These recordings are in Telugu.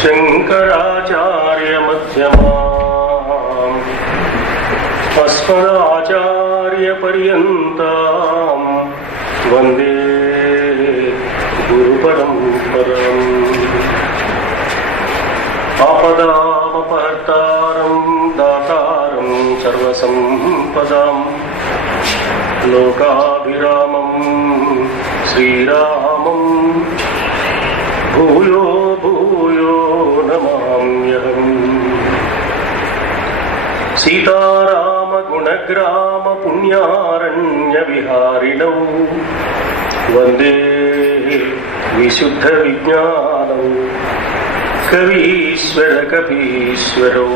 శంకరాచార్యమధ్యమాం అస్మదాచార్యపర్యంతం వందే గురుపరంపరం. ఆపదామపహర్తారం దాతారం సర్వసంపదాం లోకాభిరామం శ్రీరామం భూయో భూయో నమామ్యహం. సీతారామ గుణగ్రామ పుణ్యారణ్య విహారిణౌ వందే విశుద్ధ విజ్ఞానౌ కవీశ్వర కపీశ్వరౌ.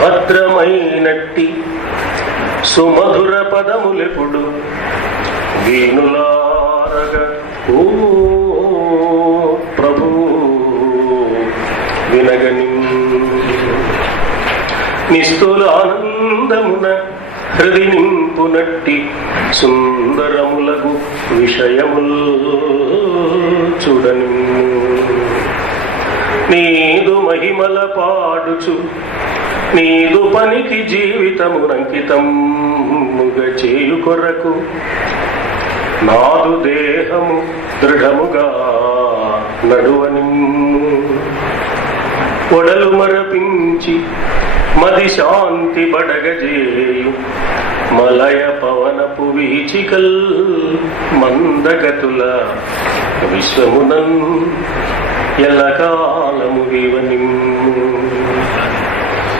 భద్రమైనట్టి సుమధుర పదములెప్పుడు వీణులారగ ఓ ప్రభు వినగని. నిస్తులానందమున హృది నింపునట్టి సుందరములగు విషయముల్ చూడని. నీదు మహిమల పాడుచు నీదు పనికి జీవితమునంకితముగ చేయు కొరకు నాదు దేహము దృఢముగా నడువని. ఒడలు మరపించి మది శాంతి బడగజేయు మలయ పవనపు వీచికల్ మందగతుల విశ్వమునన్ ఎల్లకాలము వీవని.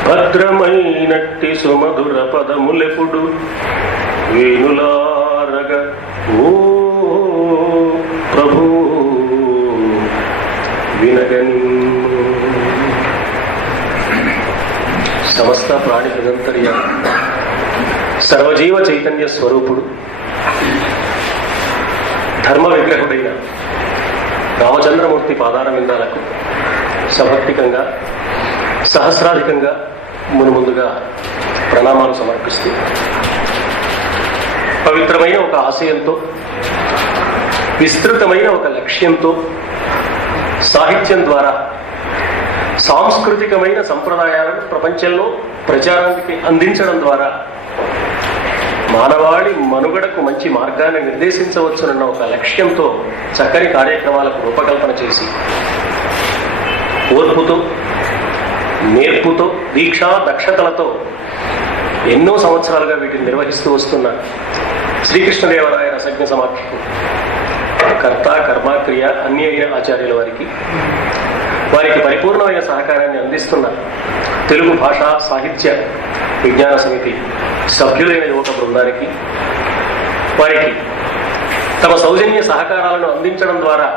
భద్రమైనట్టి సుమధుర పదములెప్పుడు వేణులారగ ఓ ప్రభు వినగని. సమస్త ప్రాణి నిరంతర్య సర్వజీవ చైతన్య స్వరూపుడు ధర్మ విగ్రహుడైన రామచంద్రమూర్తి పాదార విందాలకు సభక్తికంగా సహస్రాధికంగా మునుముందుగా ప్రణామాలు సమర్పిస్తూ పవిత్రమైన ఒక ఆశయంతో విస్తృతమైన ఒక లక్ష్యంతో సాహిత్యం ద్వారా సాంస్కృతికమైన సంప్రదాయాలను ప్రపంచంలో ప్రచారానికి అందించడం ద్వారా మానవాళి మనుగడకు మంచి మార్గాన్ని నిర్దేశించవచ్చునన్న ఒక లక్ష్యంతో చక్కని కార్యక్రమాలకు రూపకల్పన చేసి ఓర్పుతో నేర్పుతో దీక్షా దక్షతలతో ఎన్నో సంవత్సరాలుగా వీటిని నిర్వహిస్తూ వస్తున్న శ్రీకృష్ణదేవరాయ రసజ్ఞ సమాఖ్యకు కర్త కర్మ క్రియ అన్ని అయిన ఆచార్యుల వారికి పరిపూర్ణమైన సహకారాన్ని అందిస్తున్న తెలుగు భాషా సాహిత్య విజ్ఞాన సమితి సభ్యులైన యువక బృందానికి వారికి తమ సౌజన్య సహకారాలను అందించడం ద్వారా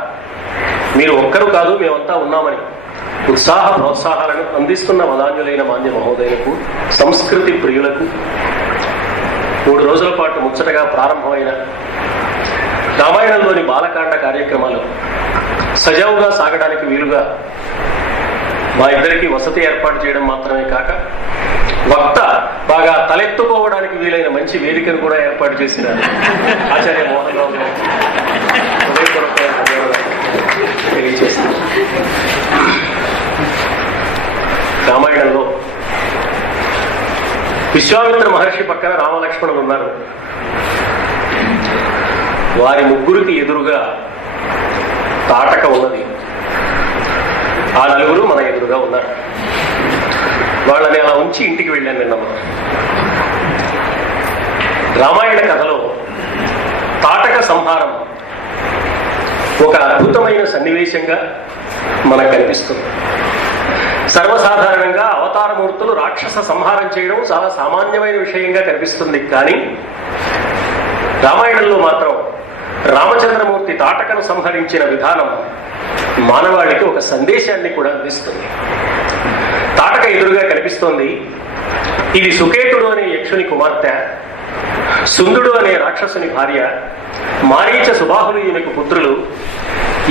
మీరు ఒక్కరు కాదు మేమంతా ఉన్నామని ఉత్సాహ ప్రోత్సాహాలను అందిస్తున్న వదాన్యులైన మాన్య మహోదయులకు సంస్కృతి ప్రియులకు 3 రోజుల పాటు ముచ్చటగా ప్రారంభమైన రామాయణంలోని బాలకాండ కార్యక్రమాలు సజావుగా సాగడానికి వీలుగా మా ఇద్దరికి వసతి ఏర్పాటు చేయడం మాత్రమే కాక వక్త బాగా తలెత్తుకోవడానికి వీలైన మంచి వేదికను కూడా ఏర్పాటు చేసిన ఆచార్య మోహన్ రావు తెలియజేస్తారు. రామాయణంలో విశ్వామిత్ర మహర్షి పక్కన రామలక్ష్మణులు ఉన్నారు. వారి ముగ్గురికి ఎదురుగా తాటక ఉన్నది. ఆ నలుగురు మన ఎదురుగా ఉన్నారు. వాళ్ళని అలా ఉంచి ఇంటికి వెళ్ళాను నిన్న. రామాయణ కథలో తాటక సంహారం ఒక అద్భుతమైన సన్నివేశంగా మనకు కనిపిస్తుంది. సర్వసాధారణంగా అవతారమూర్తులు రాక్షస సంహారం చేయడం చాలా సామాన్యమైన విషయంగా కనిపిస్తుంది. కానీ రామాయణంలో మాత్రం రామచంద్రమూర్తి తాటకను సంహరించిన విధానం మానవాళికి ఒక సందేశాన్ని కూడా అందిస్తుంది. తాటక ఎదురుగా కనిపిస్తోంది. ఇది సుకేతుడు అనే యక్షుని కుమార్తె, సుందుడు అనే రాక్షసుని భార్య, మారీచ సుబాహులు ఈమెకు పుత్రులు.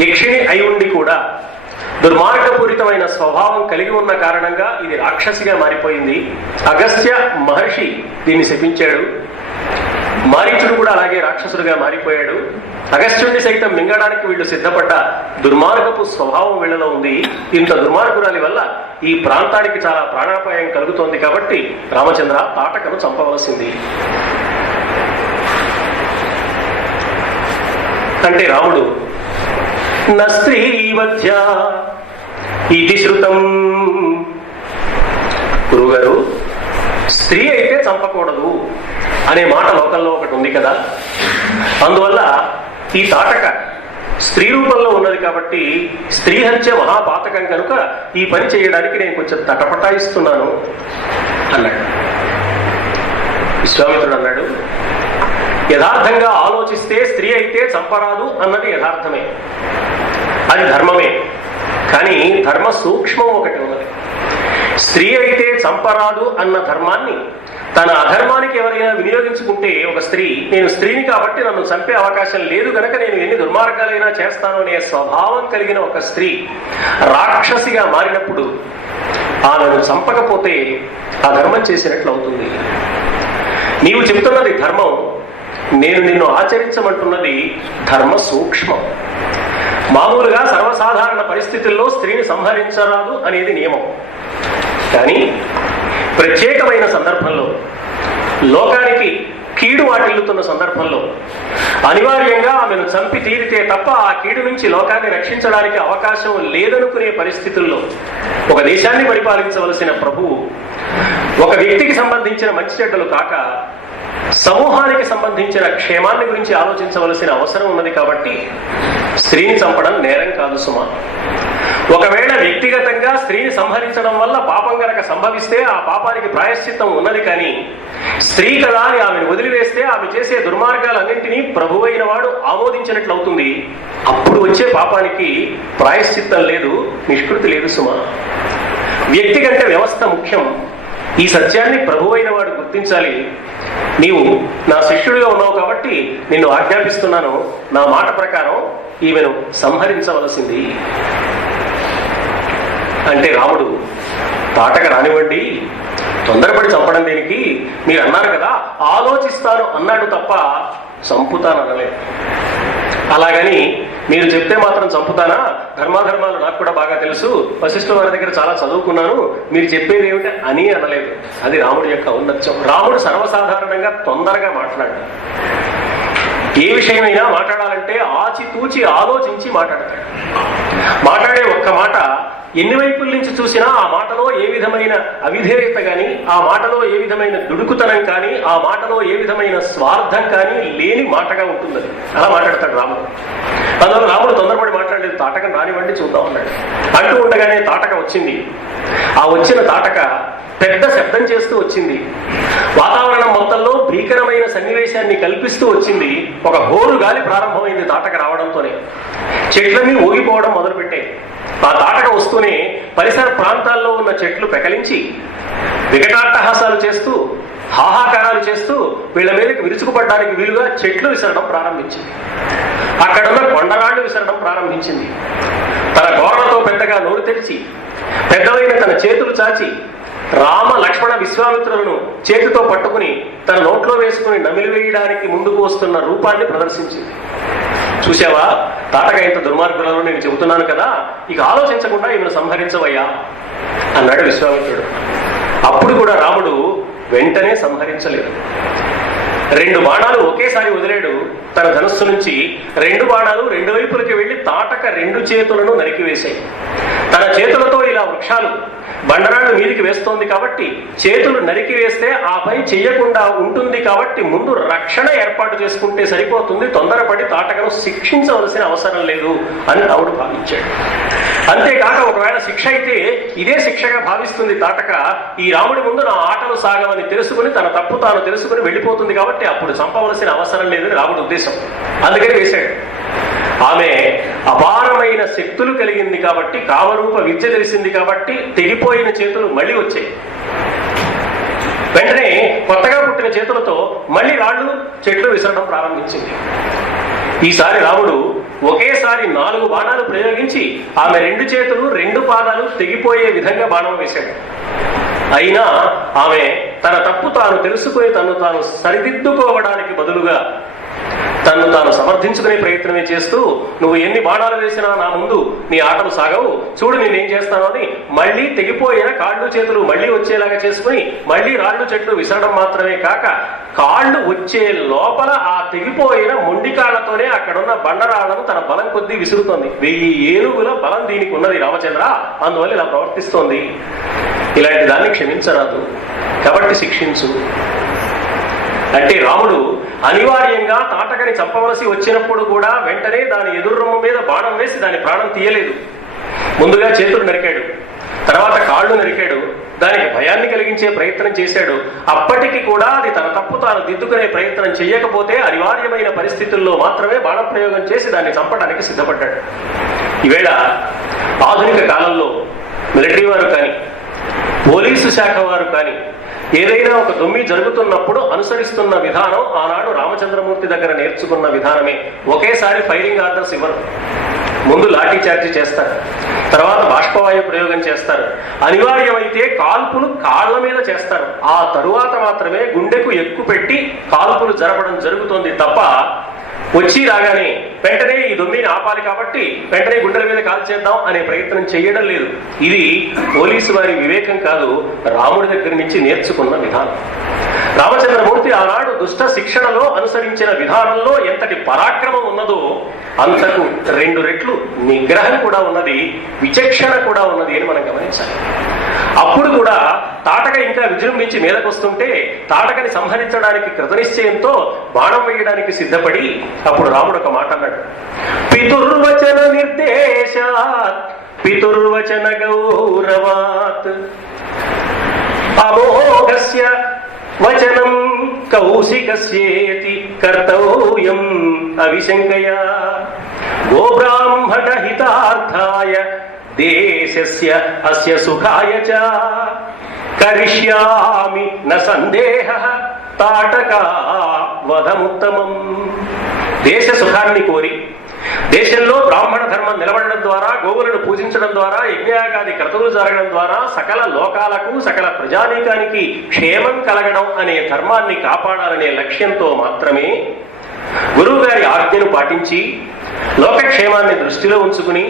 యక్షిణి అయి ఉండి కూడా దుర్మార్గపూరితమైన స్వభావం కలిగి ఉన్న కారణంగా ఇది రాక్షసిగా మారిపోయింది. అగస్త్య మహర్షి దీన్ని శపించాడు. మారీచుడు కూడా అలాగే రాక్షసుడిగా మారిపోయాడు. అగస్త్యుడిని సైతం మింగడానికి వీళ్ళు సిద్ధపడ్డ దుర్మార్గపు స్వభావం వీళ్ళలో ఉంది. ఇంత దుర్మార్గురాలి వల్ల ఈ ప్రాంతానికి చాలా ప్రాణాపాయం కలుగుతోంది. కాబట్టి రామచంద్ర తాటకను చంపవలసింది అంటే రాముడు న స్త్రీ వధ్య ఇది శృతం. గురుగారు, స్త్రీ అయితే చంపకూడదు అనే మాట లోకంలో ఒకటి ఉంది కదా. అందువల్ల ఈ తాటక స్త్రీ రూపంలో ఉన్నది కాబట్టి స్త్రీ హత్య మహాపాతకం కనుక ఈ పని చేయడానికి నేను కొంచెం తటపటాయిస్తున్నాను అన్నాడు. విశ్వామిత్రుడు అన్నాడు, యథార్థంగా ఆలోచిస్తే స్త్రీ అయితే చంపరాదు అన్నది యథార్థమే, అది ధర్మమే. కానీ ధర్మ సూక్ష్మం ఒకటి ఉన్నది. స్త్రీ అయితే చంపరాదు అన్న ధర్మాన్ని తన అధర్మానికి ఎవరైనా వినియోగించుకుంటే, ఒక స్త్రీ నేను స్త్రీని కాబట్టి నన్ను చంపే అవకాశం లేదు గనక నేను ఎన్ని దుర్మార్గాలైనా చేస్తాను అనే స్వభావం కలిగిన ఒక స్త్రీ రాక్షసిగా మారినప్పుడు ఆమెను చంపకపోతే ఆ ధర్మం చేసినట్లు అవుతుంది. నీవు చెబుతున్నది ధర్మం, నేను నిన్ను ఆచరించమంటున్నది ధర్మ సూక్ష్మం. మామూలుగా సర్వసాధారణ పరిస్థితుల్లో స్త్రీని సంహరించరాదు అనేది నియమం. కానీ ప్రత్యేకమైన సందర్భంలో, లోకానికి కీడు వాటిల్లుతున్న సందర్భంలో అనివార్యంగా ఆమెను చంపి తీరితే తప్ప ఆ కీడు నుంచి లోకాన్ని రక్షించడానికి అవకాశం లేదనుకునే పరిస్థితుల్లో ఒక దేశాన్ని పరిపాలించవలసిన ప్రభువు ఒక వ్యక్తికి సంబంధించిన మంచి చెడ్డలు కాక సమూహానికి సంబంధించిన క్షేమాన్ని గురించి ఆలోచించవలసిన అవసరం ఉన్నది. కాబట్టి స్త్రీని చంపడం నేరం కాదు సుమా. ఒకవేళ వ్యక్తిగతంగా స్త్రీని సంహరించడం వల్ల పాపం గనక సంభవిస్తే ఆ పాపానికి ప్రాయశ్చిత్తం ఉన్నది. కానీ స్త్రీ కదా అని ఆమెను వదిలివేస్తే ఆమె చేసే దుర్మార్గాలన్నింటినీ ప్రభువైన వాడు ఆమోదించినట్లవుతుంది. అప్పుడు వచ్చే పాపానికి ప్రాయశ్చిత్తం లేదు, నిష్కృతి లేదు సుమా. వ్యక్తి కంటే వ్యవస్థ ముఖ్యం. ఈ సత్యాన్ని ప్రభువైన వాడు గుర్తించాలి. నీవు నా శిష్యుడిగా ఉన్నావు కాబట్టి నిన్ను ఆజ్ఞాపిస్తున్నాను, నా మాట ప్రకారం ఈమెను సంహరించవలసింది అంటే రాముడు తాటక రానివ్వండి, తొందరపడి చంపడం దేనికి, మీరు అన్నారు కదా ఆలోచిస్తాను అన్నాడు తప్ప చంపుతాను అనలేదు. అలాగని మీరు చెప్తే మాత్రం చంపుతానా, ధర్మాధర్మాలు నాకు కూడా బాగా తెలుసు, వశిష్ఠుల వారి దగ్గర చాలా చదువుకున్నాను, మీరు చెప్పేది ఏమిటి అని అనలేదు. అది రాముడి యొక్క ఔన్నత్యం. రాముడు సర్వసాధారణంగా తొందరగా మాట్లాడు. ఏ విషయమైనా మాట్లాడాలంటే ఆచితూచి ఆలోచించి మాట్లాడతాడు. మాట్లాడే ఒక్క మాట ఎన్ని వైపుల నుంచి చూసినా ఆ మాటలో ఏ విధమైన అవిధేయత కానీ, ఆ మాటలో ఏ విధమైన దుడుకుతనం కానీ, ఆ మాటలో ఏ విధమైన స్వార్థం కానీ లేని మాటగా ఉంటుంది. అలా మాట్లాడతాడు రాముడు. అందువల్ల రాముడు తొందరపడి మాట్లాడలేదు. తాటకం రానివ్వండి చూద్దాం అన్నాడు. అంటూ ఉండగానే తాటక వచ్చింది. ఆ వచ్చిన తాటక పెద్ద శబ్దం చేస్తూ వచ్చింది. వాతావరణం మొత్తంలో భీకరమైన సన్నివేశాన్ని కల్పిస్తూ వచ్చింది. ఒక హోరు గాలి ప్రారంభమైంది తాటక రావడంతోనే. చెట్లన్నీ ఊగిపోవడం మొదలుపెట్టాయి. ఆ తాటక వస్తూనే పరిసర ప్రాంతాల్లో ఉన్న చెట్లు పెకలించి వికటాట్టహాసాలు చేస్తూ, హాహాకారాలు చేస్తూ వీళ్ళ మీదకి విరుచుకుపడడానికి వీలుగా చెట్లు విసరడం ప్రారంభించింది. అక్కడున్న కొండరాళ్లు విసరడం ప్రారంభించింది. తన గోరలతో పెద్దగా నోరు తెరిచి పెద్దవైన తన చేతులు చాచి రామ లక్ష్మణ విశ్వామిత్రులను చేతితో పట్టుకుని తన నోట్లో వేసుకుని నమిలివేయడానికి ముందుకు వస్తున్న రూపాన్ని ప్రదర్శించింది. చూసావా, తాటక ఇంత దుర్మార్గులను నేను చెబుతున్నాను కదా, ఇక ఆలోచించకుండా ఈమెను సంహరించవయ్యా అన్నాడు విశ్వామిత్రుడు. అప్పుడు కూడా రాముడు వెంటనే సంహరించలేదు. 2 బాణాలు ఒకేసారి వదిలేడు. తన ధనుస్సు నుంచి 2 బాణాలు 2 వైపులకి వెళ్లి తాటక 2 చేతులను నరికివేశాయి. తన చేతులతో ఇలా వృక్షాలు బండరాళ్లు మీదికి వేస్తోంది కాబట్టి చేతులు నరికి వేస్తే ఆ పని చెయ్యకుండా ఉంటుంది. కాబట్టి ముందు రక్షణ ఏర్పాటు చేసుకుంటే సరిపోతుంది, తొందరపడి తాటకను శిక్షించవలసిన అవసరం లేదు అని రాముడు భావించాడు. అంతేకాక ఒకవేళ శిక్ష అయితే ఇదే శిక్షగా భావిస్తుంది తాటక. ఈ రాముడి ముందు నా ఆటలు సాగవని తెలుసుకుని తన తప్పు తాను తెలుసుకుని వెళ్ళిపోతుంది. కాబట్టి అప్పుడు చంపవలసిన అవసరం లేదని రాముడి ఉద్దేశం. అందుకని వేశాడు. ఆమె అపారమైన శక్తులు కలిగింది కాబట్టి, కామరూప విద్య తెలిసింది కాబట్టి తెగిపోయిన చేతులు మళ్ళీ వచ్చాయి. వెంటనే కొత్తగా పుట్టిన చేతులతో మళ్ళీ రాళ్ళు చెట్లు విసరడం ప్రారంభించింది. ఈసారి రాముడు ఒకేసారి 4 బాణాలు ప్రయోగించి ఆమె 2 చేతులు 2 పాదాలు తెగిపోయే విధంగా బాణం వేశాడు. అయినా ఆమె తన తప్పు తాను తెలుసుకుని తను తాను సరిదిద్దుకోవడానికి బదులుగా తను తాను సమర్థించుకునే ప్రయత్నమే చేస్తూ, నువ్వు ఎన్ని బాణాలు వేసినా నా ముందు నీ ఆటలు సాగవు, చూడు నేనేం చేస్తాను అని మళ్లీ తెగిపోయిన కాళ్ళు చేతులు మళ్లీ వచ్చేలాగా చేసుకుని మళ్లీ రాళ్ళు చెట్లు విసరడం మాత్రమే కాక, కాళ్ళు వచ్చే లోపల ఆ తెగిపోయిన మొండి కాళ్లతోనే అక్కడున్న బండరాళ్లను తన బలం కొద్దీ విసురుతోంది. 1000 ఏనుగుల బలం దీనికి ఉన్నది రామచంద్ర, అందువల్ల ఇలా ప్రవర్తిస్తోంది. ఇలాంటి దాన్ని క్షమించరాదు, కాబట్టి శిక్షించు అంటే రాముడు అనివార్యంగా తాటకని చంపవలసి వచ్చినప్పుడు కూడా వెంటనే దాని ఎదుర్రొమ్ము మీద బాణం వేసి దాని ప్రాణం తీయలేదు. ముందుగా చేతులు నరికాడు, తర్వాత కాళ్ళు నరికాడు, దానికి భయాన్ని కలిగించే ప్రయత్నం చేశాడు. అప్పటికి కూడా అది తన తప్పు తాను దిద్దుకునే ప్రయత్నం చేయకపోతే అనివార్యమైన పరిస్థితుల్లో మాత్రమే బాణప్రయోగం చేసి దాన్ని చంపడానికి సిద్ధపడ్డాడు. ఈవేళ ఆధునిక కాలంలో మిలిటరీ వారు కానీ పోలీసు శాఖ వారు కానీ ఏదైనా ఒక దొమ్మి జరుగుతున్నప్పుడు అనుసరిస్తున్న విధానం ఆనాడు రామచంద్రమూర్తి దగ్గర నేర్చుకున్న విధానమే. ఒకేసారి ఫైరింగ్ ఆర్డర్స్ ఇవ్వరు. ముందు లాఠీ చార్జీ చేస్తారు, తర్వాత బాష్పవాయు ప్రయోగం చేస్తారు, అనివార్యమైతే కాల్పులు కాళ్ల మీద చేస్తారు. ఆ తరువాత మాత్రమే గుండెకు ఎక్కు పెట్టి కాల్పులు జరపడం జరుగుతోంది తప్ప వచ్చి రాగానే వెంటనే ఈ దొమ్మిని ఆపాలి కాబట్టి వెంటనే గుండెల మీద కాల్చేద్దాం అనే ప్రయత్నం చేయడం లేదు. ఇది పోలీసు వారి వివేకం కాదు, రాముడి దగ్గర నుంచి నేర్చుకున్న విధానం. రామచంద్రమూర్తి ఆనాడు దుష్ట శిక్షణలో అనుసరించిన విధానంలో ఎంతటి పరాక్రమం ఉన్నదో అంతకు 2 రెట్లు నిగ్రహం కూడా ఉన్నది, విచక్షణ కూడా ఉన్నది అని మనం గమనించాలి. అప్పుడు కూడా తాటక ఇంకా విజృంభించి మీదకొస్తుంటే తాటకని సంహరించడానికి కృతనిశ్చయంతో బాణం వేయడానికి సిద్ధపడి అప్పుడు రాముడు ఒక మాట అన్నాడు. పితుర్వచన నిర్దేశాత్ పితుర్వచన గౌరవాత్ అమోఘస్య వచనం కౌశికస్యేతి కర్తవ్యం అవిశంకయా గోబ్రాహ్మణ హితార్థాయ దేశస్య అస్య సుఖాయ చ కరిష్యామి న సందేహః తాటకా వధముత్తమం. దేశ సుఖాన్ని కోరి దేశంలో బ్రాహ్మణ ధర్మం నిలబడడం ద్వారా, గోవులను పూజించడం ద్వారా, యజ్ఞయాగాది క్రతువులు జరగడం ద్వారా సకల లోకాలకు సకల ప్రజానీకానికి క్షేమం కలగడం అనే ధర్మాన్ని కాపాడాలనే లక్ష్యంతో మాత్రమే గురువు గారి ఆజ్ఞను పాటించి లోకక్షేమాన్ని దృష్టిలో ఉంచుకుని,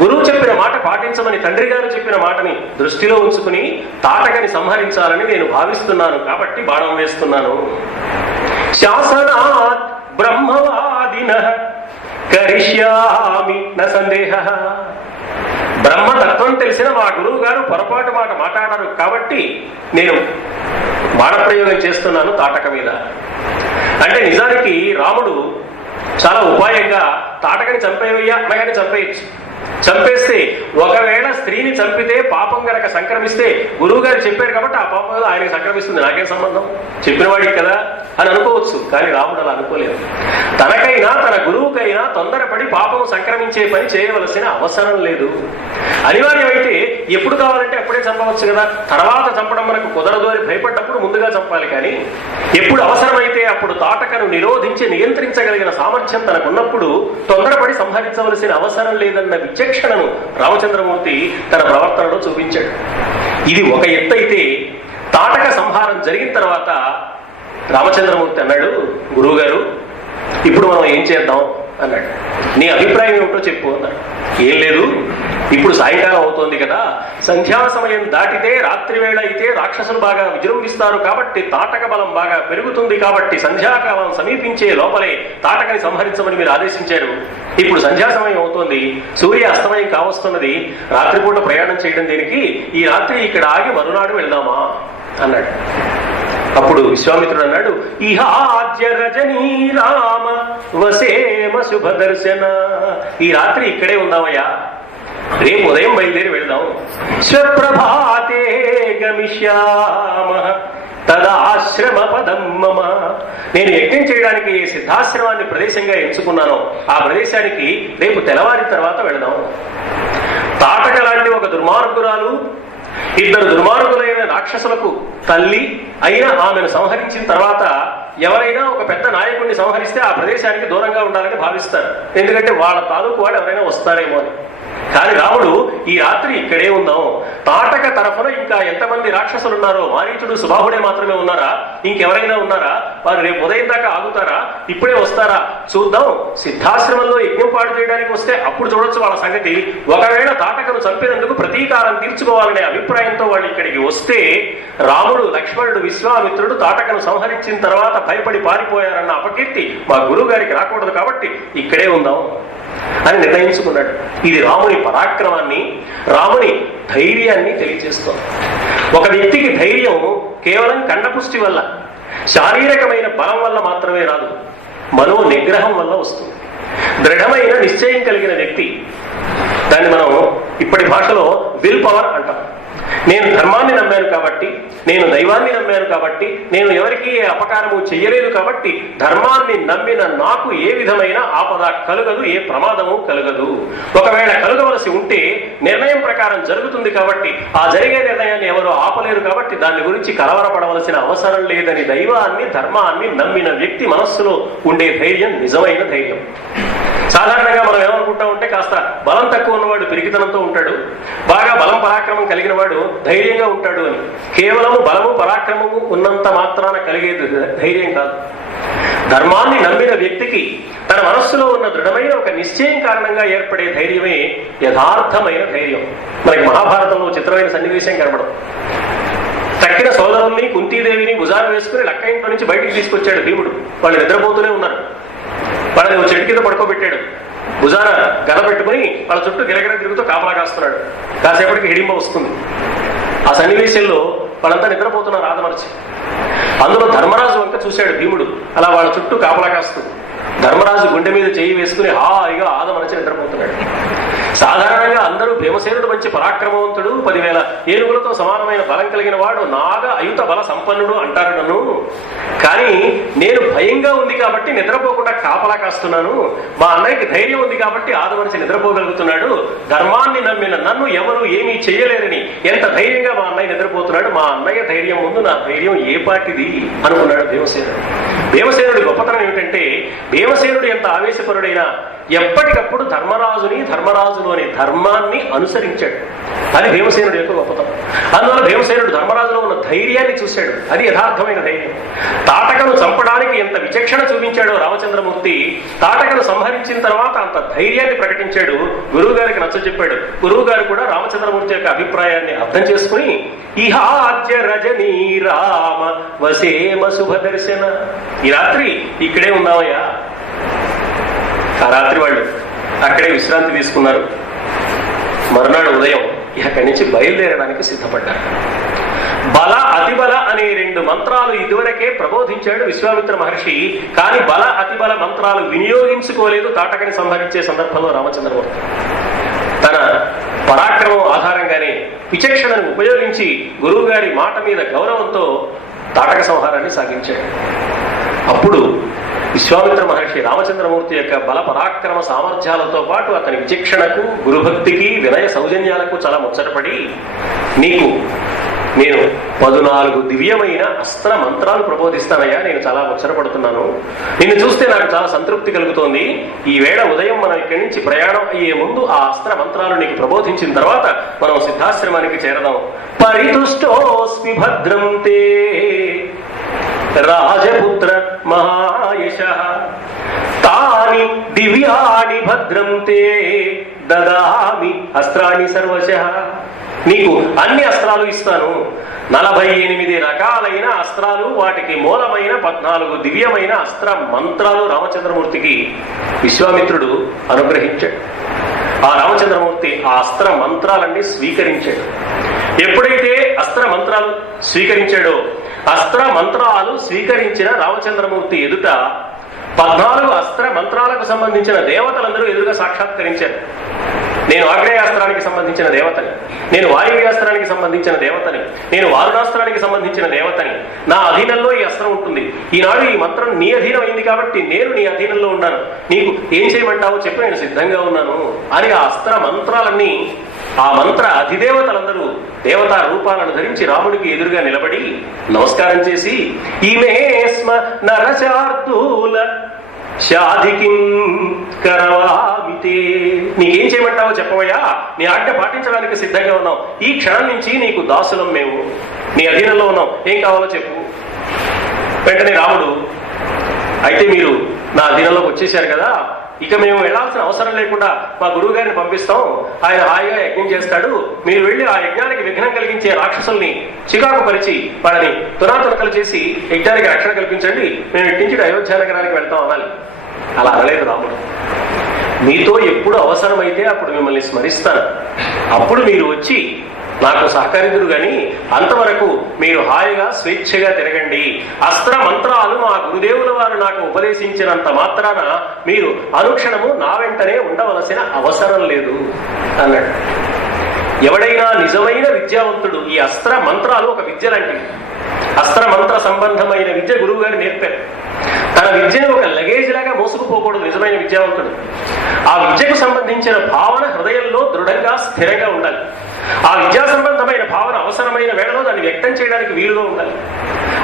గురువు చెప్పిన మాట పాటించమని తండ్రి గారు చెప్పిన మాటని దృష్టిలో ఉంచుకుని తాటకని సంహరించాలని నేను భావిస్తున్నాను కాబట్టి బాణం వేస్తున్నాను. శాసనాత్ బ్రహ్మవాదినః కరిష్యామి న సందేహః. బ్రహ్మతత్వం తెలిసిన మా గురువు గారు పొరపాటు మాట మాట్లాడారు కాబట్టి నేను బాణప్రయోగం చేస్తున్నాను తాటక మీద. అంటే నిజానికి రాముడు చాలా ఉపాయంగా తాటకని చంపేవయ్యా అనగానే చంపేయచ్చు. చంపేస్తే ఒకవేళ స్త్రీని చంపితే పాపం గనక సంక్రమిస్తే గురువు గారు చెప్పారు కాబట్టి ఆ పాపం ఆయనకి సంక్రమిస్తుంది, నాకేం సంబంధం, చెప్పిన వాడికి కదా అని అనుకోవచ్చు. కానీ రాముడు అలా అనుకోలేదు. తనకైనా తన గురువుకైనా తొందరపడి పాపం సంక్రమించే పని చేయవలసిన అవసరం లేదు. అనివార్యమైతే ఎప్పుడు కావాలంటే అప్పుడే చంపవచ్చు కదా, తర్వాత చంపడం మనకు కుదరదు అని భయపడ్డప్పుడు ముందుగా చంపాలి. కానీ ఎప్పుడు అవసరమైతే అప్పుడు తాటకను నిరోధించి నియంత్రించగలిగిన సామర్థ్యం తనకున్నప్పుడు తొందరపడి సంహరించవలసిన అవసరం లేదన్న విచక్షణను రామచంద్రమూర్తి తన ప్రవర్తనలో చూపించాడు. ఇది ఒక ఎత్తు అయితే, తాటక సంహారం జరిగిన తర్వాత రామచంద్రమూర్తి అన్నాడు, గురువు గారు ఇప్పుడు మనం ఏం చేద్దాం అన్నాడు. నీ అభిప్రాయం ఏమిటో చెప్పు అన్నాడు. ఏం లేదు, ఇప్పుడు సాయంకాలం అవుతోంది కదా, సంధ్యా సమయం దాటితే రాత్రి వేళ అయితే రాక్షసులు బాగా విజృంభిస్తారు కాబట్టి తాటక బలం బాగా పెరుగుతుంది కాబట్టి సంధ్యాకాలం సమీపించే లోపలే తాటకని సంహరించమని మీరు ఆదేశించారు. ఇప్పుడు సంధ్యా సమయం అవుతోంది, సూర్య అస్తమయం కావస్తున్నది, రాత్రిపూట ప్రయాణం చేయడం దేనికి, ఈ రాత్రి ఇక్కడ ఆగి మరునాడు వెళ్దామా అన్నాడు. అప్పుడు విశ్వామిత్రుడు అన్నాడు, ఇహాద్య రజనీ రామ వసేమ శుభదర్శన. ఈ రాత్రి ఇక్కడే ఉందామయ్యా, రేపు ఉదయం బయలుదేరి వెళ్దాం. స్వప్రభాతే గమిష్యామ తదాశ్రమ పదం మమ. నేను యజ్ఞం చేయడానికి ఏ సిద్ధాశ్రమాన్ని ప్రదేశంగా ఎంచుకున్నానో ఆ ప్రదేశానికి రేపు తెల్లవారి తర్వాత వెళదాం. తాటక లాంటి ఒక దుర్మార్గురాలు, 2 దుర్మార్గులైన రాక్షసులకు తల్లి అయిన ఆమెను సంహరించిన తర్వాత ఎవరైనా ఒక పెద్ద నాయకుడిని సంహరిస్తే ఆ ప్రదేశానికి దూరంగా ఉండాలని భావిస్తారు. ఎందుకంటే వాళ్ళ తాలూకు వాడు ఎవరైనా వస్తారేమో అని. కానీ రాముడు ఈ రాత్రి ఇక్కడే ఉందాం, తాటక తరఫున ఇంకా ఎంతమంది రాక్షసులు ఉన్నారో, మారీచుడు సుబాహుడే మాత్రమే ఉన్నారా, ఇంకెవరైనా ఉన్నారా, వారు రేపు ఉదయం దాకా ఆగుతారా, ఇప్పుడే వస్తారా చూద్దాం. సిద్ధాశ్రమంలో యజ్ఞం పాడు చేయడానికి వస్తే అప్పుడు చూడొచ్చు వాళ్ళ సంగతి. ఒకవేళ తాటకను చంపినందుకు ప్రతీకారం తీర్చుకోవాలనే అభిప్రాయంతో వాళ్ళు ఇక్కడికి వస్తే రాముడు, లక్ష్మణుడు, విశ్వామిత్రుడు తాటకను సంహరించిన తర్వాత భయపడి పారిపోయారన్న అపకీర్తి మా గురువు గారికి రాకూడదు కాబట్టి ఇక్కడే ఉందాం అని నిర్ణయించుకున్నాడు. ఇది రాముని పరాక్రమాన్ని, రాముని ధైర్యాన్ని తెలియజేస్తోంది. ఒక వ్యక్తికి ధైర్యం కేవలం కండపుష్టి వల్ల, శారీరకమైన బలం వల్ల మాత్రమే రాదు, మనో నిగ్రహం వల్ల వస్తుంది. దృఢమైన నిశ్చయం కలిగిన వ్యక్తి, దాన్ని మనం ఇప్పటి భాషలో విల్ పవర్ అంటాం. నేను ధర్మాన్ని నమ్మాను కాబట్టి, నేను దైవాన్ని నమ్మాను కాబట్టి, నేను ఎవరికి ఏ అపకారము చెయ్యలేదు కాబట్టి ధర్మాన్ని నమ్మిన నాకు ఏ విధమైన ఆపద కలుగదు, ఏ ప్రమాదము కలుగదు. ఒకవేళ కలుగవలసి ఉంటే నిర్ణయం ప్రకారం జరుగుతుంది కాబట్టి, ఆ జరిగే నిర్ణయాన్ని ఎవరో ఆపలేరు కాబట్టి దాని గురించి కలవరపడవలసిన అవసరం లేదని దైవాన్ని, ధర్మాన్ని నమ్మిన వ్యక్తి మనస్సులో ఉండే ధైర్యం నిజమైన ధైర్యం. సాధారణంగా మనం ఏమనుకుంటా ఉంటే కాస్త బలం తక్కువ ఉన్నవాడు పిరికితనంతో ఉంటాడు, బాగా బలం పరాక్రమం కలిగిన వాడు ధైర్యంగా ఉంటాడు అని. కేవలము బలము పరాక్రమము ఉన్నంత మాత్రాన కలిగేది ధైర్యం కాదు. ధర్మాన్ని నమ్మిన వ్యక్తికి తన మనస్సులో ఉన్న దృఢమైన ఒక నిశ్చయం కారణంగా ఏర్పడే ధైర్యమే యథార్థమైన ధైర్యం. మనకి మహాభారతంలో చిత్రమైన సన్నివేశం కనబడదు. తక్కిన సోదరుల్ని, కుంతీదేవిని భుజాన వేసుకుని లక్క ఇంట్లో నుంచి బయటికి తీసుకొచ్చాడు భీముడు. వాళ్ళు నిద్రపోతూనే ఉన్నారు. వాళ్ళని చెట్టు కింద పడుకోబెట్టాడు, భుజాన గద పెట్టుకుని వాళ్ళ చుట్టూ గిరగిర తిరుగుతూ కాపలా కాస్తున్నాడు. కాసేపటికి హిడింబ వస్తుంది. ఆ సన్నివేశంలో వాళ్ళంతా నిద్రపోతున్నారు ఆదమర్చి. అందులో ధర్మరాజు వంక చూశాడు భీముడు, అలా వాళ్ళ చుట్టూ కాపలా కాస్తూ. ధర్మరాజు గుండె మీద చేయి వేసుకుని హాయిగా ఆదమరచి నిద్రపోతున్నాడు. సాధారణంగా అందరూ భీమసేనుడు మంచి పరాక్రమవంతుడు, 10,000 ఏనుగులతో సమానమైన బలం కలిగిన వాడు, నాగ అయుత బల సంపన్నుడు అంటారు నన్ను. కానీ నేను భయంగా ఉంది కాబట్టి నిద్రపోకుండా కాపలా కాస్తున్నాను. మా అన్నయ్యకి ధైర్యం ఉంది కాబట్టి ఆదమరిచి నిద్రపోగలుగుతున్నాడు. ధర్మాన్ని నమ్మిన నన్ను ఎవరు ఏమీ చేయలేరని ఎంత ధైర్యంగా మా అన్నయ్య నిద్రపోతున్నాడు. మా అన్నయ్య ధైర్యం ముందు నా ధైర్యం ఏ పాటిది అనుకున్నాడు భీమసేనుడు. భీమసేనుడి గొప్పతనం ఏమిటంటే, భీమసేనుడు ఎంత ఆవేశపరుడైనా ఎప్పటికప్పుడు ధర్మరాజుని, ధర్మరాజులోని ధర్మాన్ని అనుసరించాడు. అది భీమసేనుడి యొక్క గొప్పతనం. అందువల్ల భీమసేనుడు ధర్మరాజులో ఉన్న ధైర్యాన్ని చూశాడు. అది యథార్థమైన ధైర్యం. తాటకను చంపడానికి ఎంత విచక్షణ చూపించాడో రామచంద్రమూర్తి, తాటకను సంహరించిన తర్వాత అంత ధైర్యాన్ని ప్రకటించాడు. గురువు గారికి నచ్చజెప్పాడు. గురువు గారు కూడా రామచంద్రమూర్తి యొక్క అభిప్రాయాన్ని అర్థం చేసుకుని, ఇహాజ్య రజనీ రామ వసేమ శుభ దర్శన, ఈ రాత్రి ఇక్కడే ఉన్నామయ్యా. ఆ రాత్రి వాళ్ళు అక్కడే విశ్రాంతి తీసుకున్నారు. మరునాడు ఉదయం ఇక్కడి నుంచి బయలుదేరడానికి సిద్ధపడ్డారు. బల అతిబల అనే 2 మంత్రాలు ఇదివరకే ప్రబోధించాడు విశ్వామిత్ర మహర్షి. కానీ బల అతిబల మంత్రాలు వినియోగించుకోలేదు తాటకని సంహరించే సందర్భంలో రామచంద్రమూర్తి. తన పరాక్రమం ఆధారంగానే విచక్షణను ఉపయోగించి గురువు గారి మాట మీద గౌరవంతో తాటక సంహారాన్ని సాగించాడు. అప్పుడు విశ్వామిత్ర మహర్షి రామచంద్రమూర్తి యొక్క బల పరాక్రమ సామర్థ్యాలతో పాటు అతని విచక్షణకు, గురుభక్తికి, వినయ సౌజన్యాలకు చాలా ముచ్చటపడి, నీకు నేను 14 దివ్యమైన అస్త్ర మంత్రాలు ప్రబోధిస్తానయ్యా, నేను చాలా ముచ్చటపడుతున్నాను. నిన్ను చూస్తే నాకు చాలా సంతృప్తి కలుగుతోంది. ఈ వేళ ఉదయం మనం ఇక్కడి నుంచి ప్రయాణం అయ్యే ముందు ఆ అస్త్ర మంత్రాలు నీకు ప్రబోధించిన తర్వాత మనం సిద్ధాశ్రమానికి చేరదాం. పరితుష్టోస్మి భద్రం తే రాజపుత్ర మహాయశ తాని దివ్యాని భద్రం తే దదామి అస్త్రాణి సర్వశః. నీకు అన్ని అస్త్రాలు ఇస్తాను. 48 రకాలైన అస్త్రాలు, వాటికి మూలమైన 14 దివ్యమైన అస్త్ర మంత్రాలు రామచంద్రమూర్తికి విశ్వామిత్రుడు అనుగ్రహించాడు. ఆ రామచంద్రమూర్తి ఆ అస్త్ర మంత్రాలన్నీ స్వీకరించాడు. ఎప్పుడైతే అస్త్ర మంత్రాలు స్వీకరించాడో, అస్త్ర మంత్రాలు స్వీకరించిన రామచంద్రమూర్తి ఎదుట 14 అస్త్ర మంత్రాలకు సంబంధించిన దేవతలందరూ ఎదురుగా సాక్షాత్కరించారు. నేను ఆగ్నేయాస్త్రానికి సంబంధించిన దేవతని, నేను వాయువ్యాస్త్రానికి సంబంధించిన దేవతని, నేను వారుణాస్త్రానికి సంబంధించిన దేవతని, నా అధీనంలో ఈ అస్త్రం ఉంటుంది. ఈనాడు ఈ మంత్రం నీ అధీనం అయింది కాబట్టి నేను నీ అధీనంలో ఉన్నాను. నీకు ఏం చేయమంటావో చెప్పి నేను సిద్ధంగా ఉన్నాను అని ఆ అస్త్ర మంత్రాలన్నీ, ఆ మంత్ర అధిదేవతలందరూ దేవతా రూపాలను ధరించి రాముడికి ఎదురుగా నిలబడి నమస్కారం చేసి, ఈమే స్మ నరశార్దూల శాధికిం కరవామితే. నీకేం చేయమంటావో చెప్పవయ్యా, నీ ఆజ్ఞ పాటించడానికి సిద్ధంగా ఉన్నాం. ఈ క్షణం నుంచి నీకు దాసులం, మేము నీ అధీనంలో ఉన్నాం, ఏం కావాలో చెప్పు. వెంటనే రాముడు, అయితే మీరు నా అధీనంలోకి వచ్చేసారు కదా, ఇక మేము వెళ్లాల్సిన అవసరం లేకుండా మా గురువు గారిని పంపిస్తాం, ఆయన హాయిగా యజ్ఞం చేస్తాడు, మీరు వెళ్లి ఆ యజ్ఞానికి విఘ్నం కలిగించే రాక్షసుల్ని చికాకు పరిచి వాళ్ళని తునాతునకలు చేసి యజ్ఞానికి రక్షణ కల్పించండి, మేము ఇట్టించి అయోధ్య నగరానికి వెళ్తాం అనాలి. అలా అనలేదు రాముడు. మీతో ఎప్పుడు అవసరమైతే అప్పుడు మిమ్మల్ని స్మరిస్తాను, అప్పుడు మీరు వచ్చి నాకు సహకరించుడు గాని అంతవరకు మీరు హాయిగా స్వేచ్ఛగా తిరగండి. అస్త్ర మంత్రాలు మా గురుదేవుల వారు నాకు ఉపదేశించినంత మాత్రాన మీరు అనుక్షణము నా వెంటనే ఉండవలసిన అవసరం లేదు అన్నాడు. ఎవడైనా నిజమైన విద్యావంతుడు, ఈ అస్త్ర మంత్రాలు ఒక విద్య లాంటివి, అస్త్ర మంత్ర సంబంధమైన విద్య గురువు గారు నేర్పారు. తన విద్యను ఒక లగేజ్ లాగా మోసుకుపోకూడదు నిజమైన విద్యావంతుడు. ఆ విద్యకు సంబంధించిన భావన హృదయంలో దృఢంగా స్థిరంగా ఉండాలి. ఆ విద్యా సంబంధమైన భావన అవసరమైన వేళలో దాన్ని వ్యక్తం చేయడానికి వీలుగా ఉండాలి.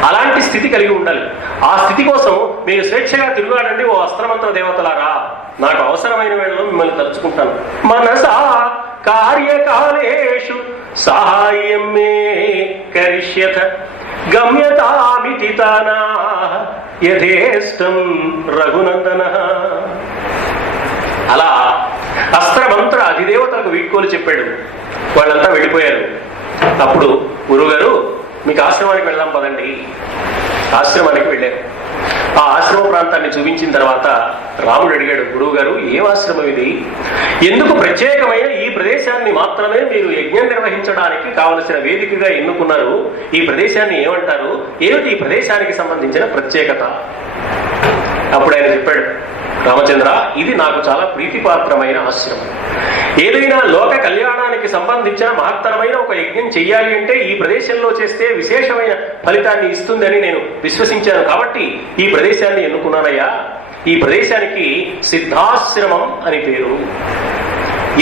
అలాంటి స్థితి కలిగి ఉండాలి. ఆ స్థితి కోసం మీరు స్వేచ్ఛగా తిరుగులాడండి ఓ అస్త్రమంత్ర దేవతలారా, నాకు అవసరమైన వేళలో మిమ్మల్ని తలుచుకుంటాను. మనసా కార్యకాలేషు సహాయం మే కరిష్యత గమ్యతామితి తానా యథేష్టం రఘునందన. అలా అస్త్రమంత్ర అధిదేవతలకు వీడ్కోలు చెప్పాడు. వాళ్ళంతా వెళ్ళిపోయారు. అప్పుడు గురువుగారు, మీకు ఆశ్రమానికి వెళ్దాం పదండి. ఆశ్రమానికి వెళ్ళారు. ఆ ఆశ్రమ ప్రాంతాన్ని చూపించిన తర్వాత రాముడు అడిగాడు, గురువు గారు ఏం ఆశ్రమం ఇది, ఎందుకు ప్రత్యేకమైన ఈ ప్రదేశాన్ని మాత్రమే మీరు యజ్ఞం నిర్వహించడానికి కావలసిన వేదికగా ఎన్నుకున్నారు, ఈ ప్రదేశాన్ని ఏమంటారు, ఏమిటి ఈ ప్రదేశానికి సంబంధించిన ప్రత్యేకత? అప్పుడు ఆయన చెప్పాడు, రామచంద్ర, ఇది నాకు చాలా ప్రీతిపాత్రమైన ఆశ్రమం. ఏదైనా లోక కళ్యాణానికి సంబంధించిన మహత్తరమైన ఒక యజ్ఞం చెయ్యాలి అంటే ఈ ప్రదేశంలో చేస్తే విశేషమైన ఫలితాన్ని ఇస్తుందని నేను విశ్వసించాను, కాబట్టి ఈ ప్రదేశాన్ని ఎన్నుకున్నానయ్యా. ఈ ప్రదేశానికి సిద్ధాశ్రమం అని పేరు.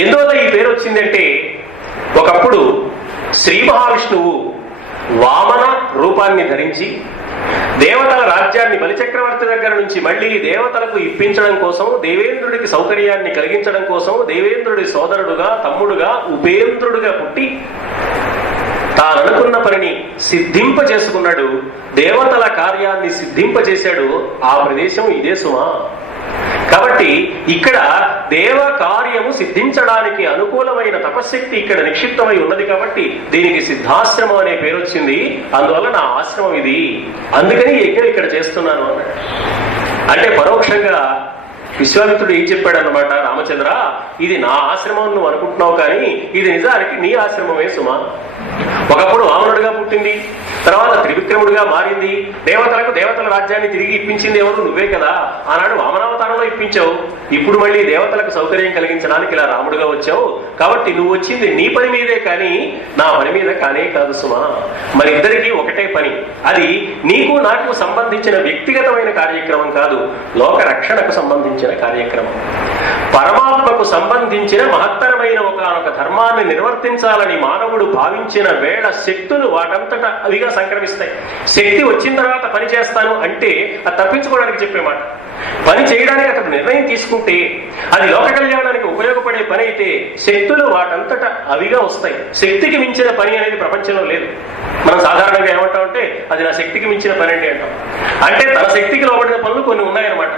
ఎందువల్ల ఈ పేరు వచ్చిందంటే, ఒకప్పుడు శ్రీ మహావిష్ణువు వామన రూపాన్ని ధరించి దేవతల రాజ్యాన్ని బలిచక్రవర్తి దగ్గర నుంచి మళ్లీ దేవతలకు ఇప్పించడం కోసం, దేవేంద్రుడికి సౌకర్యాన్ని కలిగించడం కోసం దేవేంద్రుడి సోదరుడుగా, తమ్ముడుగా, ఉపేంద్రుడుగా పుట్టి తాననుకున్న పనిని సిద్ధింప చేసుకున్నాడు. దేవతల కార్యాన్ని సిద్ధింపజేశాడు. ఆ ప్రదేశం ఇదే సుమా. కాబట్టి ఇక్కడ దేవ కార్యము సిద్ధించడానికి అనుకూలమైన తపశ్శక్తి ఇక్కడ నిక్షిప్తమై ఉన్నది. కాబట్టి దీనికి సిద్ధాశ్రమం అనే పేరు వచ్చింది. అందువల్ల నా ఆశ్రమం ఇది, అందుకని యజ్ఞం ఇక్కడ చేస్తున్నాను అన్నాడు. అంటే పరోక్షంగా విశ్వామిత్రుడు ఏం చెప్పాడన్నమాట, రామచంద్ర, ఇది నా ఆశ్రమం నువ్వు అనుకుంటున్నావు, కానీ ఇది నిజానికి నీ ఆశ్రమమే సుమా. ఒకప్పుడు వామనుడిగా పుట్టింది, తర్వాత త్రివిక్రముడిగా మారింది, దేవతల రాజ్యాన్ని తిరిగి ఇప్పించింది ఎవరు? నువ్వే కదా. ఆనాడు వామనావతారంలో ఇప్పించావు, ఇప్పుడు మళ్ళీ దేవతలకు సౌకర్యం కలిగించడానికి ఇలా రాముడుగా వచ్చావు. కాబట్టి నువ్వు వచ్చింది నీ పని మీదే, కానీ నా పని మీద కానే కాదు సుమా. మన ఇద్దరికీ ఒకటే పని, అది నీకు నాకు సంబంధించిన వ్యక్తిగతమైన కార్యక్రమం కాదు, లోక రక్షణకు సంబంధించిన కార్యక్రమం. పరమాత్మకు సంబంధించిన మహత్తరమైన ఒక ధర్మాన్ని నిర్వర్తించాలని మానవుడు భావించిన వేళ శక్తులు వాటంతటా అవిగా సంక్రమిస్తాయి. శక్తి వచ్చిన తర్వాత పని చేస్తాను అంటే అది తప్పించుకోవడానికి చెప్పే మాట. పని చేయడానికి అతడు నిర్ణయం తీసుకుంటే అది లోక కళ్యాణానికి ఉపయోగపడే పని అయితే శక్తులు వాటంతటా అవిగా వస్తాయి. శక్తికి మించిన పని అనేది ప్రపంచంలో లేదు. మనం సాధారణంగా ఏమంటామంటే అది నా శక్తికి మించిన పని అండి అంటాం. అంటే తన శక్తికి లోబడిన పనులు కొన్ని ఉన్నాయన్నమాట.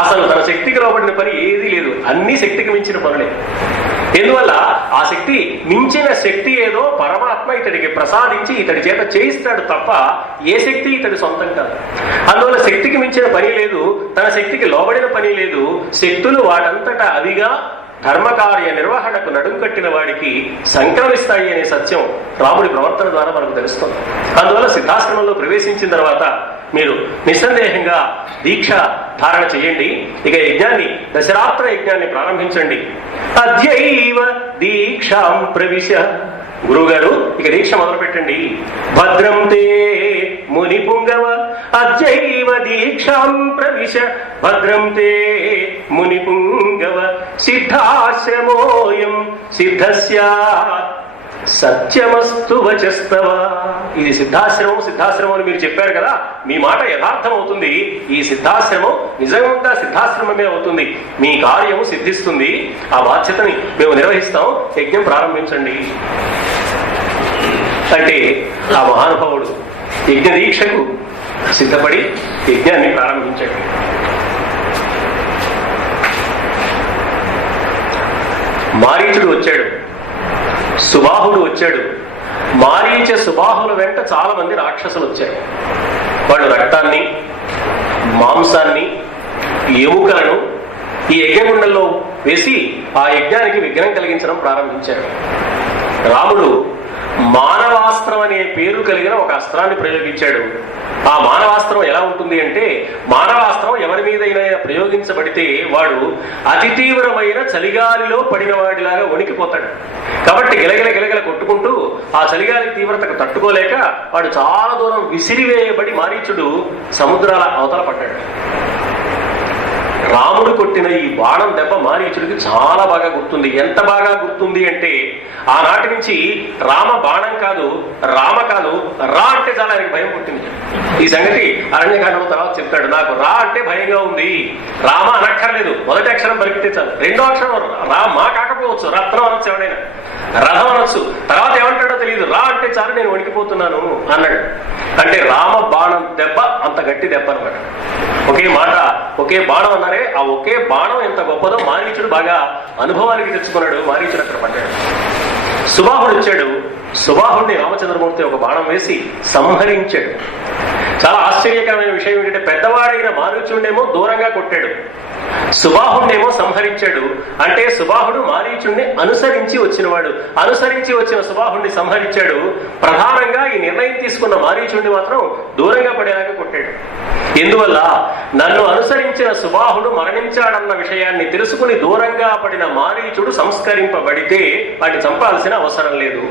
అసలు తన శక్తికి లోబడిన పని ఏదీ లేదు, అన్ని శక్తికి మించిన పనులే. ఎందువల్ల ఆ శక్తి మించిన శక్తి ఏదో పరమాత్మ ఇతడికి ప్రసాదించి ఇతడి చేత చేయిస్తాడు తప్ప ఏ శక్తి ఇతడి సొంతం కాదు. అందువల్ల శక్తికి మించిన పని లేదు, తన శక్తికి లోబడిన పని లేదు. శక్తులు వాటంతటా అవిగా ధర్మకార్య నిర్వహణకు నడుం కట్టిన వాడికి సంక్రమిస్తాయి అనే సత్యం రాముడి ప్రవర్తన ద్వారా మనకు తెలుస్తుంది. అందువల్ల సిద్ధాశ్రమంలో ప్రవేశించిన తర్వాత మీరు నిస్సందేహంగా దీక్ష ధారణ చేయండి. ఇక యజ్ఞాన్ని, దశరాత్ర యజ్ఞాన్ని ప్రారంభించండి. అద్యైవ దీక్షాం ప్రవిశ. గురువు గారు ఇక దీక్ష మొదలు పెట్టండి. భద్రం తే ముని పుంగవ అద్యైవ దీక్షాం ప్రవిశ. భద్రం తే ముని పుంగవ సిద్ధాశ్రమోయం సిద్ధస్యాత్ సత్యమస్తు వచస్తవ. ఇది సిద్ధాశ్రమం అని మీరు చెప్పారు కదా, మీ మాట యథార్థం అవుతుంది. ఈ సిద్ధాశ్రమం నిజంగా సిద్ధాశ్రమమే అవుతుంది. మీ కార్యము సిద్ధిస్తుంది. ఆ బాధ్యతని మేము నిర్వహిస్తాం. యజ్ఞం ప్రారంభించండి అంటే ఆ మహానుభావుడు యజ్ఞ దీక్షకు సిద్ధపడి యజ్ఞాన్ని ప్రారంభించాడు. మారీచుడు వచ్చాడు, సుబాహుడు వచ్చాడు. మారీచ సుబాహుల వెంట చాలా మంది రాక్షసులు వచ్చారు. వాళ్ళు రక్తాన్ని, మాంసాన్ని, ఎముకలను ఈ యజ్ఞగుండంలో వేసి ఆ యజ్ఞానికి విఘ్నం కలిగించడం ప్రారంభించారు. రాముడు మానవాస్త్రం అనే పేరు కలిగిన ఒక అస్త్రాన్ని ప్రయోగించాడు. ఆ మానవాస్త్రం ఎలా ఉంటుంది అంటే, మానవాస్త్రం ఎవరి మీదైనా ప్రయోగించబడితే వాడు అతి తీవ్రమైన చలిగాలిలో పడిన వాడిలాగా వణికిపోతాడు. కాబట్టి గిలగిల కొట్టుకుంటూ ఆ చలిగాలి తీవ్రతకు తట్టుకోలేక వాడు చాలా దూరం విసిరివేయబడి మారీచుడు సముద్రాల అవతల పడ్డాడు. రాముడు కొట్టిన ఈ బాణం దెబ్బ మారీచుడికి చాలా బాగా గుర్తుంది. ఎంత బాగా గుర్తుంది అంటే, ఆనాటి నుంచి రామ బాణం కాదు, రామ కాదు, రా అంటే చాలా ఆయనకి భయం పుట్టింది. ఈ సంగతి అరణ్యకాండం తర్వాత చెప్తాడు. నాకు రా అంటే భయంగా ఉంది, రామ అనక్కర్లేదు, మొదటి అక్షరం పలికితే చాలు. రెండో అక్షరం మా కాకపోవచ్చు, రత్నం అనొచ్చు, ఎవడైనా రథం అనొచ్చు, తర్వాత ఏమంటాడో తెలియదు, రా అంటే చాలు నేను వణికిపోతున్నాను అన్నాడు. అంటే రామ బాణం దెబ్బ అంత గట్టి దెబ్బ అన్నమాట. ఒకే మాట, ఒకే బాణం అన్నారే, ఆ ఒకే బాణం ఎంత గొప్పదో మారీచుడు బాగా అనుభవానికి తెచ్చుకున్నాడు. మారీచుడు అక్కడ పడ్డాడు. సుబాహుడు వచ్చాడు. సుబాహుడిని రామచంద్రమూర్తి ఒక బాణం వేసి సంహరించాడు. చాలా ఆశ్చర్యకరమైన విషయం ఏంటంటే, పెద్దవాడైన మారీచుడినేమో దూరంగా కొట్టాడు, సుబాహుడినేమో సంహరించాడు. అంటే సుబాహుడు మారీచుడిని అనుసరించి వచ్చినవాడు. అనుసరించి వచ్చిన సుబాహుడిని సంహరించాడు. ప్రధానంగా ఈ నిర్ణయం తీసుకున్న మారీచుడిని మాత్రం దూరంగా పడేలాగా కొట్టాడు. ఎందువల్ల? నన్ను అనుసరించిన సుబాహుడు మరణించాడన్న విషయాన్ని తెలుసుకుని దూరంగా పడిన మారీచుడు సంస్కరింపబడితే వాటిని చంపాల్సిన అవసరం లేదు.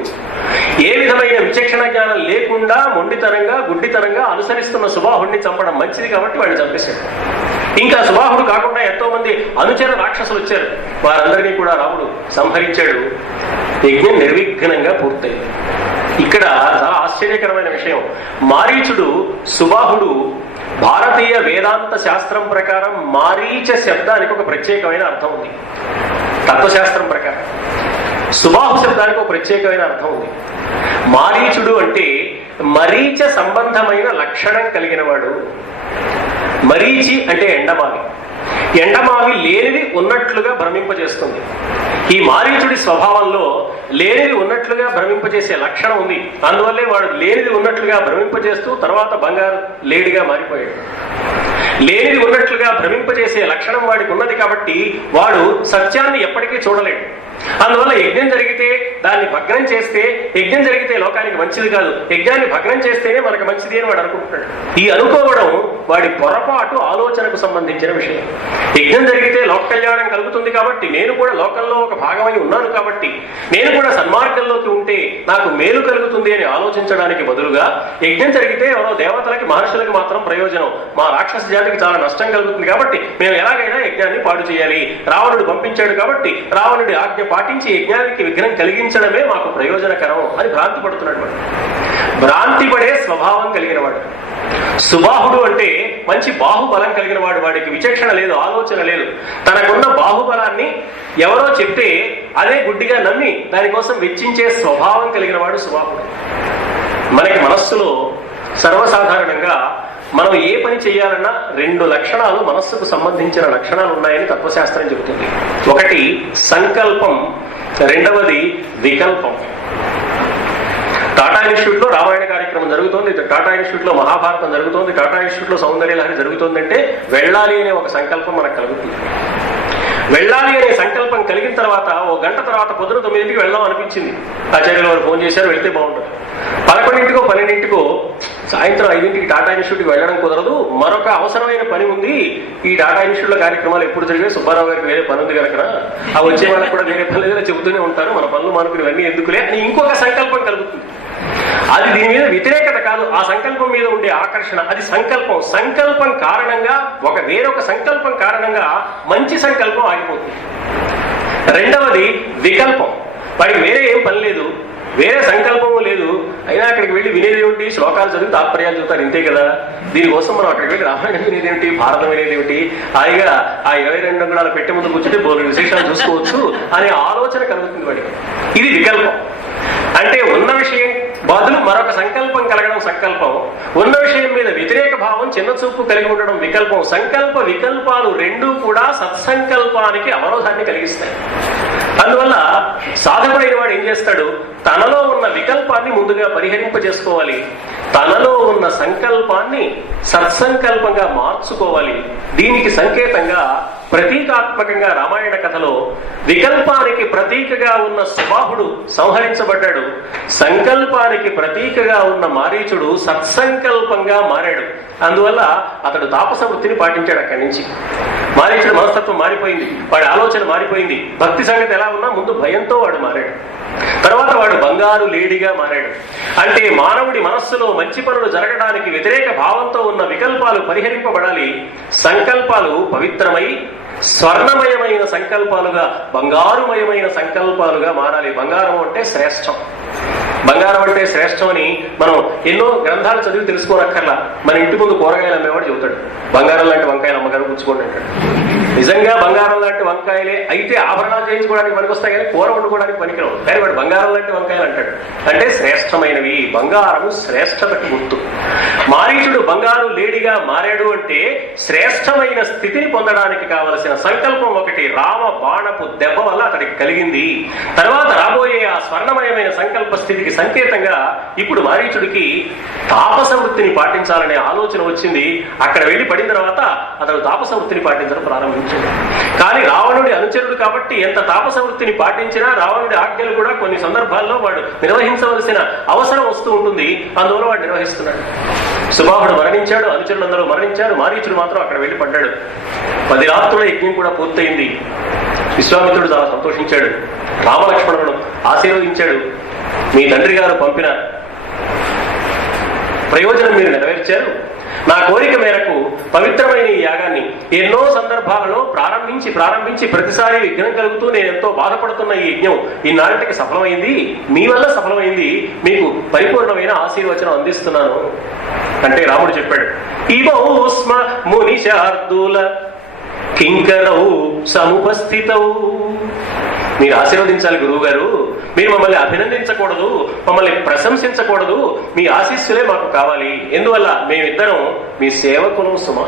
ఏ విధమైన విచక్షణ జ్ఞానం లేకుండా మొండితనంగా, గుడ్డితనంగా అనుసరిస్తున్న సుబాహుడిని చంపడం మంచిది కాబట్టి వాడిని చంపేశాడు. ఇంకా సుబాహుడు కాకుండా ఎంతో మంది అనుచర రాక్షసులు వచ్చారు. వారందరినీ కూడా రాముడు సంహరించాడు. యజ్ఞం నిర్విఘ్నంగా పూర్తయింది. ఇక్కడ చాలా ఆశ్చర్యకరమైన విషయం, మారీచుడు, సుబాహుడు భారతీయ వేదాంత శాస్త్రం ప్రకారం మారీచ శబ్దానికి ఒక ప్రత్యేకమైన అర్థం ఉంది. తత్వశాస్త్రం ప్రకారం సుబాహు శబ్దానికి ఒక ప్రత్యేకమైన అర్థం ఉంది. మారీచుడు అంటే మరీచ సంబంధమైన లక్షణం కలిగిన వాడు. మరీచి అంటే ఎండమావి. ఎండమావి లేనిది ఉన్నట్లుగా భ్రమింపజేస్తుంది. ఈ మారీచుడి స్వభావంలో లేనిది ఉన్నట్లుగా భ్రమింపజేసే లక్షణం ఉంది. అందువల్లే వాడు లేనిది ఉన్నట్లుగా భ్రమింపజేస్తూ తర్వాత బంగారు లేడిగా మారిపోయాడు. లేనిది ఉన్నట్లుగా భ్రమింపజేసే లక్షణం వాడికి ఉన్నది కాబట్టి వాడు సత్యాన్ని ఎప్పటికీ చూడలేడు. అందువల్ల యజ్ఞం జరిగితే దాన్ని భగ్నం చేస్తే, యజ్ఞం జరిగితే లోకానికి మంచిది కాదు, యజ్ఞాన్ని భగ్నం చేస్తేనే మనకు మంచిది అని వాడు అనుకుంటున్నాడు. ఈ అనుకోవడం వాడి పొరపాటు ఆలోచనకు సంబంధించిన విషయం. యజ్ఞం జరిగితే లోక కళ్యాణం కలుగుతుంది కాబట్టి, నేను కూడా లోకంలో ఒక భాగమై ఉన్నాను కాబట్టి, నేను కూడా సన్మార్గంలోకి ఉంటే నాకు మేలు కలుగుతుంది అని ఆలోచించడానికి బదులుగా, యజ్ఞం జరిగితే ఎవరో దేవతలకి, మహర్షులకి మాత్రం ప్రయోజనం, మా రాక్షస జాతికి చాలా నష్టం కలుగుతుంది కాబట్టి మేము ఎలాగైనా యజ్ఞాన్ని పాడు చేయాలి, రావణుడు పంపించాడు కాబట్టి రావణుడి ఆజ్ఞ పాటించి యజ్ఞానికి విఘ్నం కలిగించడమే మాకు ప్రయోజనకరం అని భ్రాంతి పడుతున్నాడు. వాడు భ్రాంతి పడే స్వభావం కలిగిన వాడు. సుబాహుడు అంటే మంచి బాహుబలం కలిగిన వాడు. వాడికి విచక్షణ లేదు, ఆలోచన లేదు. తనకున్న బాహుబలాన్ని ఎవరో చెప్తే అదే గుడ్డిగా నమ్మి దానికోసం వెచ్చించే స్వభావం కలిగిన వాడు సుబాహుడు. మనకి మనస్సులో సర్వసాధారణంగా మనం ఏ పని చేయాలన్నా 2 లక్షణాలు, మనస్సుకు సంబంధించిన లక్షణాలు ఉన్నాయని తత్వశాస్త్రం చెబుతుంది. ఒకటి సంకల్పం, రెండవది వికల్పం. టాటా ఇన్స్టిట్యూట్ లో రామాయణ కార్యక్రమం జరుగుతోంది, టాటా ఇన్స్టిట్యూట్ లో మహాభారతం జరుగుతోంది, టాటా ఇన్స్టిట్యూట్ లో సౌందర్యలహరి జరుగుతోందంటే వెళ్ళాలి అనే ఒక సంకల్పం మనకు కలుగుతుంది. వెళ్ళాలి అనే సంకల్పం కలిగిన తర్వాత 1 గంట తర్వాత పొద్దున 9ంటికి వెళ్దాం అనిపించింది. ఆచార్యులు వారు ఫోన్ చేశారు, వెళ్తే బాగుంటుంది. 11ంటికో 12ంటికో సాయంత్రం 5ంటికి టాటా ఇన్స్టిట్యూట్కి వెళ్ళడం కుదరదు, మరొక అవసరమైన పని ఉంది. ఈ టాటా ఇన్స్టిట్యూట్ లో కార్యక్రమాలు ఎప్పుడు జరిగే, సుబ్బారావు గారికి వేరే పని ఉంది కనుక ఆ వచ్చే వాళ్ళకి కూడా వేరే పనులు ఏదైనా చెబుతూనే ఉంటారు, మన పనులు మానుకుని ఇవన్నీ ఎందుకులే అని ఇంకొక సంకల్పం కలుగుతుంది. అది దీని మీద వ్యతిరేకత కాదు, ఆ సంకల్పం మీద ఉండే ఆకర్షణ, అది సంకల్పం. సంకల్పం కారణంగా వేరొక సంకల్పం కారణంగా మంచి సంకల్పం ఆగిపోతుంది. రెండవది వికల్పం. వాడికి వేరే ఏం పని లేదు, వేరే సంకల్పము లేదు. అయినా అక్కడికి వెళ్ళి వినేదేమిటి, శ్లోకాలు చదివి తాత్పర్యాలు చదువుతారు, ఇంతే కదా. దీనికోసం మనం అక్కడికి వెళ్ళి రామాయణం వినేదేమిటి, భారతం వినేదేమిటి, హాయిగా ఆ 22 అంగుళాల పెట్టె ముందు కూర్చుంటే బోరు విశేషాలు చూసుకోవచ్చు అనే ఆలోచన కలుగుతుంది వాడికి. ఇది వికల్పం. అంటే ఉన్న విషయం బదులు మరొక సంకల్పం కలగడం సంకల్పం, ఉన్న విషయం మీద వ్యతిరేక భావం చిన్న చూపు కలిగి ఉండడం వికల్పం. సంకల్ప వికల్పాలు రెండూ కూడా సత్సంకల్పానికి అవరోధాన్ని కలిగిస్తాయి. అందువల్ల సాధకుడైన వాడు ఏం చేస్తాడు, తనలో ఉన్న వికల్పాన్ని ముందుగా పరిహరింపజేసుకోవాలి, తనలో ఉన్న సంకల్పాన్ని సత్సంకల్పంగా మార్చుకోవాలి. దీనికి సంకేతంగా ప్రతీకాత్మకంగా రామాయణ కథలో వికల్పానికి ప్రతీకగా ఉన్న సుబాహుడు సంహరించబడ్డాడు, సంకల్పానికి ప్రతీకగా ఉన్న మారీచుడు సత్సంకల్పంగా మారాడు. అందువల్ల అతడు తాపస వృత్తిని పాటించాడు. అక్కడి నుంచి మారీచుడు మనస్తత్వం మారిపోయింది, వాడి ఆలోచన మారిపోయింది. భక్తి సంగతి ఎలా ఉన్నా ముందు భయంతో వాడు మారాడు, తర్వాత వాడు బంగారు లేడిగా మారాడు. అంటే మానవుడి మనస్సులో మంచి పనులు జరగడానికి వ్యతిరేక భావంతో ఉన్న వికల్పాలు పరిహరింపబడాలి, సంకల్పాలు పవిత్రమై స్వర్ణమయమైన సంకల్పాలుగా, బంగారుమయమైన సంకల్పాలుగా మారాలి. బంగారం అంటే శ్రేష్టం, బంగారం అంటే శ్రేష్టం అని మనం ఎన్నో గ్రంథాలు చదివి తెలుసుకోనక్కర్లా. మన ఇంటి ముందు కూరగాయలు అమ్మేవాడు చెబుతాడు, బంగారం లాంటి వంకాయలు అమ్మగారు పుచ్చుకోండి అంటాడు. నిజంగా బంగారం లాంటి వంకాయలే అయితే ఆభరణాలు చేయించుకోవడానికి పనికొస్తాయి, కానీ కూర వండుకోవడానికి పనికిరావు. కానీ వాడు బంగారం లాంటి వంకాయలు అంటాడు. అంటే శ్రేష్టమైనవి, బంగారము శ్రేష్టతకు గుర్తు. మారీచుడు బంగారు లేడిగా మారాడు అంటే శ్రేష్టమైన స్థితిని పొందడానికి కావలసిన సంకల్పం ఒకటి రామ బాణపు దెబ్బ వల్ల అతడికి కలిగింది. తర్వాత రాబోయే ఆ స్వర్ణమయమైన సంకల్ప స్థితికి సంకేతంగా ఇప్పుడు మారీచుడికి తాపస వృత్తిని పాటించాలనే ఆలోచన వచ్చింది. అక్కడ వెళ్లి పడిన తర్వాత అతడు తాపస వృత్తిని పాటించడం ప్రారంభించాడు. కానీ రావణుడి అనుచరుడు కాబట్టి ఎంత తాపస వృత్తిని పాటించినా రావణుడి ఆజ్ఞలు కూడా కొన్ని సందర్భాల్లో వాడు నిర్వహించవలసిన అవసరం వస్తూ ఉంటుంది. అందువల్ల వాడు నిర్వహిస్తున్నాడు. సుబాహుడు మరణించాడు, అనుచరులందరూ మరణించారు, మారీచుడు మాత్రం అక్కడ వెళ్లి పడ్డాడు. 10 రాత్రుల యజ్ఞం కూడా పూర్తయింది. విశ్వామిత్రుడు చాలా సంతోషించాడు, రామలక్ష్మణులను ఆశీర్వదించాడు. మీ తండ్రి గారు పంపిన ప్రయోజనం మీరు నెరవేర్చారు. నా కోరిక మేరకు పవిత్రమైన ఈ యాగాన్ని ఎన్నో సందర్భాలలో ప్రారంభించి ప్రతిసారి విఘ్నం కలుగుతూ నేను ఎంతో బాధపడుతున్న ఈ యజ్ఞం ఈనాటికి సఫలమైంది, మీ వల్ల సఫలమైంది, మీకు పరిపూర్ణమైన ఆశీర్వచనం అందిస్తున్నాను అంటే రాముడు చెప్పాడు, ఇవౌస్మ ముని శార్దూల కింకరౌ సముపస్థితౌ. మీరు ఆశీర్వదించాలి గురువు గారు, మీరు మమ్మల్ని అభినందించకూడదు, మమ్మల్ని ప్రశంసించకూడదు, మీ ఆశీస్సులే మాకు కావాలి. ఎందువల్ల మేమిద్దరం మీ సేవకులం సుమ.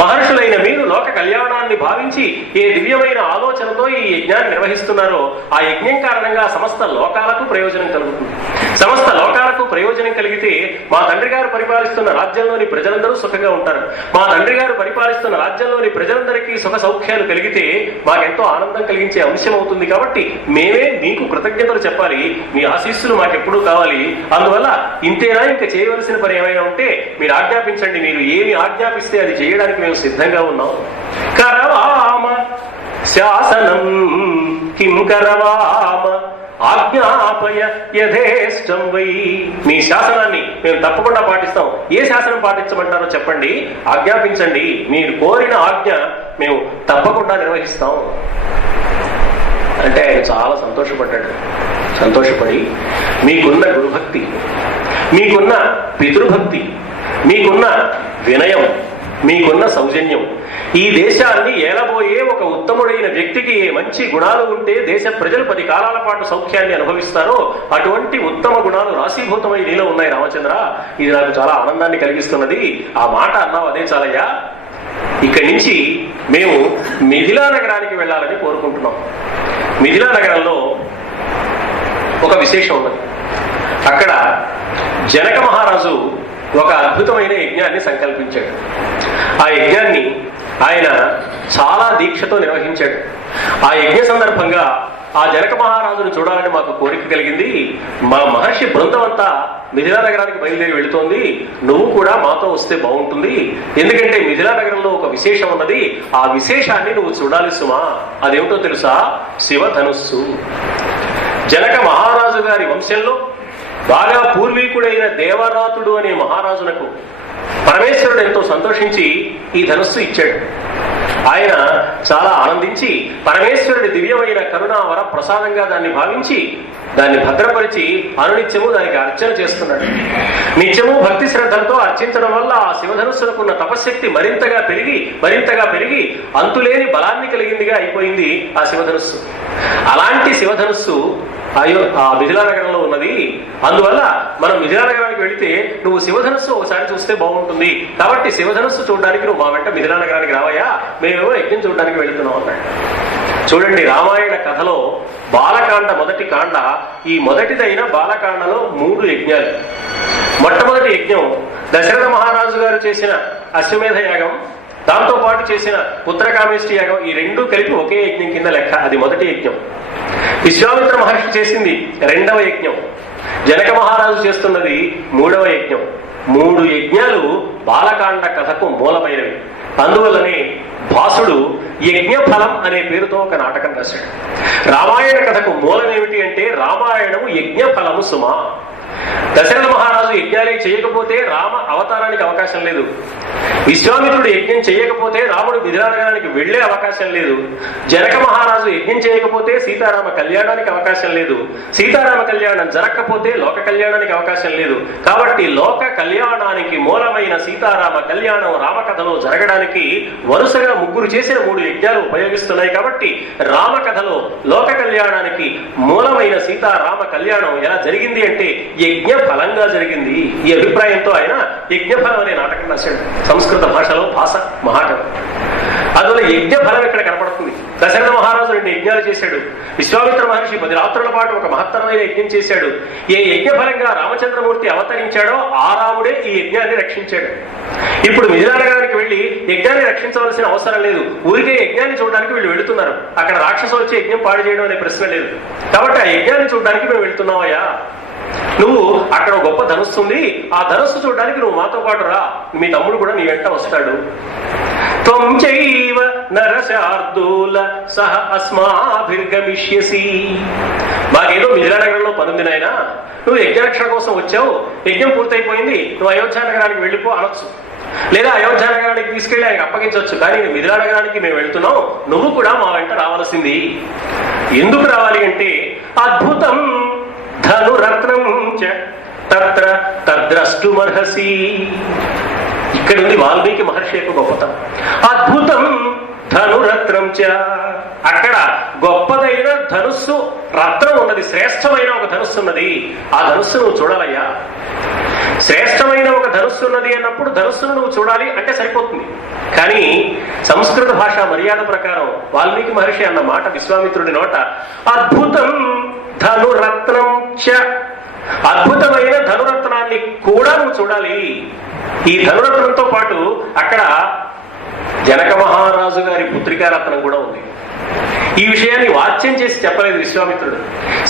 మహర్షులైన మీరు లోక కళ్యాణాన్ని భావించి ఏ దివ్యమైన ఆలోచనతో ఈ యజ్ఞాన్ని నిర్వహిస్తున్నారో ఆ యజ్ఞం కారణంగా సమస్త లోకాలకు ప్రయోజనం కలుగుతుంది. సమస్త లోకాలకు ప్రయోజనం కలిగితే మా తండ్రి గారు పరిపాలిస్తున్న రాజ్యంలోని ప్రజలందరూ సుఖంగా ఉంటారు. మా తండ్రి గారు పరిపాలిస్తున్న రాజ్యంలోని ప్రజలందరికీ సుఖ సౌఖ్యాలు కలిగితే మాకెంతో ఆనందం కలిగించే అంశం అవుతుంది. కాబట్టి మేమే మీకు కృతజ్ఞతలు చెప్పాలి, మీ ఆశీస్సులు మాకెప్పుడూ కావాలి. అందువల్ల ఇంతేనా, ఇంకా చేయవలసిన పని ఏమైనా ఉంటే మీరు ఆజ్ఞాపించండి, మీరు ఏమి ఆజ్ఞాపిస్తే అది చేయడానికి మేము సిద్ధంగా ఉన్నాం. కరవామ శాసనం కిం కరవామ ఆజ్ఞాపయ యథేష్టం వై. మీ శాసనాన్ని మేము తప్పకుండా పాటిస్తాం. ఏ శాసనం పాటించమంటారో చెప్పండి, ఆజ్ఞాపించండి. మీరు కోరిన ఆజ్ఞ మేము తప్పకుండా నిర్వహిస్తాం అంటే ఆయన చాలా సంతోషపడ్డాడు. సంతోషపడి మీకున్న గురుభక్తి, మీకున్న పితృభక్తి, మీకున్న వినయం, మీకున్న సౌజన్యం, ఈ దేశాన్ని ఏలబోయే ఒక ఉత్తముడైన వ్యక్తికి ఏ మంచి గుణాలు ఉంటే దేశ ప్రజలు 10 కాలాల పాటు సౌఖ్యాన్ని అనుభవిస్తారో అటువంటి ఉత్తమ గుణాలు రాశీభూతమై నీలో ఉన్నాయి రామచంద్ర. ఇది నాకు చాలా ఆనందాన్ని కలిగిస్తున్నది. ఆ మాట అన్నావు, అదే చాలయ్యా. ఇక్కడి నుంచి మేము మిథిలా నగరానికి వెళ్ళాలని కోరుకుంటున్నాం. మిథిలా నగరంలో ఒక విశేషం ఉన్నది. అక్కడ జనక మహారాజు ఒక అద్భుతమైన యజ్ఞాన్ని సంకల్పించాడు. ఆ యజ్ఞాన్ని ఆయన చాలా దీక్షతో నిర్వహించాడు. ఆ యజ్ఞ సందర్భంగా ఆ జనక మహారాజును చూడాలని మాకు కోరిక కలిగింది. మా మహర్షి బృందం అంతా మిథిలా నగరానికి బయలుదేరి వెళుతోంది, నువ్వు కూడా మాతో వస్తే బాగుంటుంది. ఎందుకంటే మిథిలా నగరంలో ఒక విశేషం ఉన్నది, ఆ విశేషాన్ని నువ్వు చూడాలి సుమా. అదేమిటో తెలుసా? శివధనుస్సు. జనక మహారాజు గారి వంశంలో బాగా పూర్వీకుడైన దేవరాతుడు అనే మహారాజునకు పరమేశ్వరుడు ఎంతో సంతోషించి ఈ ధనుస్సు ఇచ్చాడు. ఆయన చాలా ఆనందించి పరమేశ్వరుడి దివ్యమైన కరుణావర ప్రసాదంగా దాన్ని భావించి దాన్ని భద్రపరిచి అనునిత్యము దానికి అర్చన చేస్తున్నాడు. నిత్యము భక్తి శ్రద్ధలతో అర్చించడం వల్ల ఆ శివధనుస్సులకున్న తపశక్తి మరింతగా పెరిగి అంతులేని బలాన్ని కలిగిందిగా అయిపోయింది ఆ శివధనుస్సు. అలాంటి శివధనుస్సు ఆ మిథిలానగరంలో ఉన్నది. అందువల్ల మనం మిథిలానగరానికి వెళితే నువ్వు శివధనుస్సు ఒకసారి చూస్తే బాగుంటుంది, కాబట్టి శివధనుస్సు చూడడానికి నువ్వు మా వెంట మిథిలానగరానికి రావయ్యా, మేమేమో యజ్ఞం చూడడానికి వెళుతున్నాం అన్నాడు. చూడండి, రామాయణ కథలో బాలకాండ మొదటి కాండ. ఈ మొదటిదైన బాలకాండలో 3 యజ్ఞాలు. మొట్టమొదటి యజ్ఞం దశరథ మహారాజు గారు చేసిన అశ్వమేధ యాగం, దాంతో పాటు చేసిన పుత్రకామేష్టి యాగం, ఈ 2 కలిపి ఒకే యజ్ఞం కింద లెక్క. అది మొదటి యజ్ఞం. విశ్వామిత్ర మహర్షి చేసింది 2వ యజ్ఞం. జనక మహారాజు చేస్తున్నది 3వ యజ్ఞం. 3 యజ్ఞాలు బాలకాండ కథకు మూలమైనవి. అందువల్లనే భాసుడు యజ్ఞఫలం అనే పేరుతో ఒక నాటకం రాశాడు. రామాయణ కథకు మూలం ఏమిటి అంటే రామాయణము యజ్ఞఫలము సుమా. దశరథ మహారాజు యజ్ఞాలే చేయకపోతే రామ అవతారానికి అవకాశం లేదు. విశ్వామిత్రుడు యజ్ఞం చేయకపోతే రాముడు మిథిలానగరానికి వెళ్లే అవకాశం లేదు. జనక మహారాజు యజ్ఞం చేయకపోతే సీతారామ కళ్యాణానికి అవకాశం లేదు. సీతారామ కళ్యాణం జరగకపోతే లోక కళ్యాణానికి అవకాశం లేదు. కాబట్టి లోక కళ్యాణానికి మూలమైన సీతారామ కళ్యాణం రామకథలో జరగడానికి వరుసగా 3 చేసిన 3 యజ్ఞాలు ఉపయోగిస్తున్నాయి. కాబట్టి రామకథలో లోక కళ్యాణానికి మూలమైన సీతారామ కళ్యాణం ఎలా జరిగింది అంటే యజ్ఞ ఫలంగా జరిగింది. ఈ అభిప్రాయంతో ఆయన యజ్ఞఫలం అనే నాటకం రాశాడు. సంస్కృత భాషలో భాష మహాకవి. అందువల్ల యజ్ఞ ఫలం ఇక్కడ కనపడుతుంది. దశరథ మహారాజు 2 యజ్ఞాలు చేశాడు. విశ్వామిత్ర మహర్షి 10 రాత్రుల పాటు ఒక మహత్తరమైన యజ్ఞం చేశాడు. ఏ యజ్ఞ ఫలంగా రామచంద్రమూర్తి అవతరించాడో ఆ రాముడే ఈ యజ్ఞాన్ని రక్షించాడు. ఇప్పుడు మిథిలానగరానికి వెళ్లి యజ్ఞాన్ని రక్షించవలసిన అవసరం లేదు. ఊరికే యజ్ఞాన్ని చూడడానికి వీళ్ళు వెళుతున్నారు. అక్కడ రాక్షసులు వచ్చి యజ్ఞం పాడు చేయడం అనే ప్రశ్న లేదు. కాబట్టి ఆ యజ్ఞాన్ని చూడడానికి మేము వెళ్తున్నామయ్యా, నువ్వు అక్కడ గొప్ప ధనుస్సు ఉంది, ఆ ధనుస్సు చూడడానికి నువ్వు మాతో పాటు రా, మీ తమ్ముడు కూడా నీ వెంట వస్తాడు. త్వం చైవ నరశార్దూల సహ అస్మాభిర్గమిష్యసి. మాకేదో మిథిలానగరంలో పనుంది నాయనా, నువ్వు యజ్ఞరక్షణ కోసం వచ్చావు, యజ్ఞం పూర్తయిపోయింది, నువ్వు అయోధ్య నగరానికి వెళ్ళిపో అనొచ్చు. లేదా అయోధ్య నగరానికి తీసుకెళ్లి ఆయనకు అప్పగించవచ్చు. కానీ మిథిలానగరానికి మేము వెళ్తున్నావు, నువ్వు కూడా మా వెంట రావాల్సింది. ఎందుకు రావాలి అంటే అద్భుతం ధనురత్నం చ తత్ర తద్రష్టుమర్హసి. ఇక్కడ ఉంది వాల్మీకి మహర్షి యొక్క గొప్పతనం. అద్భుతం ధనురత్నం చ, అక్కడ గొప్పదైన ధనుస్సు రత్నం ఉన్నది, శ్రేష్టమైన ఒక ధనుస్సు ఉన్నది. ఆ ధనుస్సు నువ్వు చూడాలయ్యా. శ్రేష్టమైన ఒక ధనుస్సు ఉన్నది అన్నప్పుడు ధనుస్సును నువ్వు చూడాలి అంటే సరిపోతుంది. కానీ సంస్కృత భాష మర్యాద ప్రకారం వాల్మీకి మహర్షి అన్న మాట విశ్వామిత్రుడి నోట అద్భుతం ధనురత్నం చ, అద్భుతమైన ధనురత్నాన్ని కూడా నువ్వు చూడాలి. ఈ ధనురత్నంతో పాటు అక్కడ జనక మహారాజు గారి పుత్రికారత్నం కూడా ఉంది. ఈ విషయాన్ని వాచ్యం చేసి చెప్పలేదు విశ్వామిత్రుడు.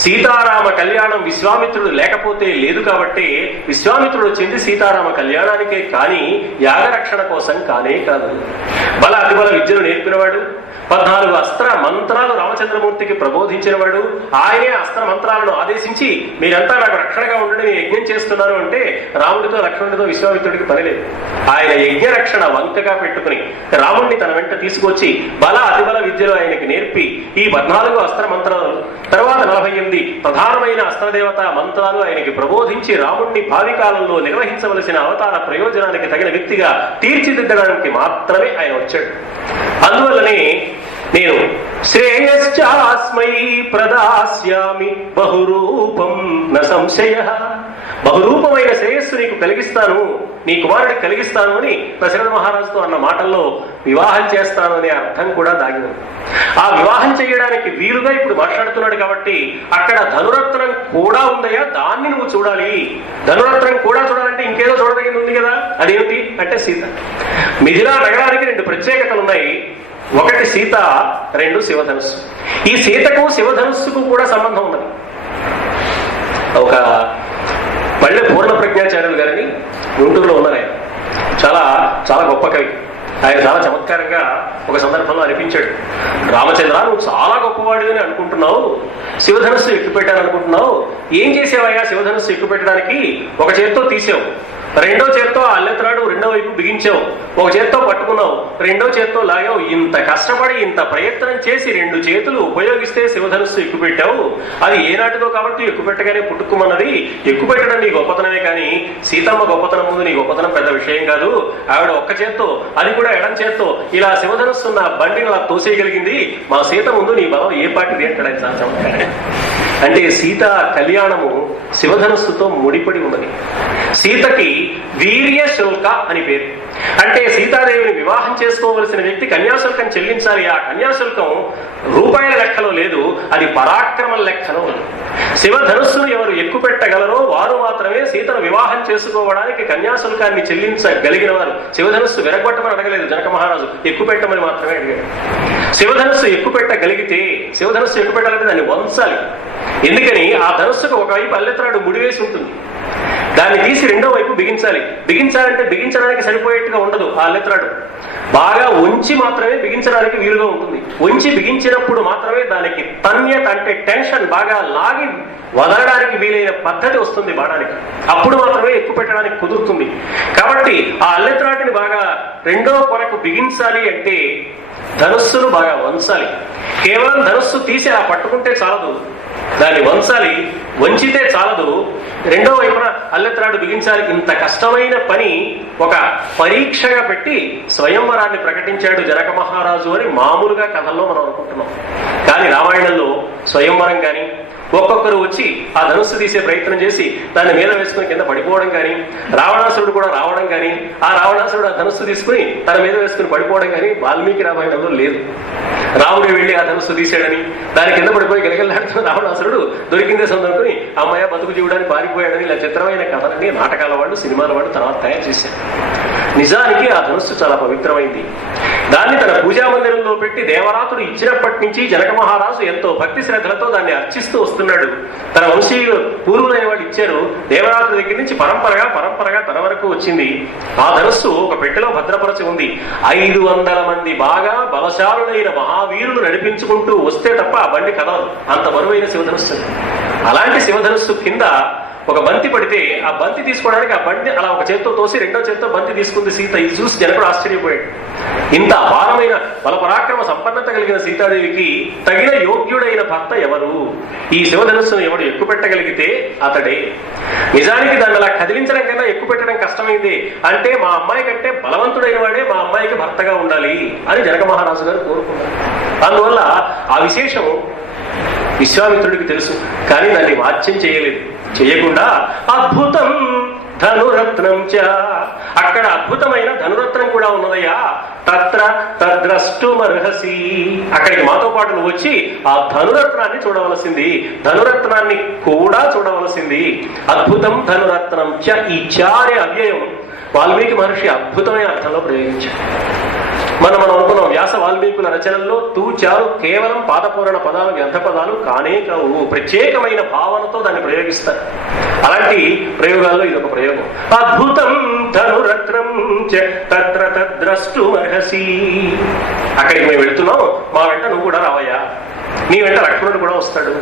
సీతారామ కళ్యాణం విశ్వామిత్రుడు లేకపోతే లేదు కాబట్టి విశ్వామిత్రుడు వచ్చింది సీతారామ కళ్యాణానికే కానీ యాగరక్షణ కోసం కానే కాదు. బల అతిబల విద్యను నేర్పినవాడు, 14 అస్త్ర మంత్రాలు రామచంద్రమూర్తికి ప్రబోధించినవాడు, ఆయనే అస్త్ర మంత్రాలను ఆదేశించి మీరంతా నాకు రక్షణగా ఉండడం నేను యజ్ఞం చేస్తున్నాను అంటే రాముడితో లక్ష్మణుడితో విశ్వామిత్రుడికి పనిలేదు. ఆయన యజ్ఞ రక్షణ వంకగా పెట్టుకుని రాముడిని తన వెంట తీసుకొచ్చి బల అతిబల విద్యలు ఆయనకి నేర్పి ఈ 14 అస్త్ర మంత్రాలు తర్వాత 48 ప్రధానమైన అస్త్రదేవత మంత్రాలు ఆయనకి ప్రబోధించి రాముడిని భావి కాలంలో నిర్వహించవలసిన అవతార ప్రయోజనానికి తగిన వ్యక్తిగా తీర్చిదిద్దడానికి మాత్రమే ఆయన వచ్చాడు. అందువల్లనే నేను శ్రేయశ్చాస్మై ప్రదాస్యామి బహురూపం న సంశయ, బహురూపమైన శ్రేయస్సు నీకు కలిగిస్తాను, నీ కుమారుడికి కలిగిస్తాను అని దశరథ మహారాజుతో అన్న మాటల్లో వివాహం చేస్తాను అనే అర్థం కూడా దాగి ఉంది. ఆ వివాహం చేయడానికి వీలుగా ఇప్పుడు మాట్లాడుతున్నాడు కాబట్టి అక్కడ ధనురత్నం కూడా ఉందయ్యా, దాన్ని నువ్వు చూడాలి. ధనురత్నం కూడా చూడాలంటే ఇంకేదో చూడదగింది ఉంది కదా, అదేమిటి అంటే సీత. మిథిలా నగరానికి 2 ప్రత్యేకతలు ఉన్నాయి. ఒకటి సీత, 2 శివధనుస్సు. ఈ సీతకు శివధనుస్సుకు కూడా సంబంధం ఉన్నది. ఒక పల్లె పూర్ణ ప్రజ్ఞాచార్యులు గారని గుంటూరులో ఉన్నారు. ఆయన చాలా చాలా గొప్ప కవి. ఆయన చాలా చమత్కారంగా ఒక సందర్భంలో అనిపించాడు, రామచంద్ర నువ్వు చాలా గొప్పవాడు అని అనుకుంటున్నావు, శివధనుస్సు ఎక్కుపెట్టాను అనుకుంటున్నావు, ఏం చేసావయ్యా శివధనుస్సు ఎక్కుపెట్టడానికి? ఒక చేత్తో తీసావు, రెండో చేత్తో ఆ అల్లెత్రాడు రెండో వైపు బిగించావు, ఒక చేత్తో పట్టుకున్నావు, రెండో చేత్తో లాగావు, ఇంత కష్టపడి ఇంత ప్రయత్నం చేసి 2 చేతులు ఉపయోగిస్తే శివధనుస్సు ఎక్కుపెట్టావు. అది ఏనాటిదో కాబట్టి ఎక్కుపెట్టగానే పుట్టుకుమన్నది. ఎక్కుపెట్టడం నీ గొప్పతనమే కానీ సీతమ్మ గొప్పతనం ముందు నీ గొప్పతనం పెద్ద విషయం కాదు. ఆవిడ ఒక్క చేత్తో, అది కూడా ఎడం చేత్తో ఇలా శివధనుస్సున్న బండిని అలా తోసేయగలిగింది. మా సీత ముందు నీ బలం ఏ పాటిది అంటాడు ఆయన. అంటే సీత కళ్యాణము శివధనుస్సుతో ముడిపడి ఉన్నది. సీతకి వీర్య శుల్క అని పేరు. అంటే సీతాదేవిని వివాహం చేసుకోవలసిన వ్యక్తి కన్యాశుల్కం చెల్లించాలి. ఆ కన్యాశుల్కం రూపాయల లెక్కలో లేదు, అది పరాక్రమం లెక్కలో ఉంది. శివధనుస్సును ఎవరు ఎక్కుపెట్టగలరో వారు మాత్రమే సీతను వివాహం చేసుకోవడానికి కన్యాశుల్కాన్ని చెల్లించగలిగిన వారు. శివధనుస్సు విరగొట్టమని అడగలేదు జనక మహారాజు, ఎక్కుపెట్టమని మాత్రమే అడిగాడు. శివధనుస్సు ఎక్కుపెట్టగలిగితే, శివధనుస్సు ఎక్కుపెట్టాలంటే దాన్ని వంచాలి. ఎందుకని ఆ ధనుస్సుకు ఒకవైపు అల్లెత్రాడు ముడివేసి ఉంటుంది, దాన్ని తీసి రెండో వైపు బిగించాలి. బిగించాలంటే బిగించడానికి సరిపోయేట్టుగా ఉండదు. ఆ అల్లెత్రాడు బాగా ఉంచి మాత్రమే బిగించడానికి వీలుగా ఉంటుంది. ఉంచి బిగించినప్పుడు మాత్రమే దానికి తన్యత అంటే టెన్షన్ బాగా లాగి వదలడానికి వీలైన పద్ధతి వస్తుంది బాణానికి. అప్పుడు మాత్రమే ఎక్కువ పెట్టడానికి కుదురుతుంది. కాబట్టి ఆ అల్లెత్రాటిని బాగా రెండో కొరకు బిగించాలి అంటే ధనుస్సును బాగా వంచాలి. కేవలం ధనుస్సు తీసి ఆ పట్టుకుంటే చాలదు, దాన్ని వంచాలి. వంచితే చాలదు, రెండో వైపున అల్లెత్రాడు బిగించాలి. ఇంత కష్టమైన పని ఒక పరీక్షగా పెట్టి స్వయంవరాన్ని ప్రకటించాడు జనక మహారాజు అని మామూలుగా కథల్లో మనం అనుకుంటున్నాం. కానీ రామాయణంలో స్వయంవరం కానీ ఒక్కొక్కరు వచ్చి ఆ ధనుస్సు తీసే ప్రయత్నం చేసి దాన్ని మీద వేసుకుని కింద పడిపోవడం కానీ, రావణాసురుడు కూడా రావడం కానీ, ఆ రావణాసురుడు ఆ ధనుస్సు తీసుకుని తన మీద వేసుకుని పడిపోవడం కానీ వాల్మీకి రామాయణంలో లేదు. రాముడు వెళ్లి ఆ ధనుస్సు తీసాడని దాని కింద పడిపోయి గెలగలాడుతున్న రావణాసురుడు దొరికిందే సందర్భని అమ్మాయ బతుకు జీవుడానికి పారిపోయాడని ఇలా చిత్రమైన కథలని నాటకాల వాళ్ళు సినిమాల వాళ్ళు తర్వాత తయారు చేశారు. నిజానికి ఆ ధనుస్సు చాలా పవిత్రమైంది. దాన్ని తన పూజా మందిరంలో పెట్టి దేవరాతుడు ఇచ్చినప్పటి నుంచి జనక మహారాజు ఎంతో భక్తి శ్రద్ధలతో దాన్ని అర్చిస్తూ వస్తున్నాడు. తన వంశీయులు పూర్వులైన వాళ్ళు ఇచ్చారు. దేవరాతుడి దగ్గర నుంచి పరంపరగా తన వరకు వచ్చింది. ఆ ధనుస్సు ఒక పెట్టెలో భద్రపరచి ఉంది. 500 మంది బాగా బలశాలులైన మహావీరులు నడిపించుకుంటూ వస్తే తప్ప ఆ బండి కదలదు, అంత బరువైన శివధనుస్సు. అలాంటి శివధనుస్సు కింద ఒక బంతి పడితే ఆ బంతి తీసుకోవడానికి ఆ బండి అలా ఒక చేత్తో తోసి రెండో చేత్తో బంతి తీసుకుంది సీత. ఇది చూసి జనకుడు ఆశ్చర్యపోయాడు. ఇంత అపారమైన బలపరాక్రమ సంపన్నత కలిగిన సీతాదేవికి తగిన యోగ్యుడైన భర్త ఎవరు? ఈ శివధనుస్సును ఎవడు ఎక్కుపెట్టగలిగితే అతడే. నిజానికి దాన్ని అలా కదిలించడం కన్నా ఎక్కుపెట్టడం కష్టమైంది. అంటే మా అమ్మాయి కంటే బలవంతుడైన వాడే మా అమ్మాయికి భర్తగా ఉండాలి అని జనక మహారాజు గారు కోరుకున్నారు. అందువల్ల ఆ విశేషం విశ్వామిత్రుడికి తెలుసు, కానీ దాన్ని వాచ్యం చేయలేదు. చేయకుండా అద్భుతం ధనురత్నం చ, అక్కడ అద్భుతమైన ధనురత్నం కూడా ఉన్నదయ్యా, తత్ర తద్రష్టుమర్హసి, అక్కడికి మాతో పాటు నువ్వు వచ్చి ఆ ధనురత్నాన్ని చూడవలసింది, ధనురత్నాన్ని కూడా చూడవలసింది. అద్భుతం ధనురత్నం చ, ఈ చారే అవ్యయం వాల్మీకి మహర్షి అద్భుతమైన అర్థంలో ప్రయోగించారు. మనం అనుకున్నాం వ్యాస వాల్మీకుల రచనల్లో తూచారు కేవలం పాదపూరణ పదాలు వ్యర్థ పదాలు కానే కావు, ప్రత్యేకమైన భావనతో దాన్ని ప్రయోగిస్తారు. అలాంటి ప్రయోగాల్లో ఇదొక ప్రయోగం. అద్భుతం ధనురత్నం చ తత్ర తద్రష్టుమర్హసి, అక్కడికి మేము వెళుతున్నాం, మా వెంట నువ్వు కూడా రావయ్యా, నీ వెంట లక్ష్మణుడు కూడా వస్తాడు.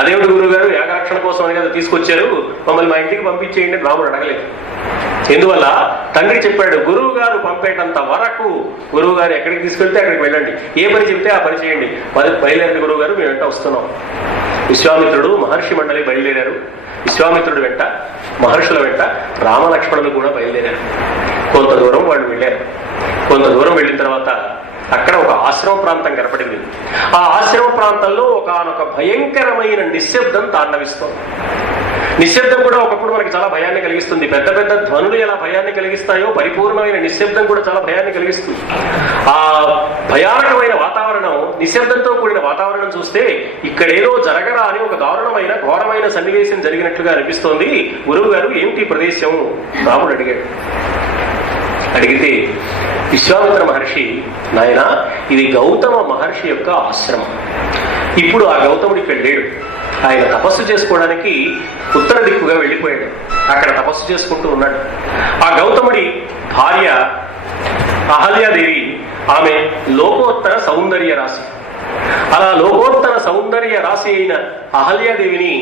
అదేమిటి గురువు గారు యాగరక్షణ కోసం అని కదా తీసుకొచ్చారు, మమ్మల్ని మా ఇంటికి పంపించేయండి రాముడు అడగలేదు. ఎందువల్ల తండ్రి చెప్పాడు, గురువు గారు పంపేటంత వరకు గురువు గారు ఎక్కడికి తీసుకెళ్తే అక్కడికి వెళ్ళండి, ఏ పని చెప్తే ఆ పని చేయండి. బయలుదేరిన గురువు గారు మేము వెంట వస్తున్నాం. విశ్వామిత్రుడు మహర్షి మండలి బయలుదేరారు. విశ్వామిత్రుడు వెంట మహర్షుల వెంట రామలక్ష్మణులు కూడా బయలుదేరారు. కొంత దూరం వాళ్ళు వెళ్ళారు. కొంత దూరం వెళ్ళిన తర్వాత అక్కడ ఒక ఆశ్రమ ప్రాంతం కనపడింది. ఆ ఆశ్రమ ప్రాంతంలో ఒకనొక భయంకరమైన నిశ్శబ్దం తాండవిస్తోంది. నిశ్శబ్దం కూడా ఒకప్పుడు మనకి చాలా భయాన్ని కలిగిస్తుంది. పెద్ద పెద్ద ధ్వనులు ఎలా భయాన్ని కలిగిస్తాయో పరిపూర్ణమైన నిశ్శబ్దం కూడా చాలా భయాన్ని కలిగిస్తుంది. ఆ భయానకమైన వాతావరణం, నిశ్శబ్దంతో కూడిన వాతావరణం చూస్తే ఇక్కడేదో జరగరా అని ఒక దారుణమైన ఘోరమైన సన్నివేశం జరిగినట్లుగా అనిపిస్తోంది. గురువు గారు ఏమిటి ప్రదేశం రాముడు అడిగాడు. అడిగితే విశ్వామిత్ర మహర్షి, నాయన ఇది గౌతమ మహర్షి యొక్క ఆశ్రమం. ఇప్పుడు ఆ గౌతముడు ఇక్కడ లేడు. ఆయన తపస్సు చేసుకోవడానికి ఉత్తర దిక్కుగా వెళ్ళిపోయాడు. అక్కడ తపస్సు చేసుకుంటూ ఉన్నాడు. ఆ గౌతముడి భార్య అహల్యాదేవి ఆమె లోకోత్తర సౌందర్య రాశి. అలా లోకోత్తర సౌందర్య రాశి అయిన అహల్యాదేవిని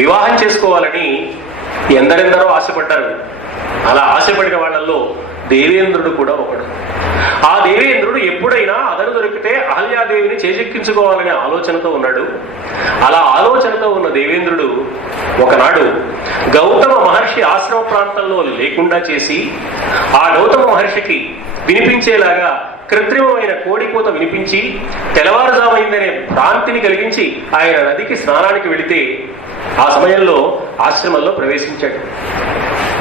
వివాహం చేసుకోవాలని ఎందరెందరో ఆశపడ్డారు. అలా ఆశపడిన వాళ్ళల్లో దేవేంద్రుడు కూడా ఒకడు. ఆ దేవేంద్రుడు ఎప్పుడైనా అదను దొరికితే అహల్యాదేవిని చేజెక్కించుకోవాలనే ఆలోచనతో ఉన్నాడు. అలా ఆలోచనతో ఉన్న దేవేంద్రుడు ఒకనాడు గౌతమ మహర్షి ఆశ్రమ ప్రాంతంలో లేకుండా చేసి ఆ గౌతమ మహర్షికి వినిపించేలాగా కృత్రిమమైన కోడికూత వినిపించి తెల్లవారుజామైందనే భ్రాంతిని కలిగించి ఆయన నదికి స్నానానికి వెళితే ఆ సమయంలో ఆశ్రమంలో ప్రవేశించాడు.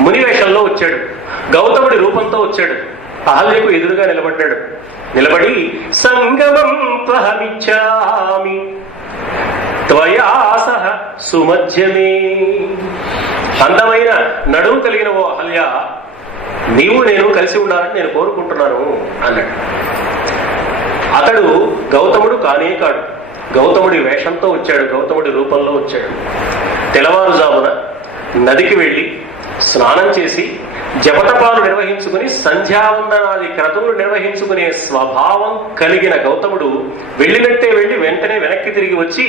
మునివేషంలో వచ్చాడు. గౌతముడి రూపంతో వచ్చాడు. అహల్యకు ఎదురుగా నిలబడ్డాడు. నిలబడి సంగమం త్వహమిచ్చామి త్వయా సహ సుమధ్యమే. అందమైన నడుము కలిగిన ఓ అహల్య, నీవు నేను కలిసి ఉండాలని నేను కోరుకుంటున్నాను అన్నాడు. అతడు గౌతముడు కానే కాడు. గౌతముడి వేషంతో వచ్చాడు. గౌతముడి రూపంలో వచ్చాడు. తెల్లవారుజామున నదికి వెళ్లి స్నానం చేసి జపతపాలు నిర్వహించుకుని సంధ్యావందనాది క్రతువులు నిర్వహించుకునే స్వభావం కలిగిన గౌతముడు వెళ్ళినట్టే వెళ్లి వెంటనే వెనక్కి తిరిగి వచ్చి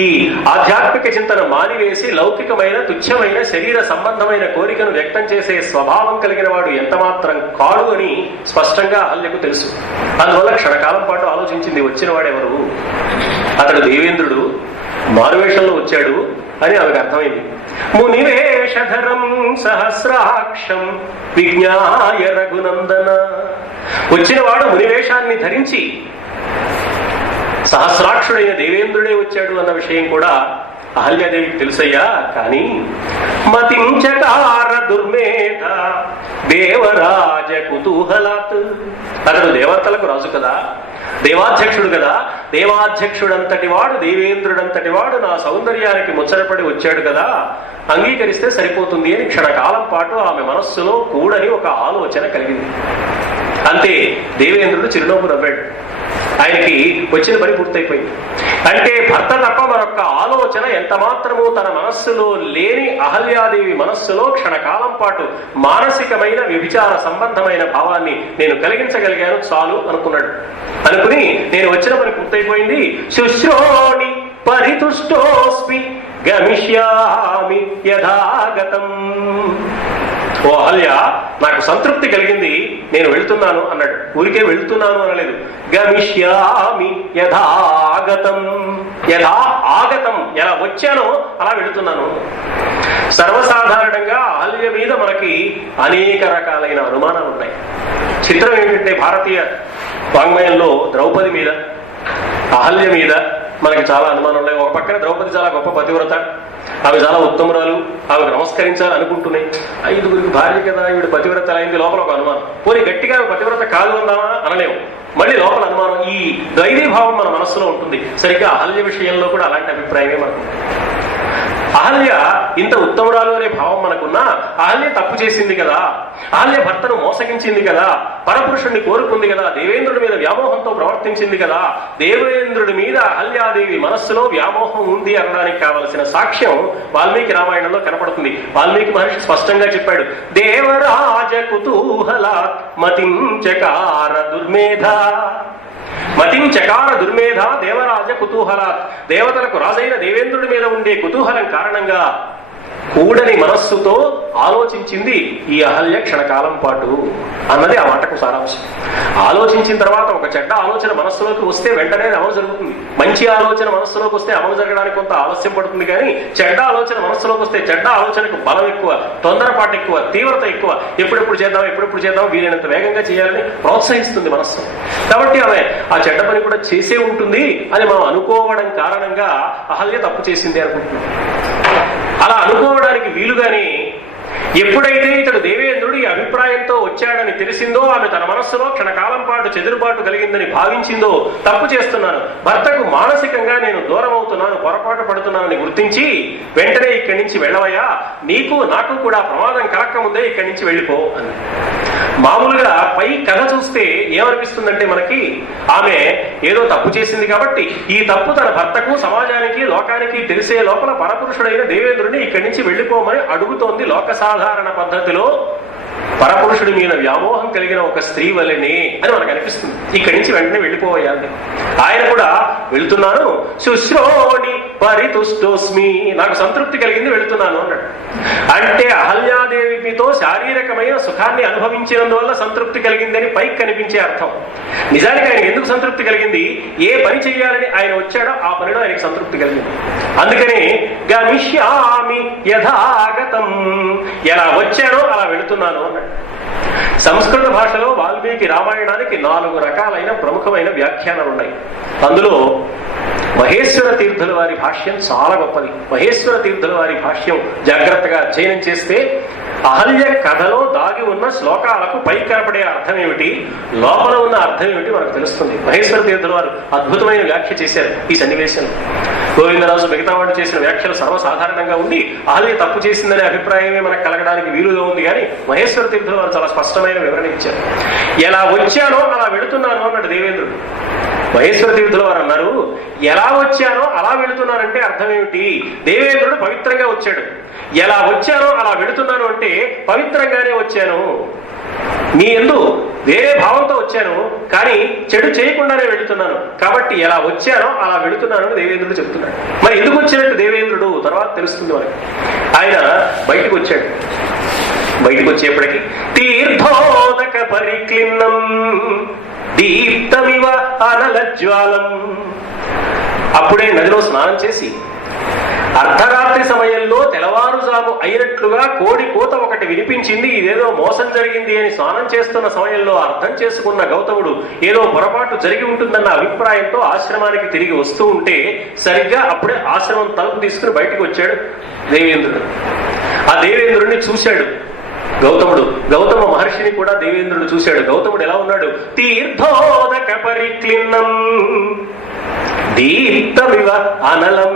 ఈ ఆధ్యాత్మిక చింతన మానివేసి లౌకికమైన తుచ్చమైన శరీర సంబంధమైన కోరికను వ్యక్తం చేసే స్వభావం కలిగిన వాడు ఎంత మాత్రం కాడు అని స్పష్టంగా అహల్యకు తెలుసు. అందువల్ల క్షణకాలం పాటు ఆలోచించింది, వచ్చిన వాడెవరు? అతడు దేవేంద్రుడు, మారువేషంలో వచ్చాడు అని ఆమెకు అర్థమైంది. మునివేషధరం సహస్రాక్షం విజ్ఞాయ రఘునందన. వచ్చినవాడు మునివేషాన్ని ధరించి సహస్రాక్షుడైన దేవేంద్రుడే వచ్చాడు అన్న విషయం కూడా అహల్యాదేవికి తెలుసయ్యా. కానీ మతించకార దుర్మేధ దేవరాజ కుతూహలాత్. అతడు దేవతలకు రాజు కదా, దేవాధ్యక్షుడు కదా. దేవాధ్యక్షుడంతటి వాడు, దేవేంద్రుడంతటి వాడు నా సౌందర్యానికి ముచ్చటపడి వచ్చాడు కదా, అంగీకరిస్తే సరిపోతుంది అని క్షణకాలం పాటు ఆమె మనస్సులో కూడని ఒక ఆలోచన కలిగింది. అంతే, దేవేంద్రుడు చిరునవ్వు నవ్వాడు. ఆయనకి వచ్చిన పని పూర్తయిపోయింది. అంటే భర్త తప్ప మరొక్క ఆలోచన ఎంత మాత్రమూ తన మనస్సులో లేని అహల్యాదేవి మనస్సులో క్షణకాలం పాటు మానసికమైన వ్యభిచార సంబంధమైన భావాన్ని నేను కలిగించగలిగాను చాలు అనుకున్నాడు. అనుకుని నేను వచ్చిన పని పూర్తయిపోయింది, శుశ్రోణి పరితుష్టోస్మి గమిష్యామి యథాగతం. ఓ అహల్య, నాకు సంతృప్తి కలిగింది, నేను వెళుతున్నాను అన్నాడు. ఊరికే వెళుతున్నాను అనలేదు. గమిష్యామి యథాగతం. యథా ఆగతం, ఎలా వచ్చానో అలా వెళుతున్నాను. సర్వసాధారణంగా అహల్య మీద మనకి అనేక రకాలైన అనుమానాలు ఉన్నాయి. చిత్రం ఏంటంటే భారతీయ వాంగ్మయంలో ద్రౌపది మీద, అహల్య మీద మనకి చాలా అనుమానం ఉన్నాయి. ఒక పక్కన ద్రౌపది చాలా గొప్ప పతివ్రత, ఆమె చాలా ఉత్తమురాలు, ఆమెకు నమస్కరించాలి అనుకుంటున్నాయి. ఐదుగురికి భార్య కదా, ఈవిడ పతివ్రత అయింది. లోపల ఒక అనుమానం. పోనీ గట్టిగా పతివ్రత కాదు అందామా అనలేము. మళ్ళీ లోపల అనుమానం. ఈ ద్వైతీభావం మన మనస్సులో ఉంటుంది. సరిగ్గా అహల్య విషయంలో కూడా అలాంటి అభిప్రాయమే మనకు. అహల్య ఇంత ఉత్తమురాలు అనే భావం మనకున్నా అహల్య తప్పు చేసింది కదా, అహల్య భర్తను మోసగించింది కదా, పరపురుషుణ్ణి కోరుకుంది కదా, దేవేంద్రుడి మీద వ్యామోహంతో ప్రవర్తించింది కదా, దేవేంద్రుడి మీద అహల్యాదేవి మనస్సులో వ్యామోహం ఉంది అనడానికి కావలసిన సాక్ష్యం వాల్మీకి రామాయణంలో కనపడుతుంది. వాల్మీకి మహర్షి స్పష్టంగా చెప్పాడు, దేవరాజ కుతూహలాత్ మతించకార దుర్మేధ. మతించకార దుర్మేధ దేవరాజ కుతూహలాత్. దేవతలకు రాజైన దేవేంద్రుడి మీద ఉండే కుతూహలం కారణంగా కూడని మనస్సుతో ఆలోచించింది ఈ అహల్య క్షణకాలం పాటు అన్నది ఆ మాటకు సారాంశం. ఆలోచించిన తర్వాత ఒక చెడ్డ ఆలోచన మనస్సులోకి వస్తే వెంటనే అమలు జరుగుతుంది. మంచి ఆలోచన మనస్సులోకి వస్తే అమలు జరగడానికి కొంత ఆలస్యం పడుతుంది. కానీ చెడ్డ ఆలోచన మనస్సులోకి వస్తే చెడ్డ ఆలోచనకు బలం ఎక్కువ, తొందరపాటు ఎక్కువ, తీవ్రత ఎక్కువ. ఎప్పుడెప్పుడు చేద్దాం వీలైనంత వేగంగా చేయాలని ప్రోత్సహిస్తుంది మనస్సు. కాబట్టి ఆమె ఆ చెడ్డ పని కూడా చేసే ఉంటుంది అని మనం అనుకోవడం కారణంగా అహల్య తప్పు చేసింది అనుకుంటున్నాం. అలా అనుకోవడానికి వీలుగానే ఎప్పుడైతే ఇతడు దేవేంద్రుడు ఈ అభిప్రాయంతో వచ్చాడని తెలిసిందో, ఆమె తన మనస్సులో క్షణకాలం పాటు చెదురుబాటు కలిగిందని భావించిందో, తప్పు చేస్తున్నాను, భర్తకు మానసికంగా నేను దూరం అవుతున్నాను, పొరపాటు పడుతున్నానని గుర్తించి వెంటనే ఇక్కడి నుంచి వెళ్ళవయ్యా, నీకు నాకు కూడా ప్రమాదం కలక్కముందే ఇక్కడి నుంచి వెళ్ళిపో అని. మామూలుగా పై కథ చూస్తే ఏమనిపిస్తుందంటే మనకి, ఆమె ఏదో తప్పు చేసింది కాబట్టి ఈ తప్పు తన భర్తకు, సమాజానికి, లోకానికి తెలిసే లోపల పరపురుషుడైన దేవేంద్రుడిని ఇక్కడి నుంచి వెళ్ళిపోమని అడుగుతోంది. లోక సాధారణ పద్ధతిలో పరపురుషుడి మీద వ్యామోహం కలిగిన ఒక స్త్రీ వలెనే అని మనకు అనిపిస్తుంది. ఇక్కడి నుంచి వెంటనే వెళ్ళిపోయాలి. ఆయన కూడా వెళ్తున్నాను, శుశ్రోణి పరితుష్టోస్మి, నాకు సంతృప్తి కలిగింది, వెళుతున్నాను అన్నాడు. అంటే అహల్యాదేవితో శారీరకమైన సుఖాన్ని అనుభవించినందువల్ల సంతృప్తి కలిగిందని పైకి కనిపించే అర్థం. నిజానికి ఆయన ఎందుకు సంతృప్తి కలిగింది? ఏ పని చెయ్యాలని ఆయన వచ్చాడో ఆ పనిలో ఆయనకు సంతృప్తి కలిగింది. అందుకనే గమిష్యామి యథాగతం, ఎలా వచ్చానో అలా వెళుతున్నాను అన్నాడు. సంస్కృత భాషలో వాల్మీకి రామాయణానికి 4 రకాలైన ప్రముఖమైన వ్యాఖ్యానాలు ఉన్నాయి. అందులో మహేశ్వర తీర్థుల వారి భాష్యం చాలా గొప్పది. మహేశ్వర తీర్థుల వారి భాష్యం జాగ్రత్తగా అధ్యయనం చేస్తే అహల్య కథలో దాగి ఉన్న శ్లోకాలకు పై కనపడే అర్థం ఏమిటి, లోపల ఉన్న అర్థం ఏమిటి మనకు తెలుస్తుంది. మహేశ్వర తీర్థుల వారు అద్భుతమైన వ్యాఖ్య చేశారు ఈ సన్నివేశంలో. గోవిందరాజు మిగతా వాళ్ళు చేసిన వ్యాఖ్యలు సర్వసాధారణంగా ఉండి అహల్య తప్పు చేసిందనే అభిప్రాయమే మనకు కలగడానికి వీలుగా ఉంది. కానీ మహేశ్వర తీర్థుల వారు చాలా స్పష్టమైన వివరణ ఇచ్చారు. ఎలా వచ్చానో అలా వెళుతున్నాను అన్నాడు దేవేంద్రుడు. మహేశ్వర తీర్థుల వారు అన్నారు, ఎలా వచ్చానో అలా వెళుతున్నానంటే అర్థం ఏమిటి? దేవేంద్రుడు పవిత్రంగా వచ్చాడు. ఎలా వచ్చానో అలా వెళుతున్నాను అంటే పవిత్రంగానే వచ్చాను, నీ యందు వేరే భావంతో వచ్చాను, కానీ చెడు చేయకుండానే వెళుతున్నాను. కాబట్టి ఎలా వచ్చానో అలా వెళుతున్నాను అని దేవేంద్రుడు చెప్తున్నాడు. మరి ఎందుకు వచ్చినట్టు దేవేంద్రుడు తర్వాత తెలుస్తుంది మనకి. ఆయన బయటకు వచ్చాడు. బయటకు వచ్చేప్పటికి తీర్థోదక పరిక్లిన్నం దీప్తమివ అనలజ్వాలం, అప్పుడే నదిలో స్నానం చేసి అర్ధరాత్రి సమయంలో తెల్లవారుజాము అయినట్లుగా కోడి కోత ఒకటి వినిపించింది. ఇదేదో మోసం జరిగింది అని స్నానం చేస్తున్న సమయంలో అర్థం చేసుకున్న గౌతముడు ఏదో పొరపాటు జరిగి ఉంటుందన్న అభిప్రాయంతో ఆశ్రమానికి తిరిగి వస్తూ ఉంటే సరిగ్గా అప్పుడే ఆశ్రమం తలుపు తీసుకుని బయటకు వచ్చాడు దేవేంద్రుడు. ఆ దేవేంద్రుడిని చూశాడు గౌతముడు. గౌతమ మహర్షిని కూడా దేవేంద్రుడు చూశాడు. గౌతముడు ఎలా ఉన్నాడు? తీర్థోదక పరిక్లిన్నం దీప్తమివ అనలం,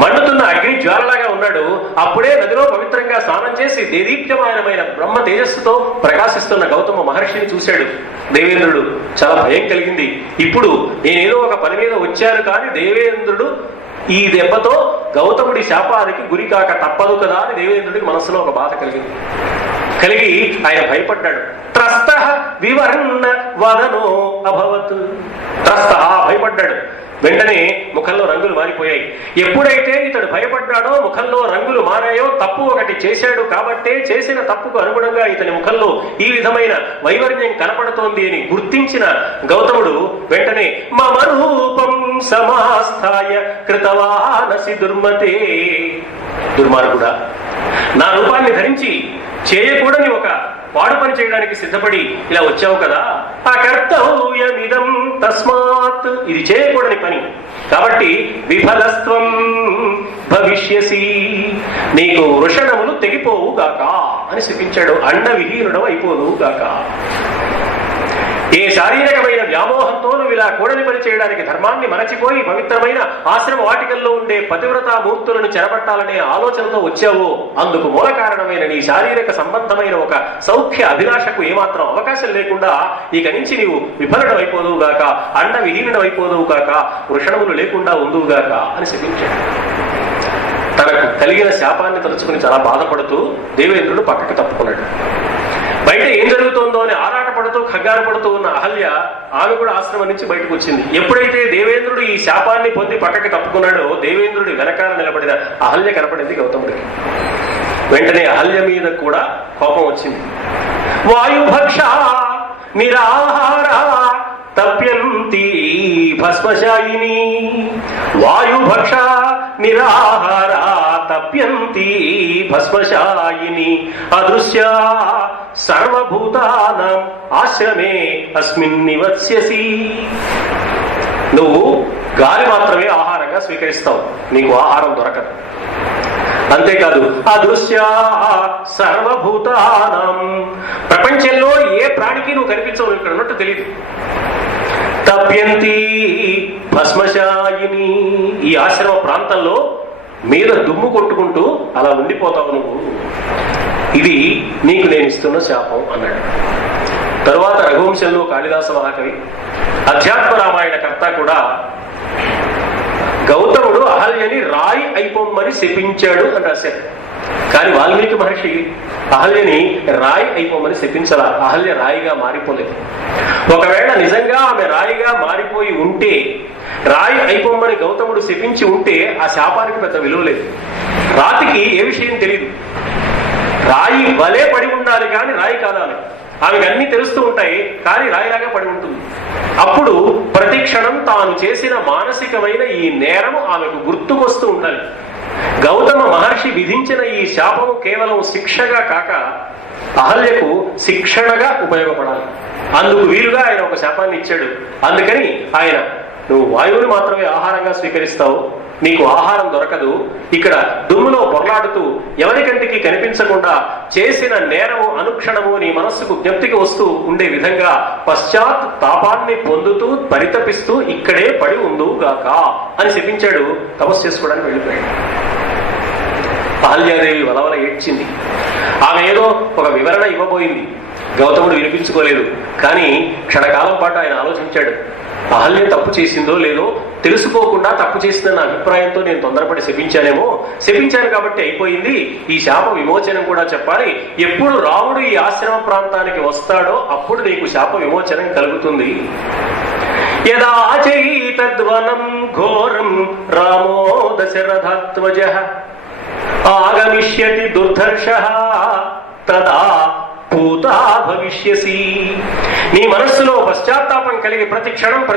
మండుతున్న అగ్ని జ్వాలలాగా ఉన్నాడు. అప్పుడే నదిలో పవిత్రంగా స్నానం చేసి దేదీప్యమానమైన బ్రహ్మ తేజస్సుతో ప్రకాశిస్తున్న గౌతమ మహర్షిని చూశాడు దేవేంద్రుడు. చాలా భయం కలిగింది. ఇప్పుడు నేనేదో ఒక పని మీద వచ్చాను, కానీ దేవేంద్రుడు ఈ దెబ్బతో గౌతముడి శాపానికి గురి కాక తప్పదు కదా అని దేవేంద్రుడికి మనస్సులో ఒక బాధ కలిగి ఆయన భయపడ్డాడు. త్రస్త వివర్ణ వదనో అభవత్, త్రస్త భయపడ్డాడు. వెంటనే ముఖంలో రంగులు మారిపోయాయి. ఎప్పుడైతే ఇతడు భయపడ్డాడో ముఖంలో రంగులు మారాయో తప్పు ఒకటి చేశాడు కాబట్టే చేసిన తప్పుకు అనుగుణంగా ఇతని ముఖంలో ఈ విధమైన వైవర్ణ్యం కనపడుతోంది అని గుర్తించిన గౌతముడు వెంటనే మమ రూపం సమాస్థాయ కృతవానసి దుర్మతే, దుర్మార్గుడా, నా రూపాన్ని ధరించి చేయకూడని ఒక వాడు పని చేయడానికి సిద్ధపడి ఇలా వచ్చావు కదా, ఆ కర్తవ్యమిదం తస్మాత్, ఇది చేయకూడని పని కాబట్టి విఫలస్త్వం భవిష్యసి, నీకు వృషణములు తెగిపోవు గాక అని శపించాడు. అండ విహీనుడవు అయిపోదు గాక. ఏ శారీరకమైన వ్యామోహంతో నువ్వు ఇలా కూడని పని చేయడానికి ధర్మాన్ని మరచిపోయి పవిత్రమైన ఆశ్రమ వాటికల్లో ఉండే పతివ్రతా మూర్తులను చెరపట్టాలనే ఆలోచనతో వచ్చావో అందుకు మూల కారణమైన నీ శారీరక సంబంధమైన ఒక సౌఖ్య అభిలాషకు ఏమాత్రం అవకాశం లేకుండా ఇక నుంచి నీవు విఫలుడవైపోదువుగాక, అండ విహీనుడవైపోదువుగాక, వృషణములు లేకుండా ఉందువుగాక అని శపించాడు. తనకు కలిగిన శాపాన్ని తలుచుకుని చాలా బాధపడుతూ దేవేంద్రుడు పక్కకు తప్పుకున్నాడు. బయట ఏం జరుగుతోందో అని ఆరాటపడుతూ ఖంగారు పడుతూ ఉన్న అహల్య ఆమె కూడా ఆశ్రమం నుంచి బయటకు వచ్చింది. ఎప్పుడైతే దేవేంద్రుడు ఈ శాపాన్ని పొంది పక్కకి తప్పుకున్నాడో దేవేంద్రుడి వెనకాల నిలబడిన అహల్య కనపడింది గౌతముడికి. వెంటనే అహల్య మీద కూడా కోపం వచ్చింది. వాయుభక్ష నిరాహార తప్యంతి భస్మశాయిని, వాయుభక్ష నిరాహార తప్యంతి భస్మశాయిని, అదృశ్య సర్వభూతానాం ఆశ్రమే అస్మిన్ నివత్స్యసి. నువ్వు గాలి మాత్రమే ఆహారంగా స్వీకరిస్తావు, నీకు ఆహారం దొరకదు. అంతేకాదు అదృశ్య సర్వభూతానాం, ప్రపంచంలో ఏ ప్రాణికి నువ్వు కనిపించవు, ఇక్కడ ఉన్నట్టు తెలియదు. తప్యంతి భస్మశాయిని, ఈ ఆశ్రమ ప్రాంతంలో మీద దుమ్ము కొట్టుకుంటూ అలా ఉండిపోతావు నువ్వు, ఇది నీకు నేను ఇస్తున్న శాపం అన్నాడు. తరువాత రఘువంశంలో కాళిదాస మహాకవి అధ్యాత్మ రామాయణ కర్త కూడా గౌతముడు అహల్యని రాయి అయిపోమ్మని శపించాడు అని రాశారు. కానీ వాల్మీకి మహర్షి అహల్యని రాయి అయిపోమని శపించాల. అహల్య రాయిగా మారిపోలేదు. ఒకవేళ నిజంగా ఆమె రాయిగా మారిపోయి ఉంటే, రాయి అయిపోమని గౌతముడు శపించి ఉంటే ఆ శాపానికి పెద్ద విలువ లేదు. రాతికి ఏ విషయం తెలియదు, రాయి వలే పడి ఉండాలి కానీ రాయి కాదాలి. ఆమెకు అన్ని తెలుస్తూ ఉంటాయి కానీ రాయిలాగా పడి ఉంటుంది. అప్పుడు ప్రతి క్షణం తాను చేసిన మానసికమైన ఈ నేరము ఆమెకు గుర్తుకొస్తూ ఉండాలి. గౌతమ మహర్షి విధించిన ఈ శాపము కేవలం శిక్షగా కాక అహల్యకు శిక్షణగా ఉపయోగపడాలి. అందుకు వీలుగా ఆయన ఒక శాపాన్ని ఇచ్చాడు. అందుకని ఆయన, నువ్వు వాయువుని మాత్రమే ఆహారంగా స్వీకరిస్తావు, నీకు ఆహారం దొరకదు, ఇక్కడ దుమ్ములో పొరలాడుతూ ఎవరి కంటికి కనిపించకుండా చేసిన నేరము అనుక్షణము నీ మనస్సుకు జ్ఞప్తికి వస్తూ ఉండే విధంగా పశ్చాత్ తాపాన్ని పొందుతూ పరితపిస్తూ ఇక్కడే పడి ఉందుగాక అని శపించాడు. తపస్సు చేసుకోవడానికి వెళ్ళిపోయాడు. అహల్యాదేవి వలవల ఏడ్చింది. ఆమె ఏదో ఒక వివరణ ఇవ్వబోయింది, గౌతముడు వినిపించుకోలేదు. కానీ క్షణకాలం పాటు ఆయన ఆలోచించాడు. అహల్య తప్పు చేసిందో లేదో తెలుసుకోకుండా తప్పు చేసిందన్న అభిప్రాయంతో నేను తొందరపడి శపించాను కాబట్టి అయిపోయింది. ఈ శాప విమోచనం కూడా చెప్పాలి. ఎప్పుడు రాముడు ఈ ఆశ్రమ ప్రాంతానికి వస్తాడో అప్పుడు నీకు శాప విమోచనం కలుగుతుంది. యదా చైతద్వనం ఘోరం రామో దశరథాత్మజః ఆగమిష్యతి దుర్ధర్షః తదా పూతా భవిష్యసి. నీ మనస్సులో పశ్చాత్తాపం కలిగి ప్రతి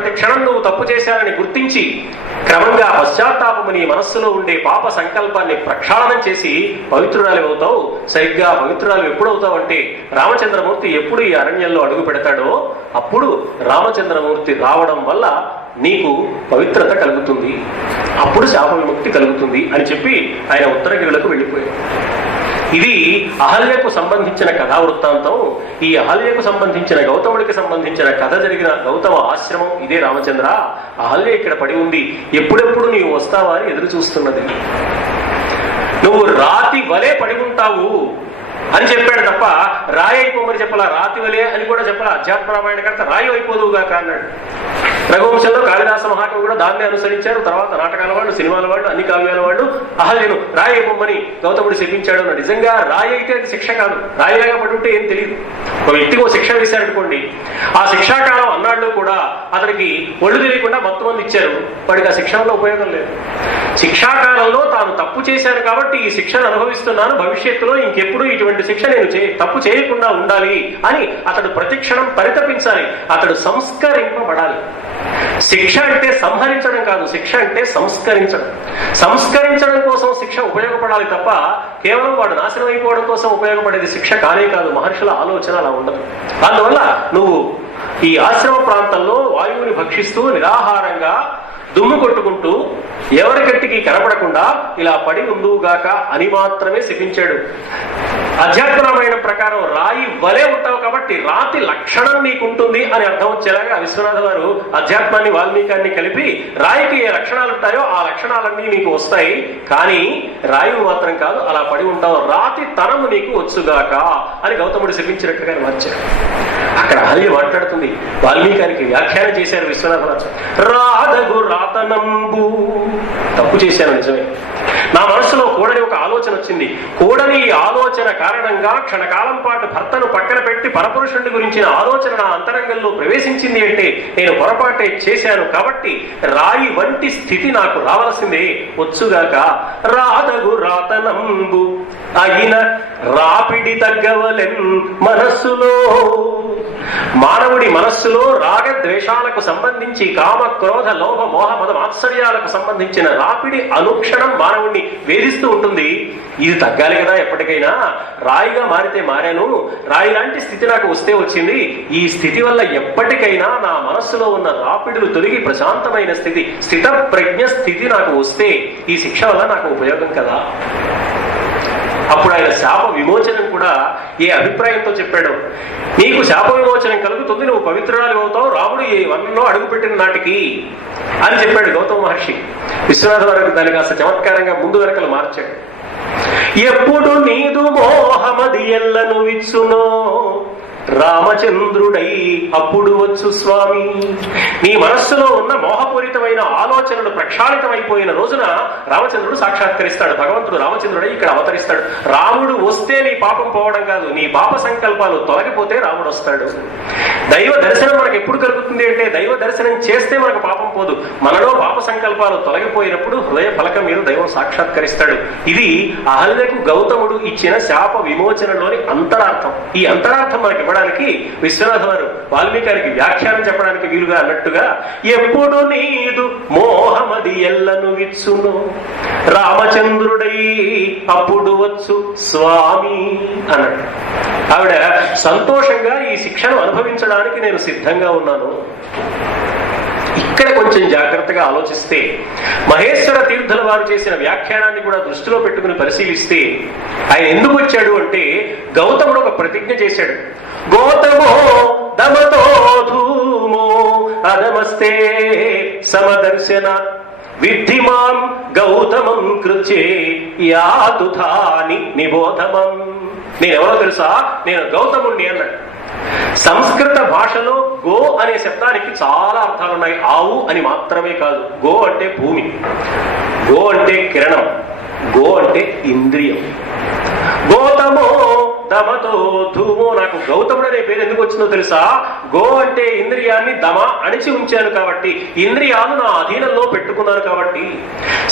క్షణం నువ్వు తప్పు చేశానని గుర్తించి క్రమంగా పశ్చాత్తాపము నీ మనస్సులో ఉండే పాప సంకల్పాన్ని ప్రక్షాళనం చేసి పవిత్రురాలు అవుతావు. సరిగ్గా పవిత్రురాలు ఎప్పుడవుతావు అంటే రామచంద్రమూర్తి ఎప్పుడు ఈ అరణ్యంలో అడుగు పెడతాడో అప్పుడు రామచంద్రమూర్తి రావడం వల్ల నీకు పవిత్రత కలుగుతుంది, అప్పుడు శాప విముక్తి కలుగుతుంది అని చెప్పి ఆయన ఉత్తరగిరులకు వెళ్ళిపోయాడు. ఇది అహల్యకు సంబంధించిన కథా వృత్తాంతం. ఈ అహల్యకు సంబంధించిన గౌతముడికి సంబంధించిన కథ జరిగిన గౌతమ ఆశ్రమం ఇదే. రామచంద్ర, అహల్య ఇక్కడ పడి ఉంది, ఎప్పుడెప్పుడు నీవు వస్తావా అని ఎదురు చూస్తున్నది. నువ్వు రాతి వలే పడి ఉంటావు అని చెప్పాడు తప్ప రాయి అయిపోమని చెప్పలా, రాతి వలే అని కూడా చెప్పలా. అధ్యాత్మ రామాయణ కర్త రాయి అయిపోదువుగా అన్నాడు. రఘువంశంలో కాళిదాస మహాకవి కూడా దాన్ని అనుసరించారు. తర్వాత నాటకాల వాళ్ళు, సినిమాల వాళ్ళు, అన్ని కావ్యాల వాళ్ళు అహల్యను రాయి అయిపోమని గౌతముడు శపించాడు అన్నాడు. నిజంగా రాయి అయితే అది శిక్ష కాదు. రాయిలాగా పడి ఉంటే ఏం తెలియదు. ఒక వ్యక్తికి ఒక శిక్ష వేశారనుకోండి, ఆ శిక్షాకాలం అన్నాళ్ళు కూడా అతనికి ఒళ్ళు తెలియకుండా మొత్తం మంది ఇచ్చారు, వాడికి ఆ శిక్ష వల్ల ఉపయోగం లేదు. శిక్షాకాలంలో తాను తప్పు చేశాను కాబట్టి ఈ శిక్షను అనుభవిస్తున్నాను, భవిష్యత్తులో ఇంకెప్పుడు ఇటువంటి శిక్ష నేను తప్పు చేయకుండా ఉండాలి అని అతడు ప్రతిక్షణం పరితపించాలి. అతడు సంస్కరింపబడాలి. శిక్ష అంటే సంహరించడం కాదు, శిక్ష అంటే సంస్కరించడం. సంస్కరించడం కోసం శిక్ష ఉపయోగపడాలి తప్ప కేవలం వాడు నాశనం అయిపోవడం కోసం ఉపయోగపడేది శిక్ష కానే కాదు. మహర్షుల ఆలోచన అలా ఉండదు. అందువల్ల నువ్వు ఈ ఆశ్రమ ప్రాంతంలో వాయువుని భక్షిస్తూ నిరాహారంగా దుమ్ము కొట్టుకుంటూ ఎవరి గట్టికి కనపడకుండా ఇలా పడి ఉందువుగాక అని మాత్రమే శపించాడు. అధ్యాత్మరామాయణం ప్రకారం రాయి వలే ఉంటావు కాబట్టి రాతి లక్షణం నీకుంటుంది అని అర్థం వచ్చేలాగా విశ్వనాథ వారు అధ్యాత్మాన్ని వాల్మీకాన్ని కలిపి రాయికి ఏ లక్షణాలు ఉంటాయో ఆ లక్షణాలన్నీ నీకు వస్తాయి, కానీ రాయివి మాత్రం కాదు, అలా పడి ఉంటావు, రాతి తనము నీకు వచ్చుగాక అని గౌతముడు శపించినట్టుగా మార్చారు. అక్కడ అహల్య మాట్లాడుతుంది, వాల్మీకానికి వ్యాఖ్యానం చేశారు విశ్వనాథరాజు. రాధగు రాతనంబు, తప్పు చేశాను నిజమే, నా మనసులో కూడని ఒక ఆలోచన వచ్చింది. కూడని ఈ ఆలోచన కారణంగా క్షణకాలం పాటు భర్తను పక్కన పెట్టి పరపురుషుడి గురించిన ఆలోచన నా అంతరంగంలో ప్రవేశించింది అంటే నేను పొరపాటే చేశాను, కాబట్టి రాయి వంటి స్థితి నాకు రావలసిందే, వచ్చుగాక. రాధగు రాతనంబు అయిన రాపిడి తగ్గవలెన్ మనస్సులో. మానవుడి మనస్సులో రాగద్వేషాలకు సంబంధించి కామ క్రోధ లోభ మోహ మద మాత్సర్యాలకు సంబంధించిన రాపిడి అనుక్షణం మానవుడిని వేధిస్తూ ఉంటుంది. ఇది తగ్గాలి కదా ఎప్పటికైనా. రాయిగా మారితే మారాను, రాయి లాంటి స్థితి నాకు వస్తే వచ్చింది. ఈ స్థితి వల్ల ఎప్పటికైనా నా మనస్సులో ఉన్న రాపిడులు తొలగి ప్రశాంతమైన స్థితి, స్థిత ప్రజ్ఞ స్థితి నాకు వస్తే ఈ శిక్ష వల్ల నాకు ఉపయోగం కదా. అప్పుడు ఆయన శాప విమోచనం కూడా ఏ అభిప్రాయంతో చెప్పాడు. నీకు శాప విమోచనం కలుగుతుంది, నువ్వు పవిత్రురాలు అవుతావు రాముడు ఈ వర్ణంలో అడుగుపెట్టిన నాటికి అని చెప్పాడు గౌతమ మహర్షి. విశ్వనాథ వారికి దానికి కాస్త చమత్కారంగా ముందు వెనకలు మార్చాడు. ఎప్పుడు నీదు మోహమది ఎల్లను విచ్చునో రామచంద్రుడై అప్పుడు వచ్చు స్వామి. నీ మనస్సులో ఉన్న మోహపూరితమైన ఆలోచనలు ప్రక్షాళితమైపోయిన రోజున రామచంద్రుడు సాక్షాత్కరిస్తాడు. భగవంతుడు రామచంద్రుడై ఇక్కడ అవతరిస్తాడు. రాముడు వస్తే నీ పాపం పోవడం కాదు, నీ పాప సంకల్పాలు తొలగిపోతే రాముడు వస్తాడు. దైవ దర్శనం మనకు ఎప్పుడు కలుగుతుంది అంటే, దైవ దర్శనం చేస్తే మనకు పాపం పోదు. మనలో పాప సంకల్పాలు తొలగిపోయినప్పుడు హృదయ ఫలకం మీద దైవం సాక్షాత్కరిస్తాడు. ఇది అహల్యకు గౌతముడు ఇచ్చిన శాప విమోచనలోని అంతరార్థం. ఈ అంతరార్థం మనకి ఇవ్వడానికి విశ్వనాథ వారు వాల్మీకానికి వ్యాఖ్యానం చెప్పడానికి వీలుగా అన్నట్టుగా, ఎప్పుడు నీదు మోహమది ఎల్లను విచ్చును రామచంద్రుడై అప్పుడు వచ్చు స్వామి అన్నాడు. ఆవిడ సంతోషంగా ఈ శిక్షను అనుభవించడానికి నేను సిద్ధంగా ఉన్నాను. ఇక్కడ కొంచెం జాగ్రత్తగా ఆలోచిస్తే, మహేశ్వర తీర్థుల వారు చేసిన వ్యాఖ్యానాన్ని కూడా దృష్టిలో పెట్టుకుని పరిశీలిస్తే, ఆయన ఎందుకు వచ్చాడు అంటే, గౌతముడు ఒక ప్రతిజ్ఞ చేశాడు. గౌతమో దమతో ధూమో అదమస్తే సమదర్శన విద్ధిమాం గౌతమం కృత్యే యాదుధాని నిబోధమం. నేనెవరో తెలుసా, నేను గౌతముణ్ణి అన్నాడు. సంస్కృత భాషలో గో అనే శబ్దానికి చాలా అర్థాలు ఉన్నాయి. ఆవు అని మాత్రమే కాదు. గో అంటే భూమి, గో అంటే కిరణం, గో అంటే ఇంద్రియం. గౌతమో దమతో ధూమో. నాకు గౌతముడు అనే పేరు ఎందుకు వచ్చిందో తెలుసా? గో అంటే ఇంద్రియాన్ని దమ అణిచి ఉంచాను కాబట్టి, ఇంద్రియాలు నా అధీనంలో పెట్టుకున్నాను కాబట్టి.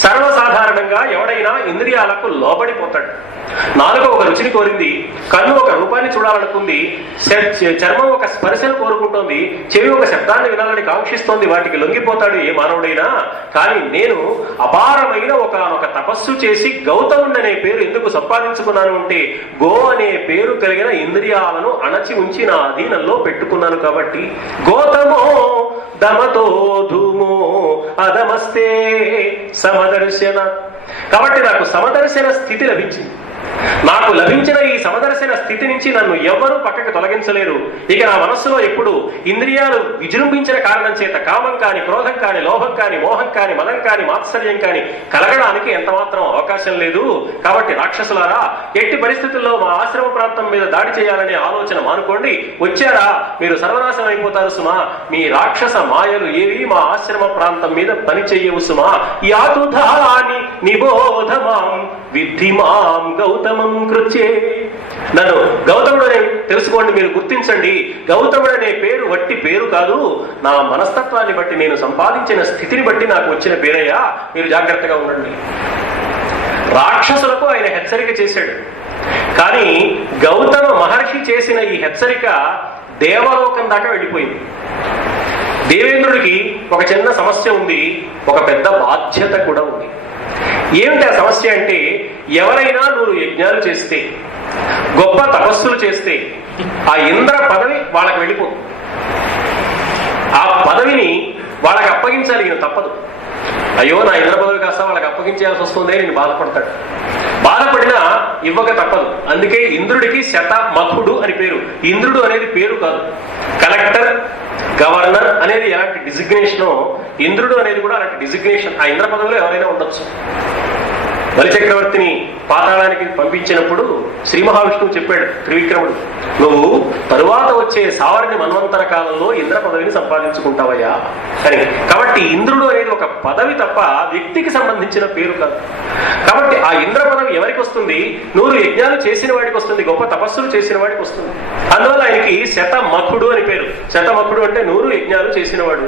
సర్వసాధారణంగా ఎవడైనా ఇంద్రియాలకు లోబడిపోతాడు. నాలుక ఒక రుచిని కోరింది, కన్ను ఒక రూపాన్ని చూడాలనుకుంది, చర్మం ఒక స్పర్శను కోరుకుంటోంది, చెవి ఒక శబ్దాన్ని వినాలని కాంక్షిస్తోంది. వాటికి లొంగిపోతాడు ఏ మానవుడైనా. కానీ నేను అపారమైన ఒక తపస్సు చేసి గౌతముడు అనే పేరు ఎందుకు సంపాదించుకున్నాను అంటే, గో అనే పేరు కలిగిన ఇంద్రియాలను అణచి ఉంచి నా అధీనంలో పెట్టుకున్నాను కాబట్టి. గౌతమో దమతో ధూమో అదమస్తే సమదర్శన. కాబట్టి నాకు సమదర్శన స్థితి లభించింది. నాకు లభించిన ఈ సమదర్శన స్థితి నుంచి నన్ను ఎవ్వరూ పక్కకు తొలగించలేరు. ఇక నా మనస్సులో ఎప్పుడు ఇంద్రియాలు విజృంభించిన కారణం చేత కామం కాని, క్రోధం కాని, లోభం కాని, మోహం కాని, మలం కాని, మాత్సర్యం కాని కలగడానికి ఎంత మాత్రం అవకాశం లేదు. కాబట్టి రాక్షసులారా, ఎట్టి పరిస్థితుల్లో మా ఆశ్రమ ప్రాంతం మీద దాడి చేయాలనే ఆలోచన మానుకోండి. వచ్చారా మీరు సర్వనాశనం అయిపోతారు సుమా. మీ రాక్షస మాయలు ఏవి మా ఆశ్రమ ప్రాంతం మీద పని చెయ్యవు సుమా. యాతుధాని నిబోధమాం విద్ధిమాం గౌతమం కృత్యే. నన్ను గౌతముడు అనే తెలుసుకోండి, మీరు గుర్తించండి. గౌతముడు అనే పేరు వట్టి పేరు కాదు, నా మనస్తత్వాన్ని బట్టి, నేను సంపాదించిన స్థితిని బట్టి నాకు వచ్చిన పేరయ్యా. మీరు జాగ్రత్తగా ఉండండి. రాక్షసులకు ఆయన హెచ్చరిక చేశాడు. కానీ గౌతమ మహర్షి చేసిన ఈ హెచ్చరిక దేవలోకం దాకా వెళ్ళిపోయింది. దేవేంద్రుడికి ఒక చిన్న సమస్య ఉంది, ఒక పెద్ద బాధ్యత కూడా ఉంది. ఏమిటి ఆ సమస్య అంటే, ఎవరైనా నువ్వు యజ్ఞాలు చేస్తే, గొప్ప తపస్సులు చేస్తే, ఆ ఇంద్ర పదవి వాళ్ళకి వెళ్ళిపోతుంది. ఆ పదవిని వాళ్ళకి అప్పగించాలి. ఈయన తప్పదు. అయ్యో నా ఇంద్ర పదవి కాస్త వాళ్ళకి అప్పగించాల్సి వస్తుంది నేను బాధపడతాడు. బాధపడినా ఇవ్వక తప్పదు. అందుకే ఇంద్రుడికి శతమఖుడు అని పేరు. ఇంద్రుడు అనేది పేరు కాదు. కలెక్టర్, గవర్నర్ అనేది ఎలాంటి డిజిగ్నేషనో, ఇంద్రుడు అనేది కూడా అలాంటి డిజిగ్నేషన్. ఆ ఇంద్ర పదవిలో ఎవరైనా ఉండొచ్చు. బలిచక్రవర్తిని పాతాళానికి పంపించినప్పుడు శ్రీ మహావిష్ణువు చెప్పాడు త్రివిక్రముడు, నువ్వు తరువాత వచ్చే సావర్ణి మన్వంతర కాలంలో ఇంద్ర పదవిని సంపాదించుకుంటావయ్యా అని. కాబట్టి ఇంద్రుడు అనేది ఒక పదవి తప్ప వ్యక్తికి సంబంధించిన పేరు కాదు. కాబట్టి ఆ ఇంద్ర పదవి ఎవరికి వస్తుంది? 100 యజ్ఞాలు చేసిన వాడికి వస్తుంది, గొప్ప తపస్సులు చేసిన వాడికి వస్తుంది. అందువల్ల ఆయనకి శతమఖుడు అని పేరు. శతమఖుడు అంటే 100 యజ్ఞాలు చేసిన వాడు.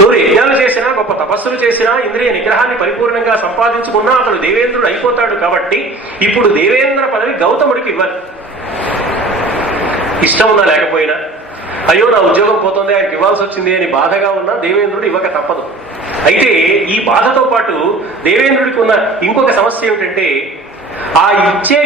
100 యజ్ఞాలు చేసినా, గొప్ప తపస్సులు చేసినా, ఇంద్రియ నిగ్రహాన్ని పరిపూర్ణంగా సంపాదించుకున్నా అతడు దేవేంద్రుడు అయిపోతాడు. కాబట్టి ఇప్పుడు దేవేంద్ర పదవి గౌతముడికి ఇవ్వాలి. ఇష్టం ఉన్నా లేకపోయినా, అయ్యో నా ఉద్యోగం పోతుంది ఆయనకి ఇవ్వాల్సి వచ్చింది అని బాధగా ఉన్నా దేవేంద్రుడు ఇవ్వక తప్పదు. అయితే ఈ బాధతో పాటు దేవేంద్రుడికి ఉన్న ఇంకొక సమస్య ఏమిటంటే, ఆ ఇచ్చే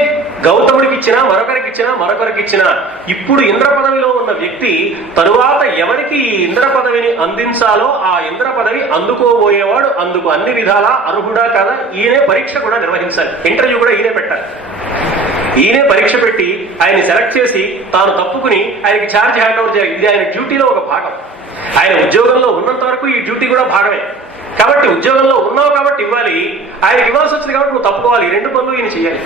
గౌతముడికి ఇచ్చినా, మరొకరికి ఇచ్చినా, మరొకరికి ఇచ్చినా, ఇప్పుడు ఇంద్ర పదవిలో ఉన్న వ్యక్తి తరువాత ఎవరికి ఈ ఇంద్ర పదవిని అందించాలో ఆ ఇంద్ర పదవి అందుకోబోయేవాడు అందుకు అన్ని విధాలా అర్హుడా కాదా, ఈయనే పరీక్ష కూడా నిర్వహించాలి. ఇంటర్వ్యూ కూడా ఈయనే పెట్టాలి. ఈయనే పరీక్ష పెట్టి ఆయన్ని సెలెక్ట్ చేసి తాను తప్పుకుని ఆయనకి ఛార్జ్ హ్యాండ్ ఓవర్ చేయాలి. ఇది ఆయన డ్యూటీలో ఒక భాగం. ఆయన ఉద్యోగంలో ఉన్నంత వరకు ఈ డ్యూటీ కూడా భాగమే. కాబట్టి ఉద్యోగంలో ఉన్నావు కాబట్టి ఇవ్వాలి. ఆయనకి ఇవ్వాల్సి వచ్చింది కాబట్టి నువ్వు తప్పుకోవాలి. ఈ 2 పనులు ఈయన చేయాలి.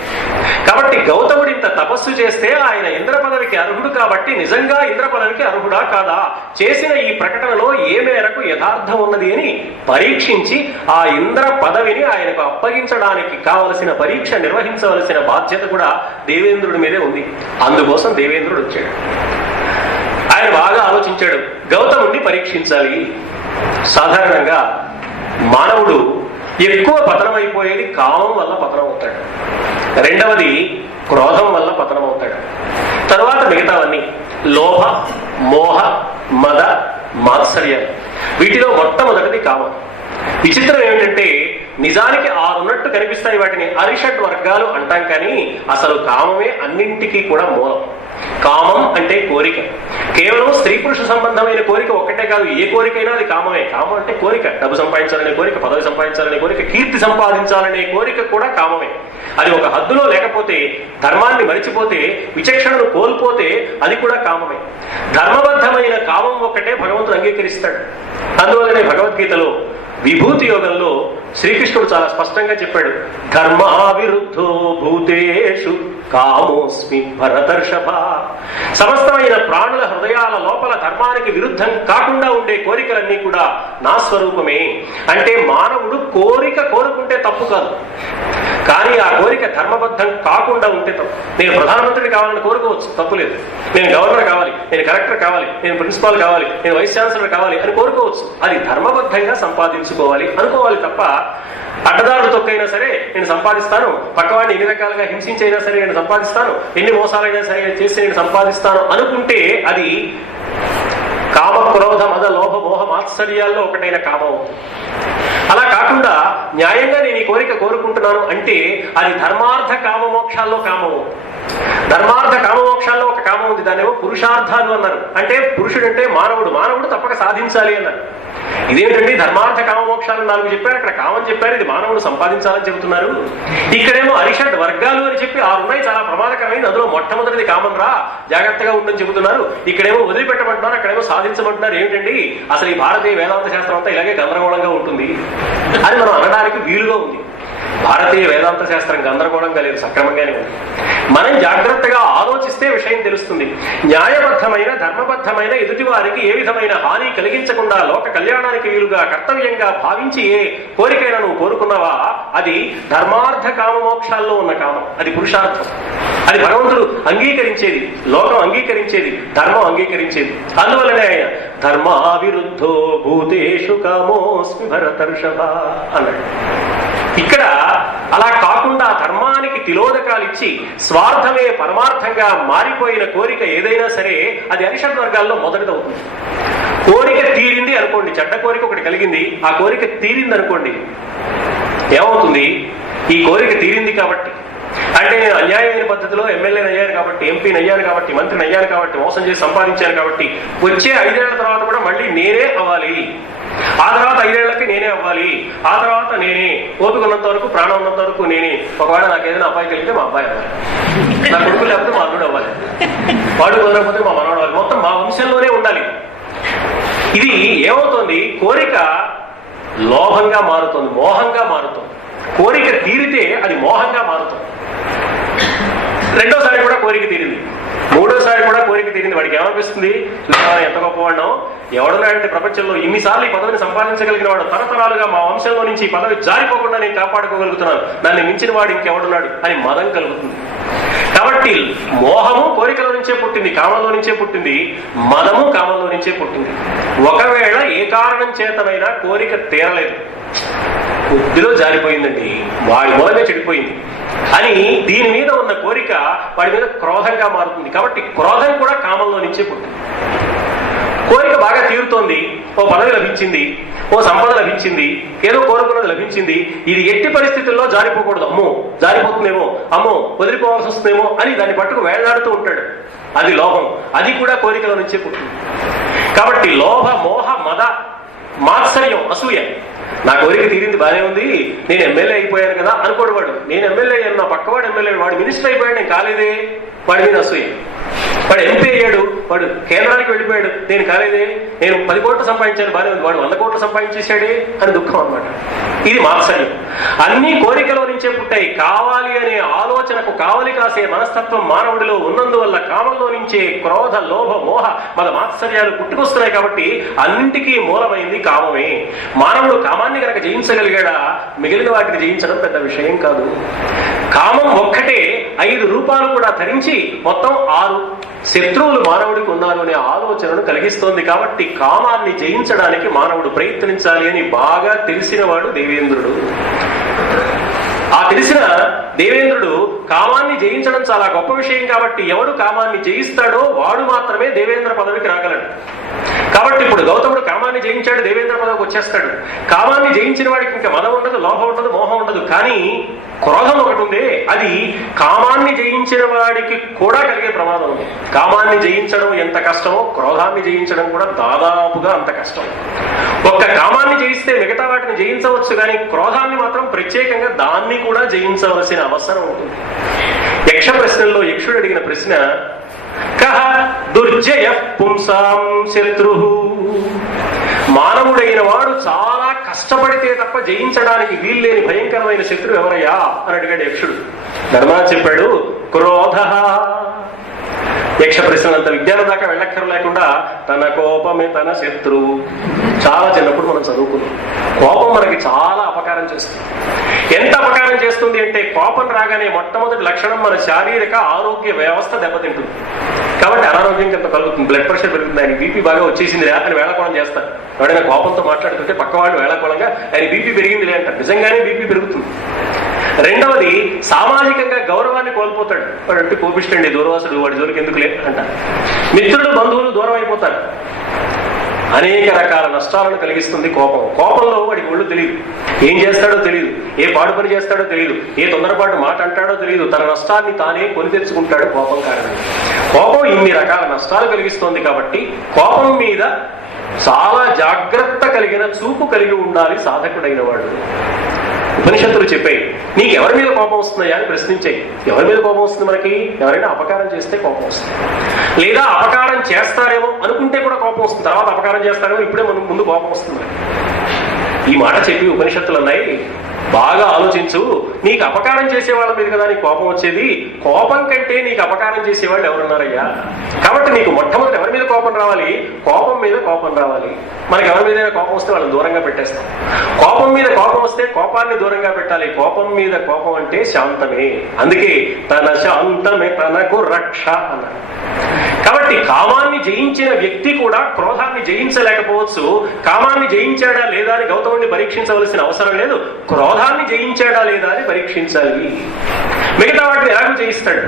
కాబట్టి గౌతముడు ఇంత తపస్సు చేస్తే ఆయన ఇంద్ర పదవికి అర్హుడు కాబట్టి నిజంగా ఇంద్ర పదవికి అర్హుడా కాదా, చేసిన ఈ ప్రకటనలో ఏ మేరకు యథార్థం ఉన్నది అని పరీక్షించి ఆ ఇంద్ర పదవిని ఆయనకు అప్పగించడానికి కావలసిన పరీక్ష నిర్వహించవలసిన బాధ్యత కూడా దేవేంద్రుడి మీదే ఉంది. అందుకోసం దేవేంద్రుడు వచ్చాడు. ఆయన బాగా ఆలోచించాడు, గౌతముడిని పరీక్షించాలి. సాధారణంగా మానవుడు ఎక్కువ పతనం అయిపోయేది కామం వల్ల పతనం అవుతాడు, రెండవది క్రోధం వల్ల పతనం అవుతాడు, తర్వాత మిగతావన్నీ లోభ మోహ మద మాత్సర్యాలు. వీటిలో మొట్టమొదటిది కామం. విచిత్రం ఏమిటంటే నిజానికి 6 ఉన్నట్టు కనిపిస్తాయి, వాటిని అరిషడ్ వర్గాలు అంటాం, కానీ అసలు కామమే అన్నింటికీ కూడా మూలం. కామం అంటే కోరిక. కేవలం స్త్రీ పురుష సంబంధమైన కోరిక ఒక్కటే కాదు, ఏ కోరికైనా అది కామమే. కామం అంటే కోరిక, డబ్బు సంపాదించాలనే కోరిక, పదవి సంపాదించాలనే కోరిక, కీర్తి సంపాదించాలనే కోరిక కూడా కామమే. అది ఒక హద్దులో లేకపోతే, ధర్మాన్ని మరిచిపోతే, విచక్షణను కోల్పోతే అది కూడా కామమే. ధర్మబద్ధమైన కామం ఒక్కటే భగవంతుడు అంగీకరిస్తాడు. అందువల్లనే భగవద్గీతలో విభూతి యోగంలో శ్రీకృష్ణుడు చాలా స్పష్టంగా చెప్పాడు, ధర్మావిరుద్ధో భూతేషు కామోస్మి భరతర్షభ. సమస్తమైన ప్రాణుల హృదయాల లోపల ధర్మానికి విరుద్ధం కాకుండా ఉండే కోరికలన్నీ కూడా నా స్వరూపమే. అంటే మానవుడు కోరిక కోరుకుంటే తప్పు కాదు, కానీ ఆ కోరిక ధర్మబద్ధం కాకుండా ఉంటే తప్పు. నేను ప్రధానమంత్రిని కావాలని కోరుకోవచ్చు, తప్పులేదు. నేను గవర్నర్ కావాలి, నేను కలెక్టర్ కావాలి, నేను ప్రిన్సిపాల్ కావాలి, నేను వైస్ ఛాన్సలర్ కావాలి అని కోరుకోవచ్చు. అది ధర్మబద్ధంగా సంపాదించుకోవాలి అనుకోవాలి తప్ప, అడ్డదారులు తొక్కైనా సరే నేను సంపాదిస్తాను, పక్కవాడిని ఎన్ని రకాలుగా హింసించైనా సరే నేను సంపాదిస్తాను, ఎన్ని మోసాలైనా సరే చేసి నేను సంపాదిస్తాను అనుకుంటే అది కామ క్రోధ మద లోభ మోహ మాత్సర్యాల్లో ఒకటైన కామం. అలా కాకుండా న్యాయంగా నేను ఈ కోరిక కోరుకుంటున్నాను అంటే అది ధర్మార్థ కామమోక్షాల్లో కామము. ధర్మార్థ కామమోక్షాల్లో ఒక కామం ఉంది, దాన్నేమో పురుషార్థాలు అన్నారు. అంటే పురుషుడు అంటే మానవుడు, మానవుడు తప్పక సాధించాలి అన్నారు. ఇదేంటండి ధర్మార్థ కామమోక్షాలు 4 చెప్పారు, అక్కడ కామం చెప్పారు, ఇది మానవుడు సంపాదించాలని చెబుతున్నారు. ఇక్కడేమో అరిషడ్ వర్గాలు అని చెప్పి 6 ఉన్నాయి, చాలా ప్రమాదకరమైంది, అందులో మొట్టమొదటిది కామం రా, జాగ్రత్తగా ఉందని చెబుతున్నారు. ఇక్కడేమో వదిలిపెట్టమంటున్నారు, అక్కడేమో సాధించమంటున్నారు. ఏమిటండి అసలు ఈ భారతీయ వేదాంత శాస్త్రం అంతా ఇలాగే గందరగోళంగా ఉంటుంది అని మనం అనడానికి వీలుగా ఉంది. భారతీయ వేదాంత శాస్త్రం గందరగోళంగా లేదు, సక్రమంగానే ఉంది. మనం జాగ్రత్తగా ఆలోచిస్తే విషయం తెలుస్తుంది. న్యాయబద్ధమైన ధర్మబద్ధమైన ఎదుటివారికి ఏ విధమైన హాని కలిగించకుండా లోక కళ్యాణానికి వీలుగా కర్తవ్యంగా భావించి ఏ కోరికైనా నువ్వు కోరుకున్నావా అది ధర్మార్థ కామమోక్షాల్లో ఉన్న కామం, అది పురుషార్థం. అది భగవంతుడు అంగీకరించేది, లోకం అంగీకరించేది, ధర్మం అంగీకరించేది. అందువల్లనే ఆయన ధర్మావిరుద్ధో భూతేషు కామోస్మి భరతర్షభ అన్నాడు. ఇక్కడ అలా కాకుండా ధర్మానికి తిలోదకాలు ఇచ్చి స్వార్థమే పరమార్థంగా మారిపోయిన కోరిక ఏదైనా సరే అది అరిషడ్ వర్గాల్లో మొదటిదవుతుంది. కోరిక తీరింది అనుకోండి, చెడ్డ కోరిక ఒకటి కలిగింది, ఆ కోరిక తీరింది అనుకోండి, ఏమవుతుంది? ఈ కోరిక తీరింది కాబట్టి, అంటే నేను అన్యాయమైన పద్ధతిలో ఎమ్మెల్యేని అయ్యాను కాబట్టి, ఎంపీని అయ్యాను కాబట్టి, మంత్రిని అయ్యాను కాబట్టి, మోసం చేసి సంపాదించాను కాబట్టి వచ్చే 5 ఏళ్ల తర్వాత కూడా మళ్ళీ నేనే అవ్వాలి, ఆ తర్వాత 5 ఏళ్లకి నేనే అవ్వాలి, ఆ తర్వాత నేనే, ఓపిక ఉన్నంత వరకు ప్రాణం ఉన్నంత వరకు నేనే. ఒకవేళ నాకు ఏదైనా అబ్బాయి కలిగితే మా అబ్బాయి అవ్వాలి, నా కొడుకు లేకపోతే మా అల్లుడు అవ్వాలి, వాడు కుదరకపోతే మా మనవడు అవ్వాలి, మొత్తం మా వంశంలోనే ఉండాలి. ఇది ఏమవుతుంది? కోరిక లోభంగా మారుతుంది, మోహంగా మారుతుంది. కోరిక తీరితే అది మోహంగా మారుతుంది. రెండోసారి కూడా కోరిక తీరింది, మూడోసారి కూడా కోరిక తీరింది. వాడికి ఏమనిపిస్తుంది? ఎంత గొప్పవాడినో, ఎవడున్నాడంటే ప్రపంచంలో ఇన్నిసార్లు ఈ పదవిని సంపాదించగలిగిన వాడు, తరతరాలుగా మా వంశంలో నుంచి ఈ పదవి జారిపోకుండా నేను కాపాడుకోగలుగుతున్నాను, నన్ను మించిన వాడు ఇంకెవడున్నాడు అని మదం కలుగుతుంది. కాబట్టి మోహము కోరికల నుంచే పుట్టింది, కామంలో నుంచే పుట్టింది, మదము కామంలో నుంచే పుట్టింది. ఒకవేళ ఏ కారణం చేతనైనా కోరిక తీరలేదు, బుద్ధిలో జారిపోయిందండి, వాడి మూలమే చెడిపోయింది అని దీని మీద ఉన్న కోరిక వాడి మీద క్రోధంగా మారుతుంది. కాబట్టి క్రోధం కూడా కామంలో నుంచే పుట్టింది. కోరిక బాగా తీరుతోంది, ఓ పదవి లభించింది, ఓ సంపద లభించింది, ఏదో కోరుకున్నది లభించింది, ఇది ఎట్టి పరిస్థితుల్లో జారిపోకూడదు, అమ్మో జారిపోతుందేమో, అమ్మో వదిలిపోవాల్సి వస్తుందేమో అని దాన్ని పట్టుకు వేళ్లాడుతూ ఉంటాడు. అది లోభం, అది కూడా కోరికల నుంచే పుట్టింది. కాబట్టి లోభ మోహ మద మాత్సర్యం అసూయ. నా కోరిక తీరింది, బానే ఉంది, నేను ఎమ్మెల్యే అయిపోయాను కదా అనుకోడు వాడు. నేను ఎమ్మెల్యే అయ్యాను, నా పక్కవాడు ఎమ్మెల్యే, వాడు మినిస్టర్ అయిపోయాడు, నేను కాలేదే, వాడి మీద అసూయ. వాడు ఎంపీ అయ్యాడు, వాడు కేంద్రానికి వెళ్ళిపోయాడు, నేను కాలేదే, నేను 10 కోట్లు సంపాదించాను బాగా, వాడు 100 కోట్లు సంపాదించేశాడే అని దుఃఖం అన్నమాట. ఇది మాత్సర్యం. అన్ని కోరికలో నుంచే పుట్టాయి. కావాలి అనే ఆలోచనకు కావలి కాసే మనస్తత్వం మానవుడిలో ఉన్నందువల్ల కామంలో నుంచే క్రోధ, లోభ, మోహ, మద మాత్సర్యాలు పుట్టుకొస్తున్నాయి. కాబట్టి అన్నింటికీ మూలమైంది కామమే. మానవుడు కామాన్ని కనుక జయించగలిగాడా మిగిలిన వాటిని జయించడం పెద్ద విషయం కాదు. కామం ఒక్కటే 5 రూపాలు కూడా ధరించి మొత్తం 6 శత్రువులు మానవుడికి ఉన్నారు అనే ఆలోచనను కలిగిస్తోంది. కాబట్టి కామాన్ని జయించడానికి మానవుడు ప్రయత్నించాలి అని బాగా తెలిసినవాడు దేవేంద్రుడు. ఆ తెలిసిన దేవేంద్రుడు కామాన్ని జయించడం చాలా గొప్ప విషయం కాబట్టి ఎవడు కామాన్ని జయిస్తాడో వాడు మాత్రమే దేవేంద్ర పదవికి రాగలడు. కాబట్టి ఇప్పుడు గౌతముడు కామాన్ని జయించాడు, దేవేంద్ర పదవికి వచ్చేస్తాడు. కామాన్ని జయించిన వాడికి ఇంకా మదం ఉండదు, లోభం ఉండదు, మోహం ఉండదు. కానీ క్రోధం ఒకటి ఉంది, అది కామాన్ని జయించిన వాడికి కూడా కలిగే ప్రమాదం ఉంది. కామాన్ని జయించడం ఎంత కష్టమో క్రోధాన్ని జయించడం కూడా దాదాపుగా అంత కష్టం. ఒక్క కామాన్ని జయిస్తే మిగతా వాటిని జయించవచ్చు, కానీ క్రోధాన్ని మాత్రం ప్రత్యేకంగా దాన్ని కూడా జయించవలసిన అవసరం ఉంటుంది. యక్ష ప్రశ్నల్లో యక్షుడు అడిగిన ప్రశ్న, కహ దుర్జయ పుంసాం శత్రు. మానవుడైన వాడు చాలా కష్టపడితే తప్ప జయించడానికి వీల్లేని భయంకరమైన శత్రువు ఎవరయ్యా అని అడిగాడు యక్షుడు. ధర్మరాజు చెప్పాడు, క్రోధ. యక్ష ప్రశ్నలంత విజ్ఞానం దాకా వెళ్ళక్కర లేకుండా తన కోపమే తన శత్రువు. చాలా చిన్నప్పుడు మనం చదువుకున్నాం. కోపం మనకి చాలా అపకారం చేస్తుంది. ఎంత అపకారం చేస్తుంది అంటే, కోపం రాగానే మొట్టమొదటి లక్షణం మన శారీరక ఆరోగ్య వ్యవస్థ దెబ్బతింటుంది. కాబట్టి అనారోగ్యం కింద కలుగుతుంది, బ్లడ్ ప్రెషర్ పెరుగుతుంది, ఆయన బీపీ బాగా వచ్చేసింది అని వేళకోళం చేస్తారు. ఎవడైనా కోపంతో మాట్లాడుతుంటే పక్క వాళ్ళు వేళకోళంగా ఆయన బీపీ పెరిగిందిలే అంటారు. నిజంగానే బీపీ పెరుగుతుంది. రెండవది, సామాజికంగా గౌరవాన్ని కోల్పోతాడు. వాడు అంటే కోపిష్టండి, దూర్వాసుడు, వాడి జోలికి ఎందుకులే అంటారు. మిత్రులు, బంధువులు దూరం అయిపోతారు. అనేక రకాల నష్టాలను కలిగిస్తుంది కోపం. కోపంలో వాడికి ఒళ్ళు తెలియదు, ఏం చేస్తాడో తెలియదు, ఏ పాడు పని చేస్తాడో తెలియదు, ఏ తొందరపాటు మాట అంటాడో తెలియదు. తన నష్టాన్ని తానే కొని తెచ్చుకుంటాడు కోపం కారణంగా. కోపం ఇన్ని రకాల నష్టాలు కలిగిస్తోంది. కాబట్టి కోపం మీద చాలా జాగ్రత్త కలిగిన చూపు కలిగి ఉండాలి సాధకుడైన వాడు. ఉపనిషత్తులు చెప్పాయి, నీకు ఎవరి మీద కోపం వస్తుందా అని ప్రశ్నించాయి. ఎవరి మీద కోపం వస్తుంది మనకి? ఎవరైనా అపకారం చేస్తే కోపం వస్తుంది, లేదా అపకారం చేస్తారేమో అనుకుంటే కూడా కోపం వస్తుంది. తర్వాత అపకారం చేస్తారేమో, ఇప్పుడే ముందు కోపం వస్తుంది. ఈ మాట చెప్పి ఉపనిషత్తులు అన్నాయి, బాగా ఆలోచించు, నీకు అపకారం చేసే వాళ్ళ మీద కదా నీకు కోపం వచ్చేది. కోపం కంటే నీకు అపకారం చేసేవాళ్ళు ఎవరున్నారయ్యా? కాబట్టి నీకు మొట్టమొదటి ఎవరి మీద కోపం రావాలి? కోపం మీద కోపం రావాలి. మనకి ఎవరి మీద కోపం వస్తే వాళ్ళని దూరంగా పెట్టేస్తాం. కోపం మీద కోపం వస్తే కోపాన్ని దూరంగా పెట్టాలి. కోపం మీద కోపం అంటే శాంతమే. అందుకే తన శాంతమే తనకు రక్ష అన్నారు. కాబట్టి కామాన్ని జయించిన వ్యక్తి కూడా క్రోధాన్ని జయించలేకపోవచ్చు. కామాన్ని జయించాడా లేదా అని గౌతముడిని పరీక్షించవలసిన అవసరం లేదు, క్రోధాన్ని జయించాడా లేదా అని పరీక్షించాలి. మిగతా వాటిని ఎలాగో జయిస్తాడు.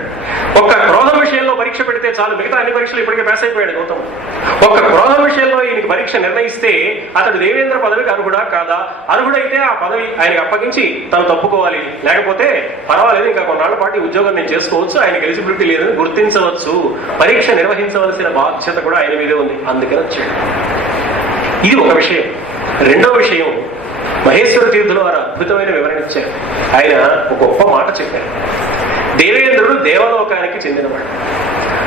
ఒక్క క్రోధం విషయంలో పరీక్ష పెడితే చాలు, మిగతా అన్ని పరీక్షలు ఇప్పటికే పాస్ అయిపోయాడు గౌతముడు. ఒక్క క్రోధం విషయంలో ఈయనకి పరీక్ష నిర్ణయిస్తే అతడు దేవేంద్ర పదవికి అర్హుడా కాదా? అర్హుడైతే ఆ పదవి ఆయనకు అప్పగించి తను తప్పుకోవాలి, లేకపోతే పర్వాలేదు ఇంకా కొన్నాళ్ల పాటు ఉద్యోగం నేను చేసుకోవచ్చు, ఆయనకి ఎలిజిబిలిటీ లేదని గుర్తించవచ్చు. పరీక్ష నిర్వహించవలసిన బాధ్యత కూడా ఆయన మీదే ఉంది, అందుకని వచ్చాడు. ఇది ఒక విషయం. రెండవ విషయం, మహేశ్వర తీర్థుల వారు అద్భుతమైన వివరణ ఇచ్చారు. ఆయన ఒక గొప్ప మాట చెప్పారు. దేవేంద్రుడు దేవలోకానికి చెందినవాడు,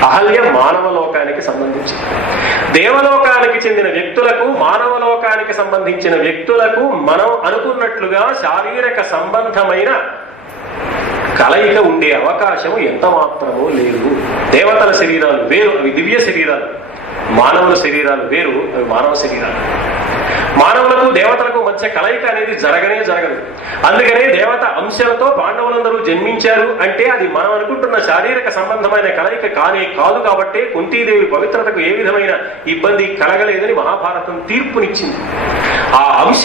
అహల్య మానవలోకానికి సంబంధించి. దేవలోకానికి చెందిన వ్యక్తులకు, మానవలోకానికి సంబంధించిన వ్యక్తులకు మనం అనుకున్నట్లుగా శారీరక సంబంధమైన కలయిక ఉండే అవకాశం ఎంత మాత్రమూ లేదు. దేవతల శరీరాలు వేరు, అవి దివ్య శరీరాలు. మానవుల శరీరాలు వేరు, అవి మానవ శరీరాలు. మానవులకు దేవతలకు మధ్య కలయిక అనేది జరగనే జరగదు. అందుకనే దేవత అంశాలతో పాండవులందరూ జన్మించారు అంటే అది మనం అనుకుంటున్న శారీరక సంబంధమైన కలయిక కానే కాదు. కాబట్టి కుంతీదేవి పవిత్రతకు ఏ విధమైన ఇబ్బంది కలగలేదని మహాభారతం తీర్పునిచ్చింది. ఆ అంశ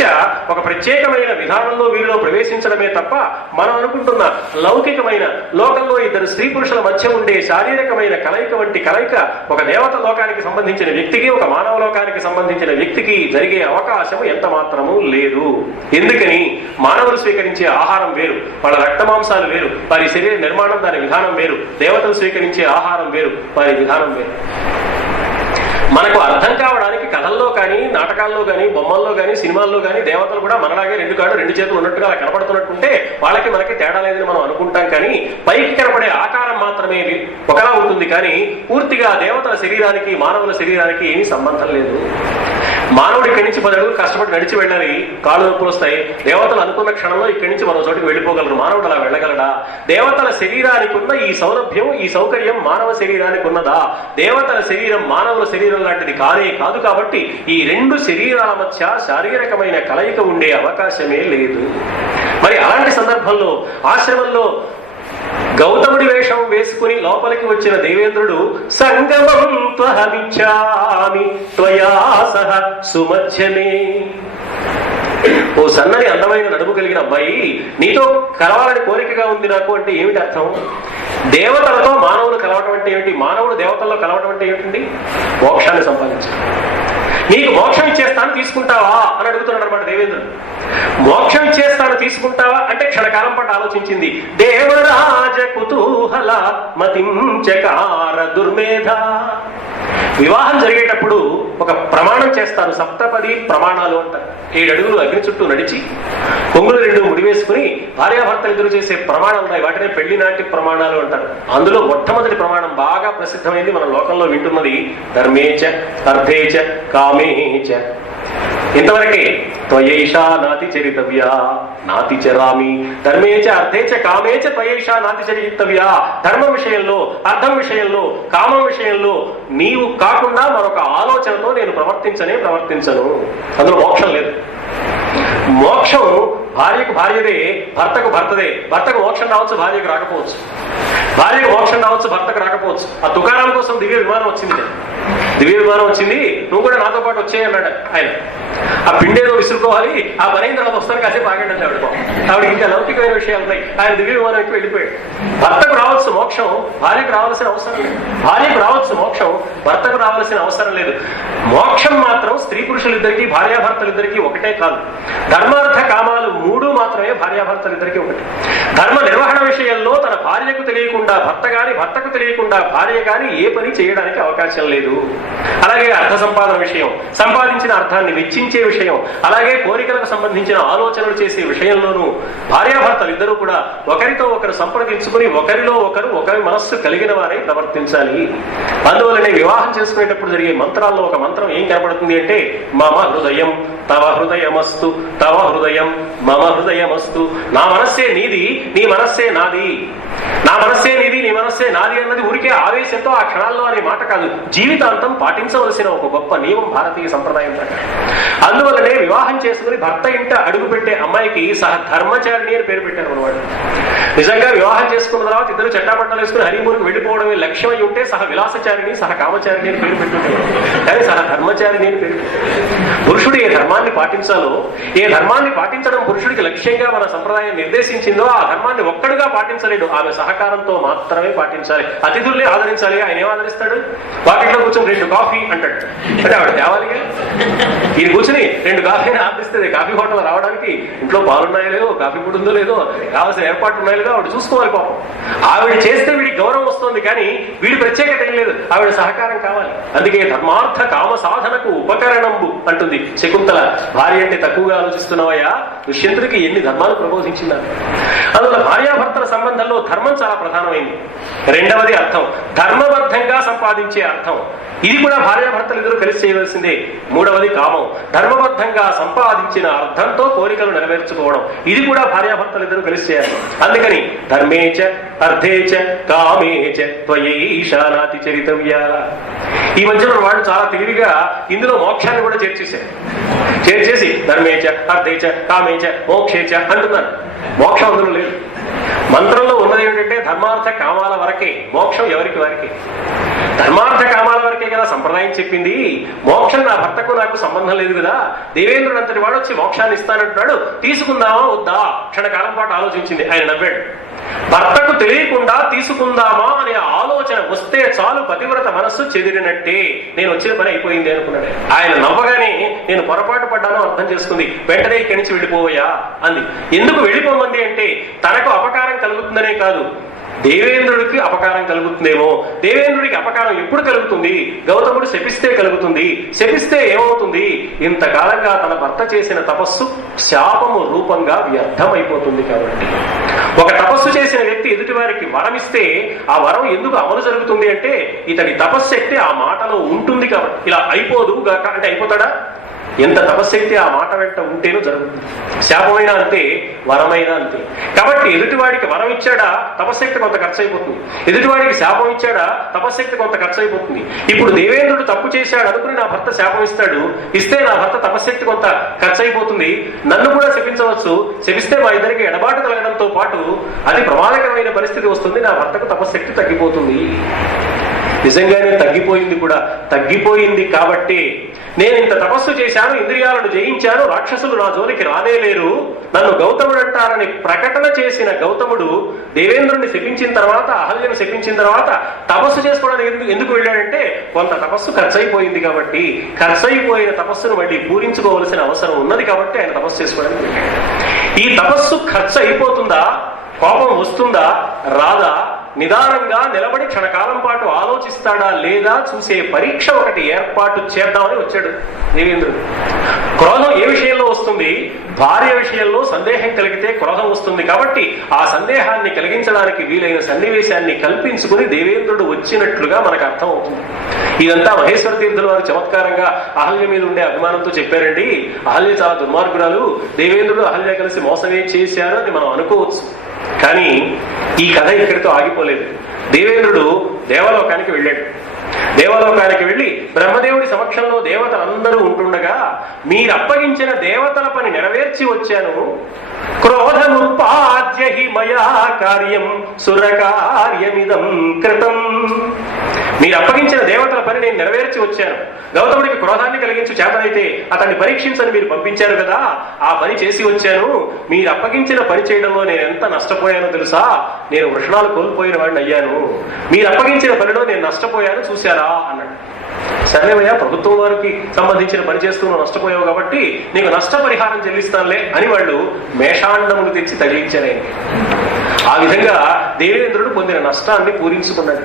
ఒక ప్రత్యేకమైన విధానంలో వీరిలో ప్రవేశించడమే తప్ప మనం అనుకుంటున్న లౌకికమైన లోకంలో ఇద్దరు స్త్రీ పురుషుల మధ్య ఉండే శారీరకమైన కలయిక వంటి కలయిక ఒక దేవత లోకానికి సంబంధించిన వ్యక్తికి, ఒక మానవ లోకానికి సంబంధించిన వ్యక్తికి జరిగే అవకాశం ఎంత మాత్రము లేదు. ఎందుకని? మానవులు స్వీకరించే ఆహారం వేరు, వాళ్ళ రక్తమాంసాలు వేరు, వారి శరీర నిర్మాణం దాని విధానం వేరు. దేవతలు స్వీకరించే ఆహారం వేరు, వారి విధానం వేరు. మనకు అర్థం కావడానికి కథల్లో కానీ, నాటకాల్లో కానీ, బొమ్మల్లో కానీ, సినిమాల్లో కానీ దేవతలు కూడా మనలాగే 2 కాళ్ళు 2 చేతులు ఉన్నట్టుగా అలా కనపడుతున్నట్టుంటే వాళ్ళకి మనకి తేడా లేదని మనం అనుకుంటాం. కానీ పైకి కనపడే ఆకారం మాత్రమే ఒకలా ఉంటుంది. ఉంటుంది కానీ పూర్తిగా దేవతల శరీరానికి మానవుల శరీరానికి ఏమీ సంబంధం లేదు. మానవుడు ఇక్కడి నుంచి 10 అడుగులు కష్టపడి నడిచి వెళ్ళాలి, కాళ్ళు నొప్పులు వస్తాయి. దేవతలు అనుకున్న క్షణంలో ఇక్కడి నుంచి మరో చోటికి వెళ్ళిపోగలరు. మానవుడు అలా వెళ్ళగలడా? దేవతల శరీరానికి ఉన్న ఈ సౌలభ్యం, ఈ సౌకర్యం మానవ శరీరానికి ఉన్నదా? దేవతల శరీరం మానవుల శరీరం లాంటిది కానే కాదు. కాబట్టి ఈ 2 శరీరాల మధ్య శారీరకమైన కలయిక ఉండే అవకాశమే లేదు. మరి అలాంటి సందర్భంలో ఆశ్రమంలో గౌతముడి వేషం వేసుకుని లోపలికి వచ్చిన దేవేంద్రుడు సంగమం త్వహమిచ్చామి త్వయా సహ సుమధ్యమే, ఓ సన్నని అందమైన నడుము కలిగిన అబ్బాయి, నీతో కలవాలని కోరికగా ఉంది నాకు అంటే ఏమిటి అర్థం? దేవతలతో మానవులు కలవటం అంటే ఏమిటి? మానవులు దేవతల్లో కలవటం అంటే ఏమిటండి? మోక్షాన్ని సంపాదించాలి. నీకు మోక్షం ఇచ్చేస్తాను తీసుకుంటావా అని అడుగుతున్నాడు అనమాట దేవేంద్రుడు. మోక్షం ఇచ్చేస్తాను తీసుకుంటావా అంటే క్షణకాలం పాటు ఆలోచించింది. దేవరాజ కుతూహల మతించకార దుర్మేధ. వివాహం జరిగేటప్పుడు ఒక ప్రమాణం చేస్తారు, సప్తపది ప్రమాణాలు అంటారు. 7 అడుగులు అగ్ని చుట్టూ నడిచి కొంగులు 2 ముడివేసుకుని భార్యాభర్తలు ఎదురు చేసే ప్రమాణాలు ఉన్నాయి. వాటినే పెళ్లి నాటి ప్రమాణాలు అంటారు. అందులో మొట్టమొదటి ప్రమాణం బాగా ప్రసిద్ధమైంది, మన లోకంలో వింటున్నది, ధర్మేచ అర్థేచ కామేచ. ఇంతవరకే త్వయైషా నాతి చరితవ్యా నాతి చరామి. ధర్మేచ అర్థేచ కామేచ త్వయైషా నాతి చరితవ్యా. ధర్మం విషయంలో, అర్థం విషయంలో, కామం విషయంలో నీవు కాకుండా మరొక ఆలోచనతో నేను ప్రవర్తించను. అందులో మోక్షం లేదు. మోక్షం భార్యకు భార్యదే, భర్తకు భర్తదే. భర్తకు మోక్షం రావచ్చు, భార్యకు రాకపోవచ్చు. భార్యకు మోక్షం రావచ్చు, భర్తకు రాకపోవచ్చు. ఆ తుకారాం కోసం దివ్య విమానం వచ్చింది. నువ్వు కూడా నాతో పాటు వచ్చేయి అన్నాడు ఆయన. ఆ పిండేదో విసురుకోవాలి, ఆ పని తర్వాత వస్తాను కాసేపు ఆగండి అంటే ఆవిడకి ఇంకా లౌకికమైన విషయాలు ఉన్నాయి. ఆయన దివ్య విమానం ఎక్కువ వెళ్ళిపోయాడు. భర్తకు రావచ్చు మోక్షం, భార్యకు రావాల్సిన అవసరం లేదు. భార్యకు రావచ్చు మోక్షం, భర్తకు రావాల్సిన అవసరం లేదు. మోక్షం మాత్రం స్త్రీ పురుషులిద్దరికీ, భార్యాభర్తలిద్దరికీ ఒకటే కాదు. ధర్మార్థ కామాలు 3 మాత్రమే భార్యాభర్తలిద్దరికీ ఒకటి. ధర్మ నిర్వహణ విషయంలో తన భార్యకు తెలియకుండా భర్త గాని, భర్తకు తెలియకుండా భార్య గాని ఏ పని చేయడానికి అవకాశం లేదు. అలాగే అర్థ సంపాదన విషయం, సంపాదించిన అర్థాన్ని వెచ్చించే విషయం, అలాగే కోరికలకు సంబంధించిన ఆలోచనలు చేసే విషయంలోనూ భార్యాభర్తలు ఇద్దరూ కూడా ఒకరితో ఒకరు సంప్రదించుకుని ఒకరిలో ఒకరి మనస్సు కలిగిన వారే ప్రవర్తించాలి. అందువల్లనే వివాహం చేసుకునేటప్పుడు జరిగే మంత్రాల్లో ఒక మంత్రం ఏం కనబడుతుంది అంటే, మమ హృదయం తవ హృదయమస్తు, తవ హృదయం మమ హృదయమస్తు. నా మనస్సే నీది, నీ మనస్సే నాది. నా మనస్సే నీది, నీ మనస్సే నాది అన్నది ఊరికే ఆవేశంతో ఆ క్షణాల్లో అనే మాట కాదు, జీవితాంతం పాటించవలసిన ఒక గొప్ప నియమం భారతీయ సంప్రదాయం ప్రకారం. అందువల్లనే వివాహం చేసుకుని భర్త ఇంట అడుగు పెట్టే అమ్మాయికి సహ ధర్మచారిణి అని పేరు పెట్టారు అన్నమాట. నిజంగా వివాహం చేసుకున్న తర్వాత ఇద్దరు చట్టాపట్టాలు వేసుకుని హరిమూరికి వెళ్ళిపోవడమే లక్ష్యం అయి ఉంటే సహ విలాసచారిణి, సహ కామచారిణి అని పేరు పెట్టుంటారు. కానీ సహ ధర్మచారిణి అని పేరు. పురుషుడు ఏ ధర్మాన్ని పాటించాలో, ఏ ధర్మాన్ని పాటించడం పురుషుడికి లక్ష్యంగా మన సంప్రదాయం నిర్దేశించిందో ఆ ధర్మాన్ని ఒక్కడుగా పాటించలేడు, ఆమె సహకారంతో మాత్రమే పాటించాలి. అతిథుల్ని ఆదరించాలి. ఆయన ఏం ఆదరిస్తాడు? వాకిట్లో కూర్చొని 2 కాఫీ అంటాడు. అంటే ఆవిడ తేవాలిగా. ఈయన కూర్చుని 2 కాఫీని ఆపిస్తుంది. కాఫీ హోటల్ రావడానికి ఇంట్లో పాలున్నాయో లేదో, కాఫీ పొడి ఉందో లేదో, కావాల్సిన ఏర్పాట్లు ఉన్నాయో లేదో ఆవిడ చూసుకోవాలి. పాపం ఆవిడ చేస్తే వీడికి గౌరవం వస్తుంది, కానీ వీడి ప్రత్యేకత ఏం లేదు, ఆవిడ సహకారం కావాలి. అందుకే ధర్మార్థ కామ సాధనకు ఉపకరణంబు అంటుంది శకుంతల. భార్య అంటే తక్కువగా ఆలోచిస్తున్నావయ్యా, దుష్యంతుడికి ఎన్ని ధర్మాలు ప్రబోధించిందా. అందువల్ల భార్యాభర్తల సంబంధంలో ధర్మం చాలా ప్రధానమైంది. రెండవది అర్థం, ధర్మబద్ధంగా సంపాదించే అర్థం. ఇది కూడా భార్యాభర్తలు ఇద్దరు కలిసి చేయవలసిందే. మూడవది కామం, ధర్మబద్ధంగా సంపాదించిన అర్థంతో కోరికలు నెరవేర్చుకోవడం. ఇది కూడా భార్యాభర్తలు ఇద్దరు కలిసి చేయాలి. అందుకని ధర్మేచ అర్థేచ కామేచ త్వయైషా నాతి చరితవ్యా. ఈ మధ్యలో వాళ్ళు చాలా తెలివిగా ఇందులో మోక్షాన్ని కూడా చేర్చేసి ధర్మేచ అర్థేచ కామేచ మోక్షేచ అంటున్నారు. మోక్షం అందులో లేదు. మంత్రంలో ఉన్నది ఏమిటంటే ధర్మార్థ కామాల వరకే, మోక్షం ఎవరికి వారికి. ధర్మార్థ కామాల వరకే కదా సంప్రదాయం చెప్పింది. మోక్షం నా భర్తకు నాకు సంబంధం లేదు కదా. దేవేంద్రుడు అంతటి వాడు వచ్చి మోక్షాన్ని ఇస్తానంటున్నాడు, తీసుకుందామా వద్దా క్షణకాలం పాటు ఆలోచించింది. ఆయన నవ్వాడు. భర్తకు తెలియకుండా తీసుకుందామా అనే ఆలోచన వస్తే చాలు పతివ్రత మనస్సు చెదిరినట్టే, నేను వచ్చిన పని అయిపోయింది అనుకున్నాడు. ఆయన నవ్వగానే నేను పొరపాటు పడ్డానో అర్థం చేసుకుంది. వెంటనే ఇక్కడి నుంచి వెళ్ళిపోవయ్యా అంది. ఎందుకు వెళ్ళిపోమంది అంటే తనకు అపకారం కలుగుతుందనే కాదు, దేవేంద్రుడికి అపకారం కలుగుతుందేమో. దేవేంద్రుడికి అపకారం ఎప్పుడు కలుగుతుంది? గౌతముడు శపిస్తే కలుగుతుంది. శపిస్తే ఏమవుతుంది? ఇంతకాలంగా తన భర్త చేసిన తపస్సు శాపము రూపంగా వ్యర్థమైపోతుంది. కాబట్టి ఒక తపస్సు చేసిన వ్యక్తి ఎదుటి వారికి వరమిస్తే ఆ వరం ఎందుకు అమలు జరుగుతుంది అంటే ఇతడి తపశ్శక్తి ఆ మాటలో ఉంటుంది కాబట్టి. ఇలా అయిపోదు గాక అంటే అయిపోతాడా? ఎంత తపశ్శక్తి ఆ మాట వెంట ఉంటేనో జరుగుతుంది. శాపమైనా అంతే, వరమైనా అంతే. కాబట్టి ఎదుటివాడికి వరం ఇచ్చాడా తపశ్శక్తి కొంత ఖర్చు అయిపోతుంది, ఎదుటివాడికి శాపం ఇచ్చాడా తపశ్శక్తి కొంత ఖర్చు అయిపోతుంది. ఇప్పుడు దేవేంద్రుడు తప్పు చేశాడు అనుకుని నా భర్త శాపం ఇస్తాడు, ఇస్తే నా భర్త తపశ్శక్తి కొంత ఖర్చు అయిపోతుంది. నన్ను కూడా శపించవచ్చు, శపిస్తే మా ఇద్దరికి ఎడబాటు కలగడంతో పాటు అది ప్రమాదకరమైన పరిస్థితి వస్తుంది, నా భర్తకు తపశ్శక్తి తగ్గిపోతుంది. నిజంగానే తగ్గిపోయింది కూడా. తగ్గిపోయింది కాబట్టి నేను ఇంత తపస్సు చేశాను, ఇంద్రియాలను జయించాను, రాక్షసులు నా జోలికి రానేలేరు, నన్ను గౌతముడు అంటారని ప్రకటన చేసిన గౌతముడు దేవేంద్రుడిని శపించిన తర్వాత, అహల్యను శపించిన తర్వాత తపస్సు చేసుకోవడానికి ఎందుకు వెళ్ళాడంటే కొంత తపస్సు ఖర్చు అయిపోయింది కాబట్టి. ఖర్చు అయిపోయిన తపస్సును మళ్ళీ పూరించుకోవలసిన అవసరం ఉన్నది కాబట్టి ఆయన తపస్సు చేసుకోవడానికి వెళ్ళాడు. ఈ తపస్సు ఖర్చు అయిపోతుందా, కోపం వస్తుందా, రాదా, నిదానంగా నిలబడి క్షణకాలం పాటు ఆలోచిస్తాడా లేదా చూసే పరీక్ష ఒకటి ఏర్పాటు చేద్దామని వచ్చాడు దేవేంద్రుడు. క్రోధం ఏ విషయంలో వస్తుంది? భార్య విషయంలో సందేహం కలిగితే క్రోధం వస్తుంది కాబట్టి ఆ సందేహాన్ని కలిగించడానికి వీలైన సన్నివేశాన్ని కల్పించుకుని దేవేంద్రుడు వచ్చినట్లుగా మనకు అర్థం అవుతుంది. ఇదంతా మహేశ్వర తీర్థుల వారు చమత్కారంగా అహల్య మీద ఉండే అభిమానంతో చెప్పారండి. అహల్య చాలా దుర్మార్గురాలు, దేవేంద్రుడు అహల్య కలిసి మోసమే చేశారు అని మనం అనుకోవచ్చు. కానీ ఈ కథ ఇక్కడితో ఆగిపోలేదు. దేవేంద్రుడు దేవలోకానికి వెళ్ళాడు. దేవలోకానికి వెళ్లి బ్రహ్మదేవుడి సమక్షంలో దేవతలందరూ ఉంటుండగా మీరు అప్పగించిన దేవతల పని నెరవేర్చి వచ్చాను, క్రోధముత్పాద్య హి మయా కార్యం సురకార్యమిదం కృతం. మీరు అప్పగించిన దేవతల పని నేను నెరవేర్చి వచ్చాను. గౌతముడికి క్రోధాన్ని కలిగించు చేతనైతే అతన్ని పరీక్షించని మీరు పంపించారు కదా, ఆ పని చేసి వచ్చాను. మీరు అప్పగించిన పని చేయడంలో నేను ఎంత నష్టపోయానో తెలుసా? నేను వృషణాలు కోల్పోయిన వాడిని అయ్యాను. మీరు అప్పగించిన పనిలో నేను నష్టపోయాను, చూశారా అన్నాడు. సరేవయ్యా, ప్రభుత్వం వారికి సంబంధించిన పని చేస్తూ నువ్వు నష్టపోయావు కాబట్టి నీకు నష్టపరిహారం చెల్లిస్తానులే అని వాళ్ళు మేషాండములు తెచ్చి తగిలించారు. ఆ విధంగా దేవేంద్రుడు పొందిన నష్టాన్ని పూరించుకున్నాడు.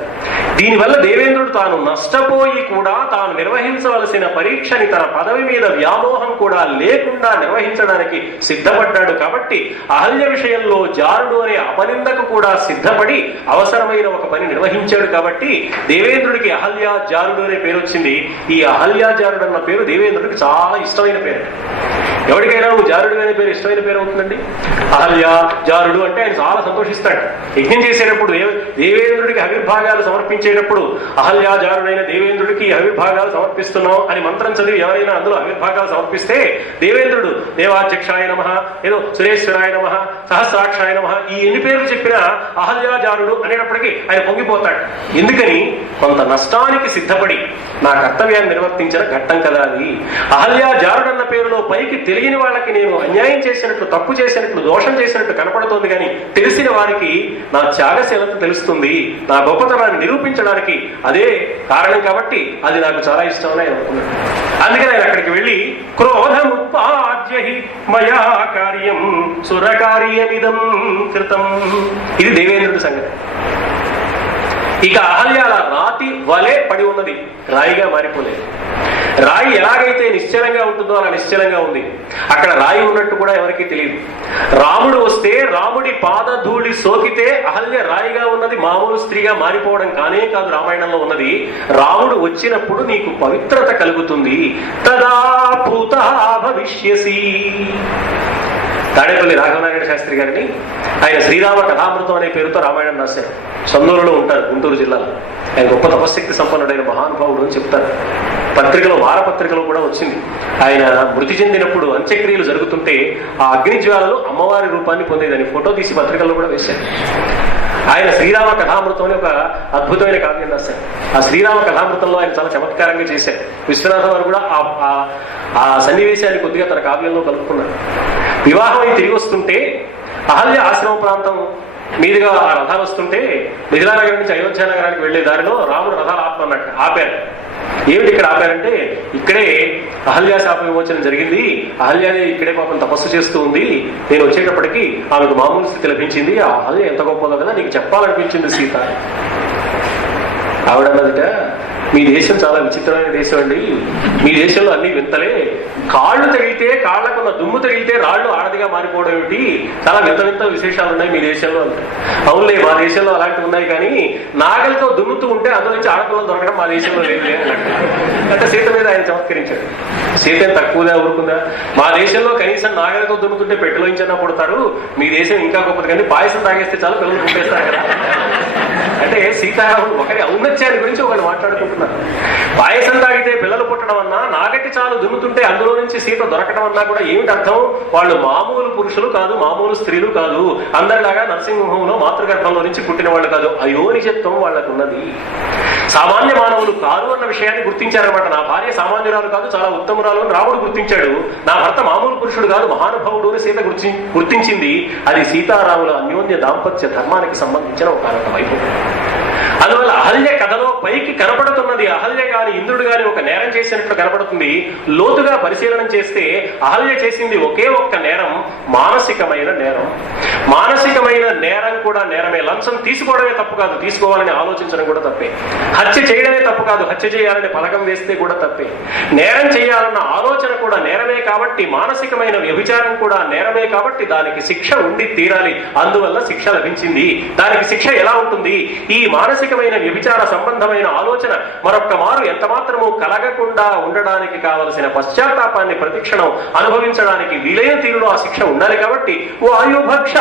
దీనివల్ల దేవేంద్రుడు తాను నష్టపోయి కూడా తాను నిర్వహించవలసిన పరీక్షని తన పదవి మీద వ్యామోహం కూడా లేకుండా నిర్వహించడానికి సిద్ధపడ్డాడు. కాబట్టి అహల్య విషయంలో జారుడు అనే అపనిందకు కూడా సిద్ధపడి అవసరమైన ఒక పని నిర్వహించాడు. కాబట్టి దేవేంద్రుడికి అహల్య జారుడు అనే పేరు వచ్చింది. ఈ అహల్యాజారుడు అన్న పేరు దేవేంద్రుడికి చాలా ఇష్టమైన పేరు. ఎవరికైనా నువ్వు జారుడు అనే పేరు ఇష్టమైన పేరు అవుతుందండి. అహల్య జారుడు అంటే ఆయన చాలా సంతోషిస్తాడు. యజ్ఞం చేసేటప్పుడు దేవేంద్రుడికి ఆవిర్భాగాలు సమర్పించేటప్పుడు అహల్యాజారుడైన దేవేంద్రుడికి ఆవిర్భాగాలు సమర్పిస్తున్నాం అని మంత్రం చదివి ఎవరైనా అందులో ఆవిర్భాగాలు సమర్పిస్తే దేవేంద్రుడు దేవాధ్యక్షాయ నమః, ఏదో సురేశ్వరాయ నమః, సహస్రాక్షాయ నమః, ఈ ఎన్ని పేర్లు చెప్పినా అహల్యాజారుడు అనేటప్పటికీ ఆయన పొంగిపోతాడు. ఎందుకని? కొంత నష్టానికి సిద్ధపడి నా కర్తవ్యాన్ని నిర్వర్తించిన ఘట్టం కదా అది. అహల్యాజారుడు అన్న పేరులో పైకి తెలియని వాళ్ళకి నేను అన్యాయం చేసినట్లు, తప్పు చేసినట్లు, దోషం చేసినట్లు కనపడుతోంది, కానీ తెలిసిన వారికి నా త్యాగశీలత తెలుస్తుంది, నా గొప్పతనాన్ని నిరూపించడానికి అదే కారణం. కాబట్టి అది నాకు చాలా ఇష్టమని ఆయన అనుకున్నాడు. అందుకని ఆయన అక్కడికి వెళ్ళి క్రోధముత్పాద్య హి మయా కార్యం సురకార్యమిదం కృతం. ఇది దేవేంద్రుడి సంగతి. ఇక అహల్య అలా రాతి వలె పడి ఉన్నది, రాయిగా మారిపోలేదు. రాయి ఎలాగైతే నిశ్చలంగా ఉంటుందో అలా నిశ్చలంగా ఉంది. అక్కడ రాయి ఉన్నట్టు కూడా ఎవరికీ తెలియదు. రాముడు వస్తే రాముడి పాదధూళి సోకితే అహల్య రాయిగా ఉన్నది మామూలు స్త్రీగా మారిపోవడం కానే కాదు. రామాయణంలో ఉన్నది రాముడు వచ్చినప్పుడు నీకు పవిత్రత కలుగుతుంది, తదా పూతా భవిష్యసి. తాడేపల్లి రాఘవనారాయణ శాస్త్రి గారిని ఆయన శ్రీరామ కథామృతం అనే పేరుతో రామాయణం రాశారు. సందూరులో ఉంటారు, గుంటూరు జిల్లాలో. ఆయన గొప్ప తపశక్తి సంపన్నుడైన మహానుభావుడు అని చెప్తారు. పత్రికలో, వారపత్రికలో కూడా వచ్చింది. ఆయన మృతి చెందినప్పుడు అంత్యక్రియలు జరుగుతుంటే ఆ అగ్నిజ్వాలలో అమ్మవారి రూపాన్ని పొందేదని ఫోటో తీసి పత్రికల్లో కూడా వేశారు. ఆయన శ్రీరామ కథామృతం అని ఒక అద్భుతమైన కావ్యం రాశారు. ఆ శ్రీరామ కథామృతంలో ఆయన చాలా చమత్కారంగా చేశారు. విశ్వనాథ వారు కూడా ఆ సన్నివేశాన్ని కొద్దిగా తన కావ్యంలో కలుపుకున్నారు. వివాహం అయి తిరిగి వస్తుంటే అహల్య ఆశ్రమ ప్రాంతం మీదుగా ఆ రథాలు వస్తుంటే మిథిలానగరం నుంచి అయోధ్య నగరానికి వెళ్లే దారిలో రాముడు రథాలు ఆపమన్నట్టు ఆపారు. ఏమిటి ఇక్కడ ఆపారంటే, ఇక్కడే అహల్య శాప విమోచనం జరిగింది, అహల్యానే ఇక్కడే పాపం తపస్సు చేస్తూ ఉంది, నేను వచ్చేటప్పటికి ఆమెకు మామూలు స్థితి లభించింది, ఆ అహల్య ఎంత గొప్పదో కదా నీకు చెప్పాలనిపించింది సీత. ఆవిడన్నదిట, మీ దేశం చాలా విచిత్రమైన దేశం అండి, మీ దేశంలో అన్ని వింతలే, కాళ్ళు తగిలితే కాళ్లకున్న దుమ్ము తగిలితే రాళ్ళు ఆడదిగా మారిపోవడం ఏమిటి, చాలా వింత వింత విశేషాలు ఉన్నాయి మీ దేశంలో అంటే. అవునులే, మా దేశంలో అలాంటివి ఉన్నాయి, కానీ నాగలితో దుమ్ముతూ ఉంటే అందులో నుంచి ఆడపిల్లలు దొరకడం మా దేశంలో లేదు అంటే సీత మీద ఆయన చమత్కరించాడు. సీత తక్కువగా ఊరుకుందా? మా దేశంలో కనీసం నాగలితో దుమ్ముతుంటే పెట్టెలోంచన్నా పుడతారు, మీ దేశం ఇంకా గొప్పది, కానీ పాయసం తాగేస్తే చాలు పిల్లలు పుట్టేస్తారు కదా. అంటే సీతారాముడు ఒకరి ఔన్నత్యాన్ని గురించి ఒకరు మాట్లాడుకుంటున్నారు. పాయసం తాగితే పిల్లలు పుట్టడం అన్నా, నాగటి చాలు దున్నుతుంటే అందులో నుంచి సీత దొరకడం అన్నా కూడా ఏమిటి అర్థం? వాళ్ళు మామూలు పురుషులు కాదు, మామూలు స్త్రీలు కాదు, అందరిలాగా నరసింహంలో మాతృగర్భంలో నుంచి పుట్టిన వాళ్ళు కాదు. అయోనిజత్వం వాళ్ళకున్నది. సామాన్య మానవులు కాదు అన్న విషయాన్ని గుర్తించారనమాట. నా భార్య సామాన్యురాలు కాదు, చాలా ఉత్తమురాలు అని రాముడు గుర్తించాడు. నా భర్త మామూలు పురుషుడు కాదు, మహానుభావుడు అని సీత గుర్తించింది. అది సీతారాముల అన్యోన్య దాంపత్య ధర్మానికి సంబంధించిన ఒక వైభవం. అందువల్ల అహల్య కథలో పైకి కనపడుతున్నది అహల్య గాని ఇంద్రుడు గాని ఒక నేరం చేసినట్లు కనపడుతుంది. లోతుగా పరిశీలన చేస్తే అహల్య చేసింది ఒకే ఒక్క నేరం, మానసికమైన నేరం. మానసికమైన నేరం కూడా నేరమే. లంచం తీసుకోవడమే తప్పు కాదు, తీసుకోవాలని ఆలోచించడం కూడా తప్పే. హత్య చేయడమే తప్పు కాదు, హత్య చేయాలని పలకం వేస్తే కూడా తప్పే. నేరం చేయాలన్న ఆలోచన కూడా నేరమే కాబట్టి, మానసికమైన వ్యభిచారం కూడా నేరమే కాబట్టి దానికి శిక్ష ఉండి తీరాలి. అందువల్ల శిక్ష లభించింది. దానికి శిక్ష ఎలా ఉంటుంది? ఈ మానసికమైన వ్యభిచార సంబంధమైన ఆలోచన మరొక్క మారు ఎంత మాత్రము కలగకుండా ఉండడానికి కావలసిన పశ్చాత్తాపాన్ని ప్రతిక్షణం అనుభవించడానికి వీలైన తీరులో ఆ శిక్ష ఉండాలి. కాబట్టి వాయుభక్ష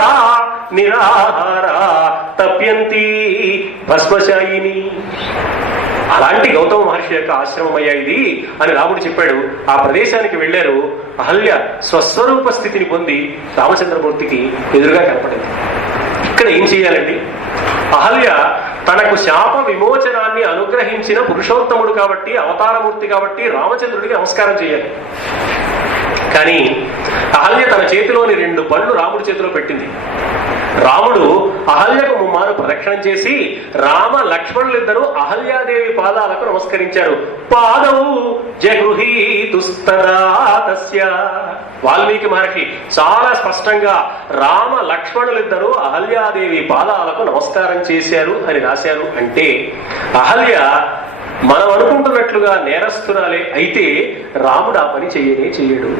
నిరాహార తప్యంతి భస్మశాయిని. అలాంటి గౌతమ మహర్షి యొక్క ఆశ్రమం అయ్యా ఇది అని రాముడు చెప్పాడు. ఆ ప్రదేశానికి వెళ్లారు. అహల్య స్వస్వరూప స్థితిని పొంది రామచంద్రమూర్తికి ఎదురుగా కనపడింది. ఇక్కడ ఏం చేయాలండి? అహల్య తనకు శాప విమోచనాన్ని అనుగ్రహించిన పురుషోత్తముడు కాబట్టి, అవతారమూర్తి కాబట్టి రామచంద్రుడికి నమస్కారం చేయాలి. కానీ అహల్య తన చేతిలోని 2 పళ్ళు రాముడి చేతిలో పెట్టింది. రాముడు అహల్యకు ముమ్మారు ప్రదక్షిణం చేసి రామ లక్ష్మణులిద్దరూ అహల్యాదేవి పాదాలకు నమస్కరించారు. పాదవు జగృహీతుస్తదా తస్య. వాల్మీకి మహర్షి చాలా స్పష్టంగా రామ లక్ష్మణులిద్దరూ అహల్యాదేవి పాదాలకు నమస్కారం చేశారు అని రాశారు. అంటే అహల్య మనం అనుకుంటున్నట్లుగా నేరస్తురాలే అయితే రాముడు ఆ పని చెయ్యడు.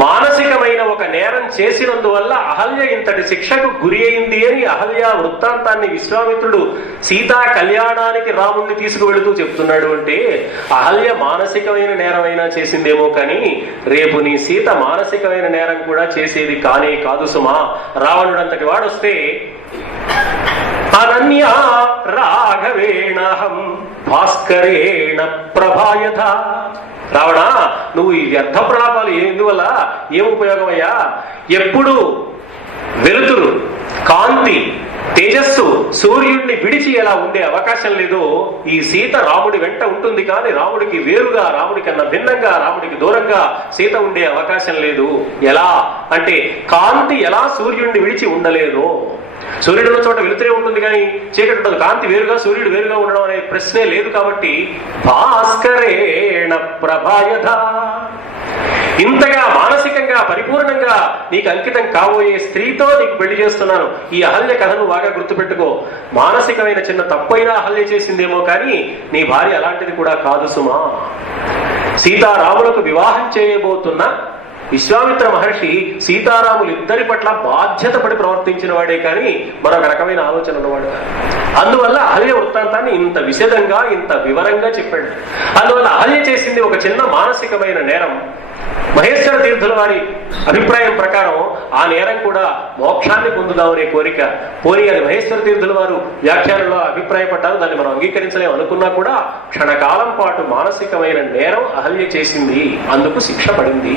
మానసికమైన ఒక నేరం చేసినందువల్ల అహల్య ఇంతటి శిక్షకు గురి అయింది అని అహల్య వృత్తాంతాన్ని విశ్వామిత్రుడు సీతా కళ్యాణానికి రాముణ్ణి తీసుకువెళుతూ చెప్తున్నాడు. అంటే అహల్య మానసికమైన నేరమైనా చేసిందేమో, కానీ రేపు నీ సీత మానసికమైన నేరం కూడా చేసేది కానే కాదు సుమా. రావణుడంతటి వాడొస్తే అనన్య రాఘవేణహం భాస్కరేణ ప్రభాయథ. రావణా, నువ్వు ఈ వ్యర్థ ప్రలాపాలు ఎందువల్ల ఏం ఉపయోగమయ్యా? ఎప్పుడు వెలుతురు, కాంతి, తేజస్సు సూర్యుడిని విడిచి ఎలా ఉండే అవకాశం లేదో ఈ సీత రాముడి వెంట ఉంటుంది. కానీ రాముడికి వేరుగా, రాముడి కన్నా భిన్నంగా, రాముడికి దూరంగా సీత ఉండే అవకాశం లేదు. ఎలా అంటే కాంతి ఎలా సూర్యుడిని విడిచి ఉండలేదో, సూర్యుడు ఉన్న చోట వెలుతురే ఉంటుంది కానీ చీకటి ఉండదు. కాంతి వేరుగా, సూర్యుడు వేరుగా ఉండడం అనే ప్రశ్నే లేదు. కాబట్టి భాస్కరేణ ప్రభాయథ. ఇంతగా మానసికంగా పరిపూర్ణంగా నీకు అంకితం కాబోయే స్త్రీతో నీకు పెళ్లి చేస్తున్నాను. ఈ అహల్య కథను బాగా గుర్తుపెట్టుకో. మానసికమైన చిన్న తప్పైనా అహల్య చేసిందేమో, కానీ నీ భార్య అలాంటిది కూడా కాదు సుమా. సీతారాములకు వివాహం చేయబోతున్న విశ్వామిత్ర మహర్షి సీతారాములు ఇద్దరి పట్ల బాధ్యత పడి ప్రవర్తించిన వాడే, కానీ మరొక రకమైన ఆలోచన ఉన్నవాడు కాదు. అందువల్ల అహల్య వృత్తాంతాన్ని ఇంత విశదంగా, ఇంత వివరంగా చెప్పాడు. అందువల్ల అహల్య చేసింది ఒక చిన్న మానసికమైన నేరం. మహేశ్వర తీర్థుల వారి అభిప్రాయం ప్రకారం ఆ నేరం కూడా మోక్షాన్ని పొందుదామనే కోరిక. పోనీ అది మహేశ్వర తీర్థుల వారు వ్యాఖ్యానంలో అభిప్రాయపడ్డారు, దాన్ని మనం అంగీకరించలేము అనుకున్నా కూడా క్షణకాలం పాటు మానసికమైన నేరం అహల్య చేసింది, అందుకు శిక్ష పడింది.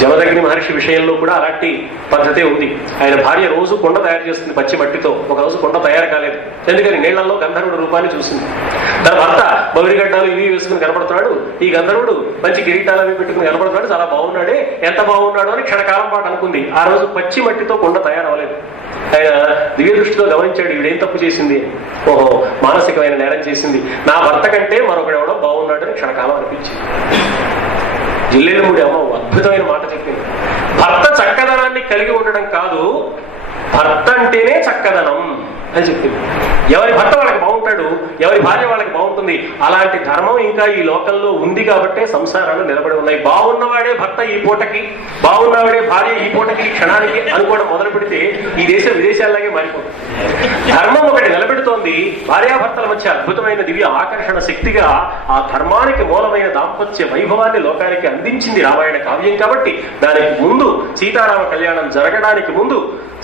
జమదగ్ని మహర్షి విషయంలో కూడా అలాంటి పద్ధతే ఉంది. ఆయన భార్య రోజు కొండ తయారు చేస్తుంది పచ్చి మట్టితో. ఒక రోజు కొండ తయారు కాలేదు, ఎందుకని నీళ్లలో గంధర్వుడు రూపాన్ని చూసింది. తన భర్త బౌరిగడ్డాలు ఇవి వేసుకుని కనపడుతున్నాడు, ఈ గంధర్వుడు మంచి కిరీటాలు అవి పెట్టుకుని కనపడుతున్నాడు, చాలా బాగున్నాడే, ఎంత బాగున్నాడు అని క్షణకాలం పాటు అనుకుంది. ఆ రోజు పచ్చి మట్టితో కొండ తయారవ్వలేదు. ఆయన దివ్య దృష్టితో గమనించాడు, ఈవిడేం తప్పు చేసింది. ఓహో, మానసికమైన నేరం చేసింది. నా భర్త కంటే మరొకడెవడో బాగున్నాడు అని క్షణకాలం అనిపించింది. జిల్లేలమూడి అమ్మ అద్భుతమైన మాట చెప్పింది. భర్త చక్కదనాన్ని కలిగి ఉండడం కాదు, భర్త అంటేనే చక్కదనం అని చెప్పింది. ఎవరి భర్త వాళ్ళకి బాగుంటాడు, ఉంటాడు, ఎవరి భార్య వాళ్ళకి బాగుంటుంది. అలాంటి ధర్మం ఇంకా ఈ లోకంలో ఉంది కాబట్టే సంసారాలు నిలబడి ఉన్నాయి. బాగున్నవాడే భర్త ఈ పూటకి, బాగున్నవాడే భార్య ఈ పూటకి, క్షణానికి అనుకోవడం మొదలు పెడితే ఈ దేశం విదేశాల్లాగే మారిపోతుంది. ధర్మం ఒకటి నిలబెడుతోంది. భార్యాభర్తల మధ్య అద్భుతమైన దివ్య ఆకర్షణ శక్తిగా ఆ ధర్మానికి మూలమైన దాంపత్య వైభవాన్ని లోకానికి అందించింది రామాయణ కావ్యం. కాబట్టి దానికి ముందు సీతారామ కళ్యాణం జరగడానికి ముందు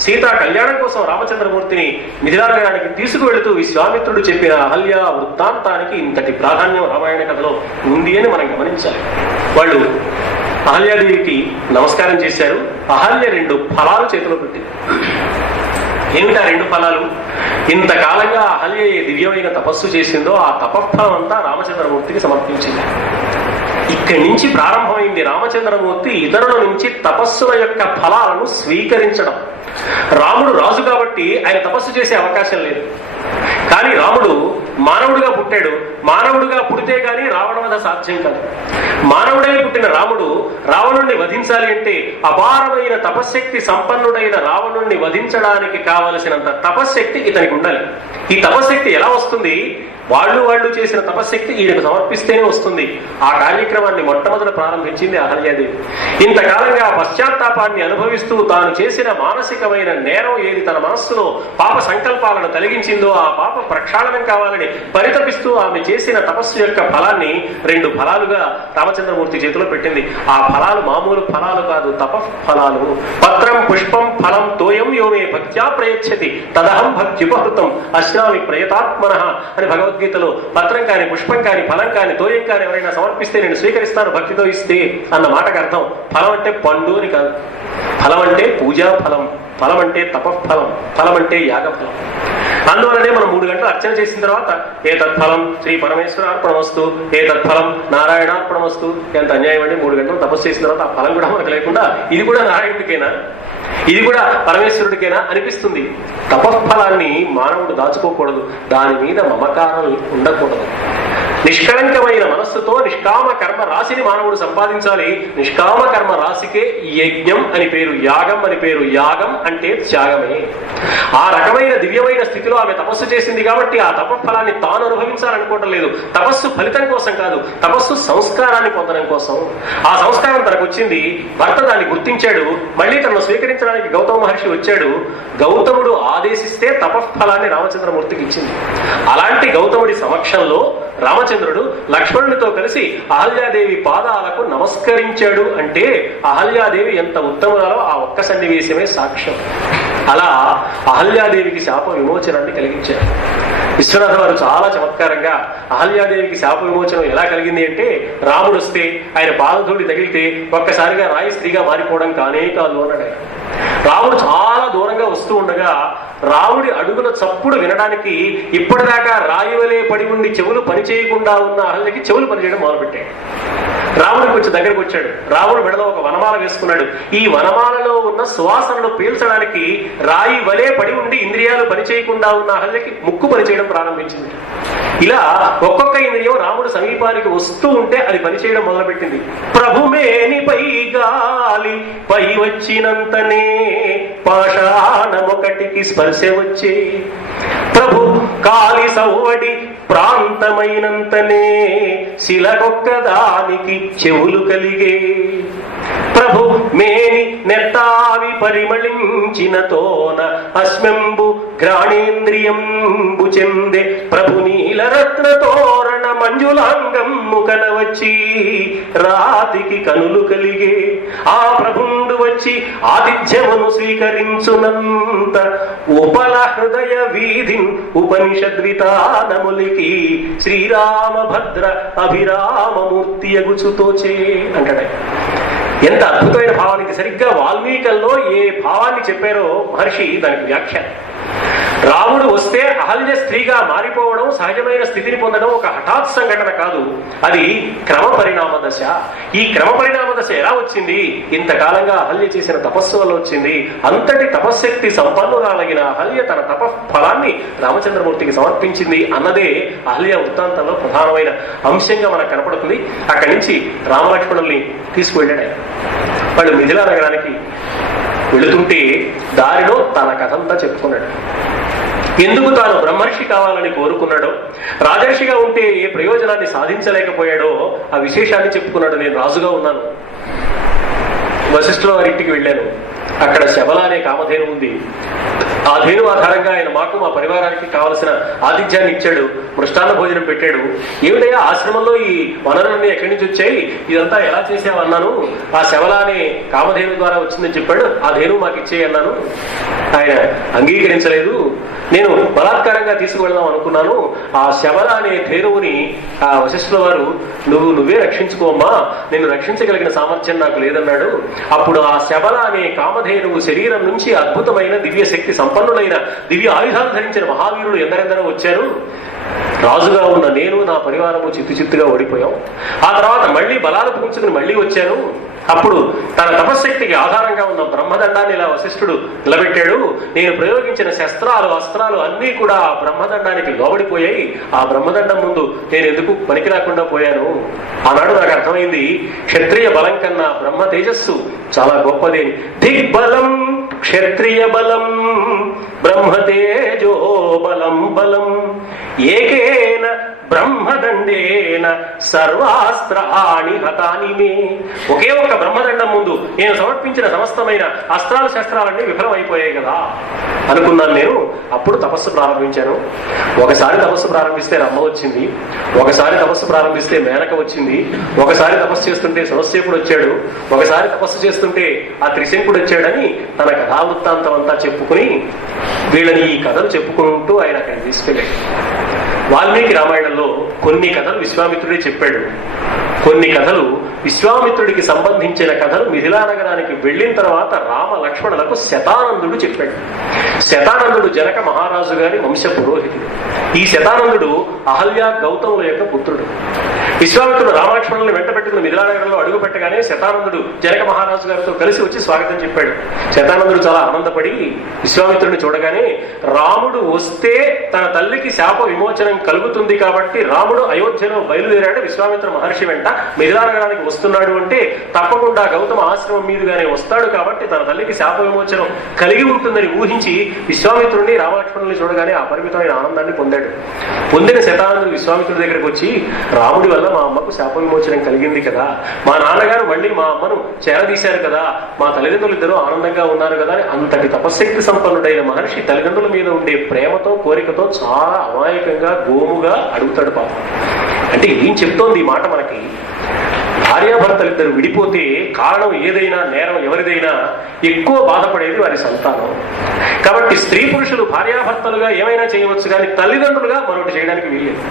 సీతా కళ్యాణం కోసం రామచంద్రమూర్తిని మిథిలానగరానికి తీసుకువెళుతూ విశ్వామిత్రుడు చెప్పిన అహల్య వృత్తాంతానికి ఇంతటి ప్రాధాన్యం రామాయణ కథలో ఉంది అని మనం గమనించాలి. వాళ్ళు అహల్యాదేవికి నమస్కారం చేశారు. అహల్య 2 ఫలాలు చేతిలో పెట్టింది. ఏమిటా 2 ఫలాలు? ఇంతకాలంగా అహల్య ఏ దివ్యమైన తపస్సు చేసిందో ఆ తపఫలం అంతా రామచంద్రమూర్తికి సమర్పించింది. ఇక్కడి నుంచి ప్రారంభమైంది రామచంద్రమూర్తి ఇతరుల నుంచి తపస్సుల యొక్క ఫలాలను స్వీకరించడం. రాముడు రాజు కాబట్టి ఆయన తపస్సు చేసే అవకాశం లేదు. కానీ రాముడు మానవుడిగా పుట్టాడు. మానవుడిగా పుడితే గాని రావణ వధ సాధ్యం కాదు. మానవుడై పుట్టిన రాముడు రావణుణ్ణి వధించాలి అంటే అపారమైన తపశ్శక్తి సంపన్నుడైన రావణుణ్ణి వధించడానికి కావలసినంత తపశ్శక్తి ఇతనికి ఉండాలి. ఈ తపశ్శక్తి ఎలా వస్తుంది? వాళ్ళు చేసిన తపశ్శక్తి ఈయనకు సమర్పిస్తేనే వస్తుంది. ఆ కార్యక్రమాన్ని మొట్టమొదట ప్రారంభించింది అహల్యాదేవి. ఇంతకాలంగా పశ్చాత్తాపాన్ని అనుభవిస్తూ తాను చేసిన మానసికమైన నేరం ఏది తన మనస్సులో పాప సంకల్పాలను కలిగించిందో ఆ పాప ప్రక్షాళనం కావాలని పరితపిస్తూ ఆమె చేసిన తపస్సు యొక్క ఫలాన్ని 2 ఫలాలుగా రామచంద్రమూర్తి చేతిలో పెట్టింది. ఆ ఫలాలు మామూలు ఫలాలు కాదు, తపఫలాలు. పత్రం పుష్పం ఫలం తోయం యోమే భక్త్యా ప్రయచ్చతి తదహం భక్త్యుపహృతం అశ్నామి ప్రయతాత్మనః అని భగవద్గీతలో పత్రం కాని, పుష్పం కాని, ఫలం కాని, తోయం కాని ఎవరైనా సమర్పిస్తే నేను స్వీకరిస్తాను భక్తితో ఇస్తే అన్న మాటకు అర్థం ఫలం అంటే పండు అని కాదు. ఫలం అంటే పూజా ఫలం, ఫలం అంటే తపఫలం, ఫలం అంటే యాగఫలం. అందువలనే మనం 3 గంటలు అర్చన చేసిన తర్వాత ఏ తత్ఫలం శ్రీ పరమేశ్వరార్పణమస్తు, ఏ తత్ఫలం నారాయణార్పణమస్తు. ఎంత అన్యాయం అండి! 3 గంటలు తపస్సు చేసిన తర్వాత ఆ ఫలం కూడా మనకు లేకుండా ఇది కూడా నారాయణుడికేనా, ఇది కూడా పరమేశ్వరుడికేనా అనిపిస్తుంది. తపఫలాన్ని మానవుడు దాచుకోకూడదు, దాని మీద మమకారం ఉండకూడదు. నిష్కళంకమైన మనస్సుతో నిష్కామ కర్మ రాశిని మానవుడు సంపాదించాలి. నిష్కామ కర్మ రాశికే యజ్ఞం అని పేరు, యాగం అని పేరు. యాగం అంటే త్యాగమే. ఆ రకమైన దివ్యమైన స్థితిలో ఆమె తపస్సు చేసింది కాబట్టి ఆ తపఫలాన్ని తాను అనుభవించాలనుకోవటం లేదు. తపస్సు ఫలితం కోసం కాదు, తపస్సు సంస్కారాన్ని పొందడం కోసం. ఆ సంస్కారం తనకు వచ్చింది. భర్త దాన్ని గుర్తించాడు. మళ్ళీ తనను స్వీకరించడానికి గౌతమ మహర్షి వచ్చాడు. గౌతముడు ఆదేశిస్తే తపఫలాన్ని రామచంద్రమూర్తికి ఇచ్చింది. అలాంటి గౌతముడి సమక్షంలో రామచంద్రుడు లక్ష్మణునితో కలిసి అహల్యాదేవి పాదాలకు నమస్కరించాడు. అంటే అహల్యాదేవి ఎంత ఉత్తమురాలో ఆ ఒక్క సన్నివేశమే సాక్ష్యం. అలా అహల్యాదేవికి శాప విమోచనాన్ని కలిగించారు. విశ్వనాథ వారు చాలా చమత్కారంగా అహల్యాదేవికి శాప విమోచనం ఎలా కలిగింది అంటే, రాముడు వస్తే ఆయన పాదధూళి తగిలితే ఒక్కసారిగా రాయి స్త్రీగా మారిపోవడం కానే కాదు అన్నాడు. రాముడు చాలా దూరంగా వస్తూ ఉండగా రాముడి అడుగుల చప్పుడు వినడానికి ఇప్పటిదాకా రాయి వలె పడి ఉండి చెవులు పనిచేయకుండా ఉన్న అహల్యకి చెవులు పనిచేయడం మొదలుపెట్టాడు. రాముడు కొంచెం దగ్గరకు వచ్చాడు. రాముడు మెడలో ఒక వనమాల వేసుకున్నాడు. ఈ వనమాలలో ఉన్న సువాసనను పీల్చడానికి రాయి వలె పడి ఉండి ఇంద్రియాలు పనిచేయకుండా ఉన్న అహల్యకి ముక్కు పనిచేయడం ప్రారంభించింది. ఇలా ఒక్కొక్క ఇంద్రియం రాముడు సమీపానికి వస్తూ ఉంటే అది పనిచేయడం మొదలుపెట్టింది. ప్రభుమేని పై గాలి పై వచ్చినంతనే పాషాణమొకటికి స్పర్శ వచ్చే, ప్రభు కాలి సవ్వడి ప్రాంతమైనంతనే శిలకొక్కదానికి చెవులు కలిగే, ప్రభు మేని నెత్తావి పరిమళించిన తోన అస్మెంబు ఘ్రాణేంద్రియంబు చెందే, ప్రభు నీలరత్న తోరణ మంజులాంగమ్ము కనవచ్చి రాతికి కనులు కలిగే, ఆ ప్రభుండు వచ్చి ఆతిథ్యమును స్వీకరించునంత ఉపల హృదయ వీధిన్ ఉపనిషద్వితానములికి శ్రీరామ భద్ర అభిరామమూర్తి అగుచుతోచే అంటాడు. ఎంత అద్భుతమైన భావానికి! సరిగ్గా వాల్మీకల్లో ఏ భావాన్ని చెప్పారో మహర్షి దానికి వ్యాఖ్యానం. రాముడు వస్తే అహల్య స్త్రీగా మారిపోవడం, సహజమైన స్థితిని పొందడం ఒక హఠాత్ సంఘటన కాదు, అది క్రమ పరిణామ దశ. ఈ క్రమ పరిణామ దశ ఎలా వచ్చింది? ఇంతకాలంగా అహల్య చేసిన తపస్సు వల్ల వచ్చింది. అంతటి తపశ్శక్తి సంపన్నురాలగిన అహల్య తన తపఫలాన్ని రామచంద్రమూర్తికి సమర్పించింది అన్నదే అహల్య వృత్తాంతంలో ప్రధానమైన అంశంగా మనకు కనపడుతుంది. అక్కడి నుంచి రామలక్ష్మణుల్ని తీసుకువెళ్ళాడు. వాళ్ళు మిథిలా నగరానికి వెళుతుంటే దారిలో తన కథంతా చెప్పుకున్నాడు. ఎందుకు తాను బ్రహ్మర్షి కావాలని కోరుకున్నాడో, రాజర్షిగా ఉంటే ఏ ప్రయోజనాన్ని సాధించలేకపోయాడో ఆ విశేషాన్ని చెప్పుకున్నాడు. నేను రాజుగా ఉన్నాను, వశిష్ఠుల వారి ఇంటికి వెళ్ళాను, అక్కడ శబల అనే కామధేను ఉంది. ఆ ధేను ఆధారంగా ఆయన మాకు మా పరివారానికి కావలసిన ఆతిథ్యాన్ని ఇచ్చాడు, మృష్టాన్న భోజనం పెట్టాడు. ఏమిటయ్యా ఆశ్రమంలో ఈ వనరులన్నీ ఎక్కడి నుంచి వచ్చాయి, ఇదంతా ఎలా చేసావన్నాను. ఆ శబల అనే కామధేను ద్వారా వచ్చిందని చెప్పాడు, ఆ ధేను మాకు ఇచ్చేయి అన్నాను. ఆయన అంగీకరించలేదు. నేను బలాత్కారంగా తీసుకువెళ్దాం అనుకున్నాను. ఆ శబల అనే ధేనువుని ఆ వశిష్ఠుల వారు నువ్వే రక్షించుకోమ్మా, నేను రక్షించగలిగిన సామర్థ్యం నాకు లేదన్నాడు. అప్పుడు ఆ శబల అనే కామధేనువు శరీరం నుంచి అద్భుతమైన దివ్య శక్తి సంపన్నులైన దివ్య ఆయుధాలు ధరించిన మహావీరులు ఎందరెందరో వచ్చారు. రాజుగా ఉన్న నేను, నా పరివారము చిత్తుగా ఓడిపోయాం. ఆ తర్వాత మళ్ళీ బలాలు పుంచుకుని మళ్ళీ వచ్చాను. అప్పుడు తన తపశ్శక్తికి ఆధారంగా ఉన్న బ్రహ్మదండాన్ని ఇలా వశిష్ఠుడు నిలబెట్టాడు. నేను ప్రయోగించిన శస్త్రాలు అస్త్రాలు అన్నీ కూడా ఆ బ్రహ్మదండానికి లోబడిపోయాయి. ఆ బ్రహ్మదండం ముందు నేను ఎందుకు పనికి రాకుండా పోయాను. ఆనాడు నాకు అర్థమైంది, క్షత్రియ బలం కన్నా బ్రహ్మ తేజస్సు చాలా గొప్పది. దిగ్బలం క్షత్రియ బలం బ్రహ్మతేజో బలం బలం ఏకేన బ్రహ్మదండేన సర్వాస్త్రాణి హతాని మే. ఒకే ఒక్క బ్రహ్మదండం ముందు నేను సమర్పించిన సమస్తమైన అస్త్రాలు శస్త్రాలన్నీ విఫలమైపోయాయి కదా అనుకున్నాను నేను. అప్పుడు తపస్సు ప్రారంభించాను. ఒకసారి తపస్సు ప్రారంభిస్తే రమ్మ వచ్చింది, ఒకసారి తపస్సు ప్రారంభిస్తే మేనక వచ్చింది, ఒకసారి తపస్సు చేస్తుంటే సరస్సేపుడు వచ్చాడు, ఒకసారి తపస్సు చేస్తుంటే ఆ త్రిశంకుడు వచ్చాడని తన కథావృత్తాంతం అంతా చెప్పుకుని వీళ్ళని ఈ కథలు చెప్పుకుంటూ ఆయన అక్కడ తీసుకెళ్ళాడు. వాల్మీకి రామాయణంలో కొన్ని కథలు విశ్వామిత్రుడే చెప్పాడు, కొన్ని కథలు విశ్వామిత్రుడికి సంబంధించిన కథలు మిథిలా నగరానికి వెళ్ళిన తర్వాత రామ లక్ష్మణులకు శతానందుడు చెప్పాడు. శతానందుడు జనక మహారాజు గారి వంశ పురోహితుడు. ఈ శతానందుడు అహల్య గౌతముల యొక్క పుత్రుడు. విశ్వామిత్రుడు రామలక్ష్మణులను వెంట పెట్టుకుని మిథిలా నగరంలో అడుగు పెట్టగానే శతానందుడు జనక మహారాజు గారితో కలిసి వచ్చి స్వాగతం చెప్పాడు. శతానందుడు చాలా ఆనందపడి విశ్వామిత్రుడిని చూడగానే, రాముడు వస్తే తన తల్లికి శాప విమోచనం కలుగుతుంది కాబట్టి రాముడు అయోధ్యలో బయలుదేరాడు, విశ్వామిత్ర మహర్షి వెంట మిథిలా నగరానికి వస్తున్నాడు అంటే తప్పకుండా గౌతమ ఆశ్రమం మీదుగానే వస్తాడు కాబట్టి తన తల్లికి శాప విమోచనం కలిగి ఉంటుందని ఊహించి విశ్వామిత్రుడిని రామలక్ష్మణుల్ని చూడగానే అపరిమితమైన ఆనందాన్ని పొందాడు. పొందిన శతానందుడు విశ్వామిత్రుడి దగ్గరికి వచ్చి, రాముడి వల్ల మా అమ్మకు శాప విమోచనం కలిగింది కదా, మా నాన్నగారు మళ్ళీ మా అమ్మను చేరదీశారు కదా, మా తల్లిదండ్రులు ఇద్దరు ఆనందంగా ఉన్నారు కదా అని అంతటి తపశ్శక్తి సంపన్నుడైన మహర్షి తల్లిదండ్రుల మీద ఉండే ప్రేమతో కోరికతో చాలా అమాయకంగా గోముగా అడుగుతాడు పాపం. అంటే ఏం చెప్తోంది ఈ మాట మనకి? భార్యాభర్తలిద్దరు విడిపోతే కారణం ఏదైనా, నేరం ఎవరిదైనా ఎక్కువ బాధపడేది వారి సంతానం. కాబట్టి స్త్రీ పురుషులు భార్యాభర్తలుగా ఏమైనా చేయవచ్చు, కానీ తల్లిదండ్రులుగా మరొకటి చేయడానికి వీల్లేదు.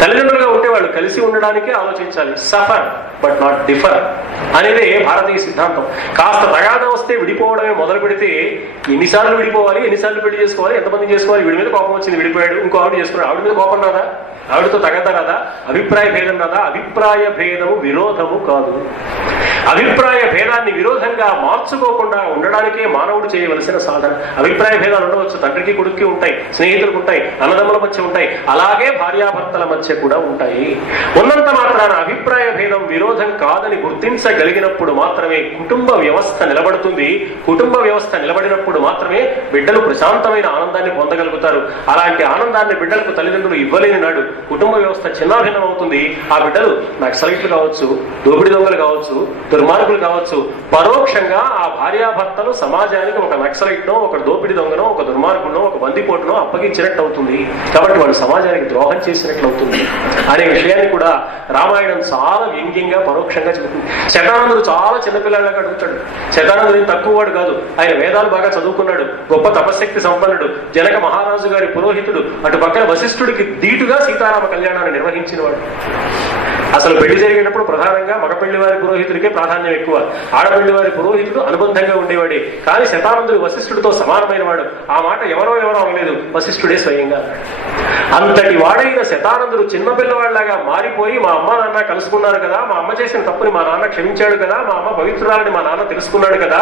తల్లిదండ్రులుగా ఉంటే వాళ్ళు కలిసి ఉండడానికే ఆలోచించాలి. సఫర్ బట్ నాట్ డిఫర్ అనేదే భారతీయ సిద్ధాంతం. కాస్త తగాదా వస్తే విడిపోవడమే మొదలు పెడితే ఎన్నిసార్లు విడిపోవాలి, ఎన్నిసార్లు పెళ్లి చేసుకోవాలి, ఎంతమంది చేసుకోవాలి, వీడి మీద కోపం వచ్చింది విడిపోయాడు, ఇంకో ఆవిడ చేసుకున్నాడు, ఆవిడ మీద కోపం రాదా, ఆవిడతో తగదా రాదా, అభిప్రాయ భేదం రాదా? అభిప్రాయ భేదము విరోధము కాదు. అభిప్రాయ భేదాన్ని విరోధంగా మార్చుకోకుండా ఉండడానికే మానవుడు చేయవలసిన సాధన. అభిప్రాయ భేదాలు ఉండవచ్చు, తండ్రికి కొడుక్కి ఉంటాయి, స్నేహితులకు ఉంటాయి, అన్నదమ్ముల మధ్య ఉంటాయి, అలాగే భార్యాభర్తల మధ్య కూడా ఉంటాయి. ఉన్నంత మాత్రాన అభిప్రాయ భేదం విరోధం కాదని గుర్తించగలిగినప్పుడు మాత్రమే కుటుంబ వ్యవస్థ నిలబడుతుంది. కుటుంబ వ్యవస్థ నిలబడినప్పుడు మాత్రమే బిడ్డలు ప్రశాంతమైన ఆనందాన్ని పొందగలుగుతారు. అలాంటి ఆనందాన్ని బిడ్డలకు తల్లిదండ్రులు ఇవ్వలేని నాడు కుటుంబ వ్యవస్థ చిన్నాభిన్నం అవుతుంది. ఆ బిడ్డలు నక్సలైట్లు కావచ్చు, దోపిడి దొంగలు కావచ్చు, దుర్మార్గులు కావచ్చు, పరోక్షంగా ఆ భార్యాభర్తలు సమాజానికి ఒక నక్సలైట్నో, ఒక దోపిడి దొంగనో, ఒక దుర్మార్గునో, ఒక బందిపోటునో అప్పగించినట్టు అవుతుంది. కాబట్టి వాళ్ళు సమాజానికి ద్రోహం చేసినట్లు అవుతుంది అనే విషయాన్ని కూడా రామాయణం చాలా వ్యంగ్యంగా పరోక్షంగా చెబుతుంది. శతానందుడు చాలా చిన్నపిల్లలాగా అడుగుతాడు. శతానందుడు తక్కువ వాడు కాదు, ఆయన వేదాలు బాగా చదువుకున్నాడు, గొప్ప తపశక్తి సంపన్నుడు, జనక మహారాజు గారి పురోహితుడు, అటు పక్కన వశిష్ఠుడికి దీటుగా సీతారామ కళ్యాణాన్ని నిర్వహించిన వాడు. అసలు పెళ్లి జరిగేటప్పుడు ప్రధానంగా మగ పెళ్లి వారి పురోహితుడికే ప్రాధాన్యం ఎక్కువ, ఆడపెళ్లి వారి పురోహితుడు అనుబంధంగా ఉండేవాడే. కానీ శతానందుడు వశిష్ఠుడితో సమానమైన వాడు. ఆ మాట ఎవరో అనలేదు, వశిష్ఠుడే స్వయంగా. అంతటి వాడైన శతానందుడు చిన్న పిల్లవాళ్లాగా మారిపోయి, మా అమ్మ నాన్న కలుసుకున్నారు కదా, మా అమ్మ చేసిన తప్పుని మా నాన్న క్షమించాడు కదా, మా అమ్మ పవిత్రురాలని మా నాన్న తెలుసుకున్నాడు కదా,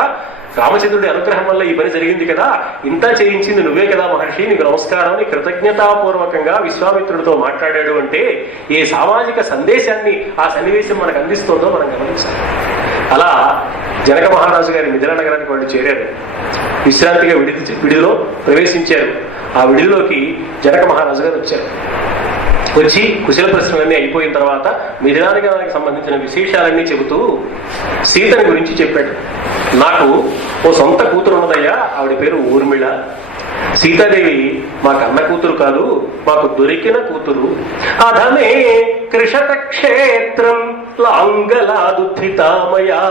రామచంద్రుడి అనుగ్రహం వల్ల ఈ పని జరిగింది కదా, ఇంత చేయించింది నువ్వే కదా మహర్షి, నీకు నమస్కారం అని కృతజ్ఞతాపూర్వకంగా విశ్వామిత్రుడితో మాట్లాడాడు. అంటే ఏ సామాజిక సందేశాన్ని ఆ సన్నివేశం మనకు అందిస్తుందో మనం గమనించాలి. అలా జనక మహారాజు గారి మిథిలా నగరానికి వాళ్ళు చేరారు. విశ్రాంతిగా విడిదిలో ప్రవేశించారు. ఆ విడిలోకి జనక మహారాజు గారు వచ్చారు. వచ్చి కుశల ప్రశ్నలన్నీ అయిపోయిన తర్వాత మిథిలానికి సంబంధించిన విశేషాలన్నీ చెబుతూ సీతని గురించి చెప్పాడు. నాకు ఓ సొంత కూతురు ఉన్నదయ్యా, ఆవిడ పేరు ఊర్మిళ. సీతాదేవి మా కన్న కూతురు కాదు, మాకు దొరికిన కూతురు. అధమే కృషత క్షేత్రం లాంగలాదుద్ధితామయా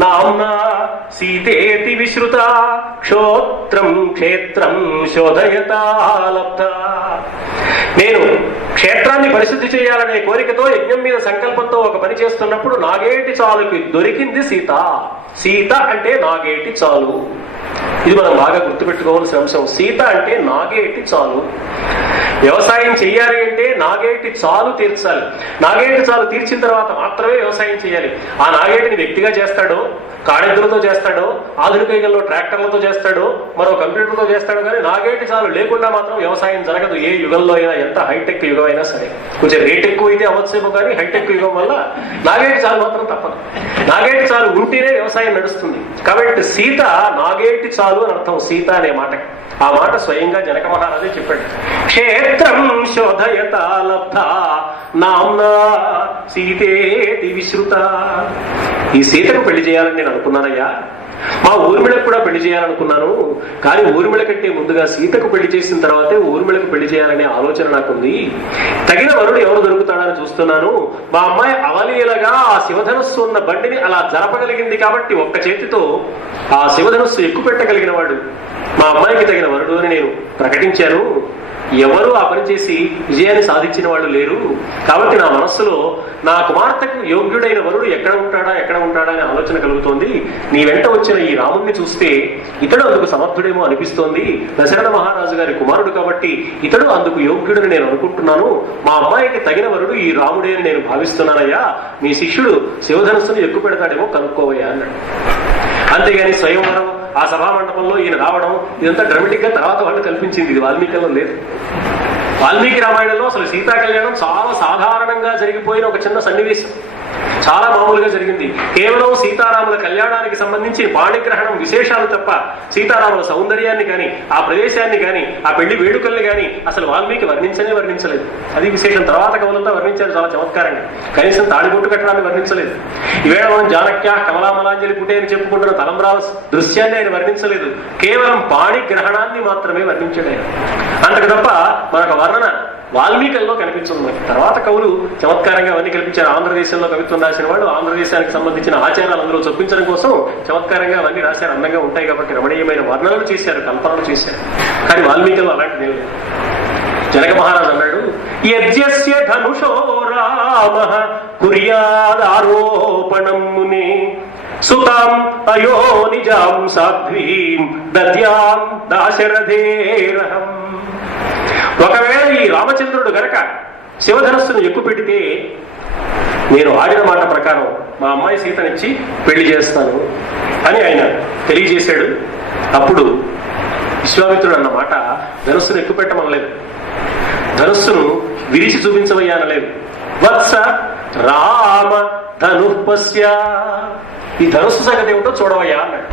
నామ్నా సీతేతి విశ్రుత క్షోత్రం క్షేత్రం శోధయతా లబ్ధ. నేను క్షేత్రాన్ని పరిశుద్ధి చేయాలనే కోరికతో యజ్ఞం మీద సంకల్పంతో ఒక పని చేస్తున్నప్పుడు నాగేటి చాలుకి దొరికింది సీత. సీత అంటే నాగేటి చాలు. ఇది మనం బాగా గుర్తుపెట్టుకోవాల్సిన అంశం. సీత అంటే నాగేటి చాలు. వ్యవసాయం చెయ్యాలి అంటే నాగేటి చాలు తీర్చాలి. నాగేటి చాలు తీర్చిన తర్వాత మాత్రమే వ్యవసాయం చేయాలి. ఆ నాగేటిని వ్యక్తిగా చేస్తాడో, కాడెద్దులతో చేస్తాడో, ఆధునిక యుగంలో ట్రాక్టర్లతో చేస్తాడో, మరో కంప్యూటర్తో చేస్తాడో, కానీ నాగేటి చాలు లేకుండా మాత్రం వ్యవసాయం జరగదు. ఏ యుగంలో అయినా, ఎంత హైటెక్ యుగం అయినా సరే. కొంచెం రేట్ ఎక్కువ అయితే అవ్వచ్చేమో, కానీ హైటెక్ యుగం వల్ల నాగేటి చాలు మాత్రం తప్పదు. నాగేటి చాలు ఉంటేనే వ్యవసాయం నడుస్తుంది. కాబట్టి సీత నాగేటి చాలు అని అర్థం సీత అనే మాటకి. ఆ మాట స్వయంగా జనక మహారాజే చెప్పాడు. క్షేత్రం శోధయత లబ్ధ నామ్నా సీతేతి విశ్రుత. ఈ సీతకు పెళ్లి చేయాలని నేను అనుకున్నానయ్యా. మా ఊర్మిళకు కూడా పెళ్లి చేయాలనుకున్నాను, కానీ ఊర్మిళ కంటే ముందుగా సీతకు పెళ్లి చేసిన తర్వాతే ఊర్మిళకు పెళ్లి చేయాలనే ఆలోచన నాకుంది. తగిన వరుడు ఎవరు దొరుకుతాడని చూస్తున్నాను. మా అమ్మాయి అవలీలగా ఆ శివధనుస్సు ఉన్న బండిని అలా జరపగలిగింది కాబట్టి ఒక్క చేతితో ఆ శివధనుస్సు ఎక్కుపెట్టగలిగిన వాడు మా అమ్మాయికి తగిన వరుడు అని నేను ప్రకటించాను. ఎవరు ఆ పని చేసి విజయాన్ని సాధించిన వాళ్ళు లేరు. కాబట్టి నా మనస్సులో నా కుమార్తెకు యోగ్యుడైన వరుడు ఎక్కడ ఉంటాడా అనే ఆలోచన కలుగుతోంది. నీ వెంట వచ్చిన ఈ రాముణ్ణి చూస్తే ఇతడు అందుకు సమర్థుడేమో అనిపిస్తోంది. దశరథ మహారాజు గారి కుమారుడు కాబట్టి ఇతడు అందుకు యోగ్యుడని నేను అనుకుంటున్నాను. మా అమ్మాయికి తగిన వరుడు ఈ రాముడే అని నేను భావిస్తున్నానయ్యా. మీ శిష్యుడు శివధనుస్సును ఎక్కువ పెడతాడేమో కనుక్కోవయ్యా అన్నాడు. అంతేగాని స్వయంవరం, ఆ సభా మండపంలో ఈయన రావడం, ఇదంతా డ్రామాటిక్ గా తర్వాత వాళ్ళు కల్పించింది. ఇది వాల్మీకిలో లేదు. వాల్మీకి రామాయణంలో అసలు సీతా కళ్యాణం చాలా సాధారణంగా జరిగిపోయిన ఒక చిన్న సన్నివేశం. చాలా మామూలుగా జరిగింది. కేవలం సీతారాముల కళ్యాణానికి సంబంధించి పాణిగ్రహణం విశేషాలు తప్ప సీతారాముల సౌందర్యాన్ని కానీ, ఆ ప్రదేశాన్ని కానీ, ఆ పెళ్లి వేడుకల్ని కానీ అసలు వాల్మీకి వర్ణించలేదు. అది విశేషం. తర్వాత కవులంతా వర్ణించారు చాలా చమత్కారంగా. కనీసం తాళిబొట్టు కట్టడాన్ని వర్ణించలేదు. ఈవేళ మనం జానక్య కమలామలాంజలి పుట్టే అని చెప్పుకుంటున్న తలంబ్రాల దృశ్యాన్ని ఆయన వర్ణించలేదు. కేవలం పాణిగ్రహణాన్ని మాత్రమే వర్ణించాడు ఆయన. అంతకు తప్ప మరొక వర్ణన వాల్మీకల్లో కనిపించదు. తర్వాత కవులు చమత్కారంగా అవన్నీ కల్పించారు. ఆంధ్రదేశంలో కవిత్వం రాసిన వాళ్ళు ఆంధ్రదేశానికి సంబంధించిన ఆచారాలు అందులో చొప్పించడం కోసం చమత్కారంగా అవన్నీ రాశారు. అందంగా ఉంటాయి కాబట్టి రమణీయమైన వర్ణనలు చేశారు, కల్పనలు చేశారు. కానీ వాల్మీకిలో అలాంటి లేదు. జనక మహారాజు అన్నాడు, యజ్ఞస్య ధనుషో రామః కుర్యాదారోపణం మునే సుతాం అయో నిజాం సాధ్వీం దద్యాం దాశరథేరహం. ఒకవేళ ఈ రామచంద్రుడు గనక శివధనస్సును ఎక్కుపెట్టితే నేను ఆడిన మాట ప్రకారం మా అమ్మాయి సీతనిచ్చి పెళ్లి చేస్తాను అని ఆయన తెలియజేశాడు. అప్పుడు విశ్వామిత్రుడు అన్న మాట ధనుస్సును ఎక్కుపెట్టమనలేదు, ధనుస్సును విరిచి చూపించవయ్యా అనలేదు. వత్స రామ ధనుపస్య, ఈ ధనుస్సు సంగతి ఏమిటో చూడవయ్యా అన్నాడు.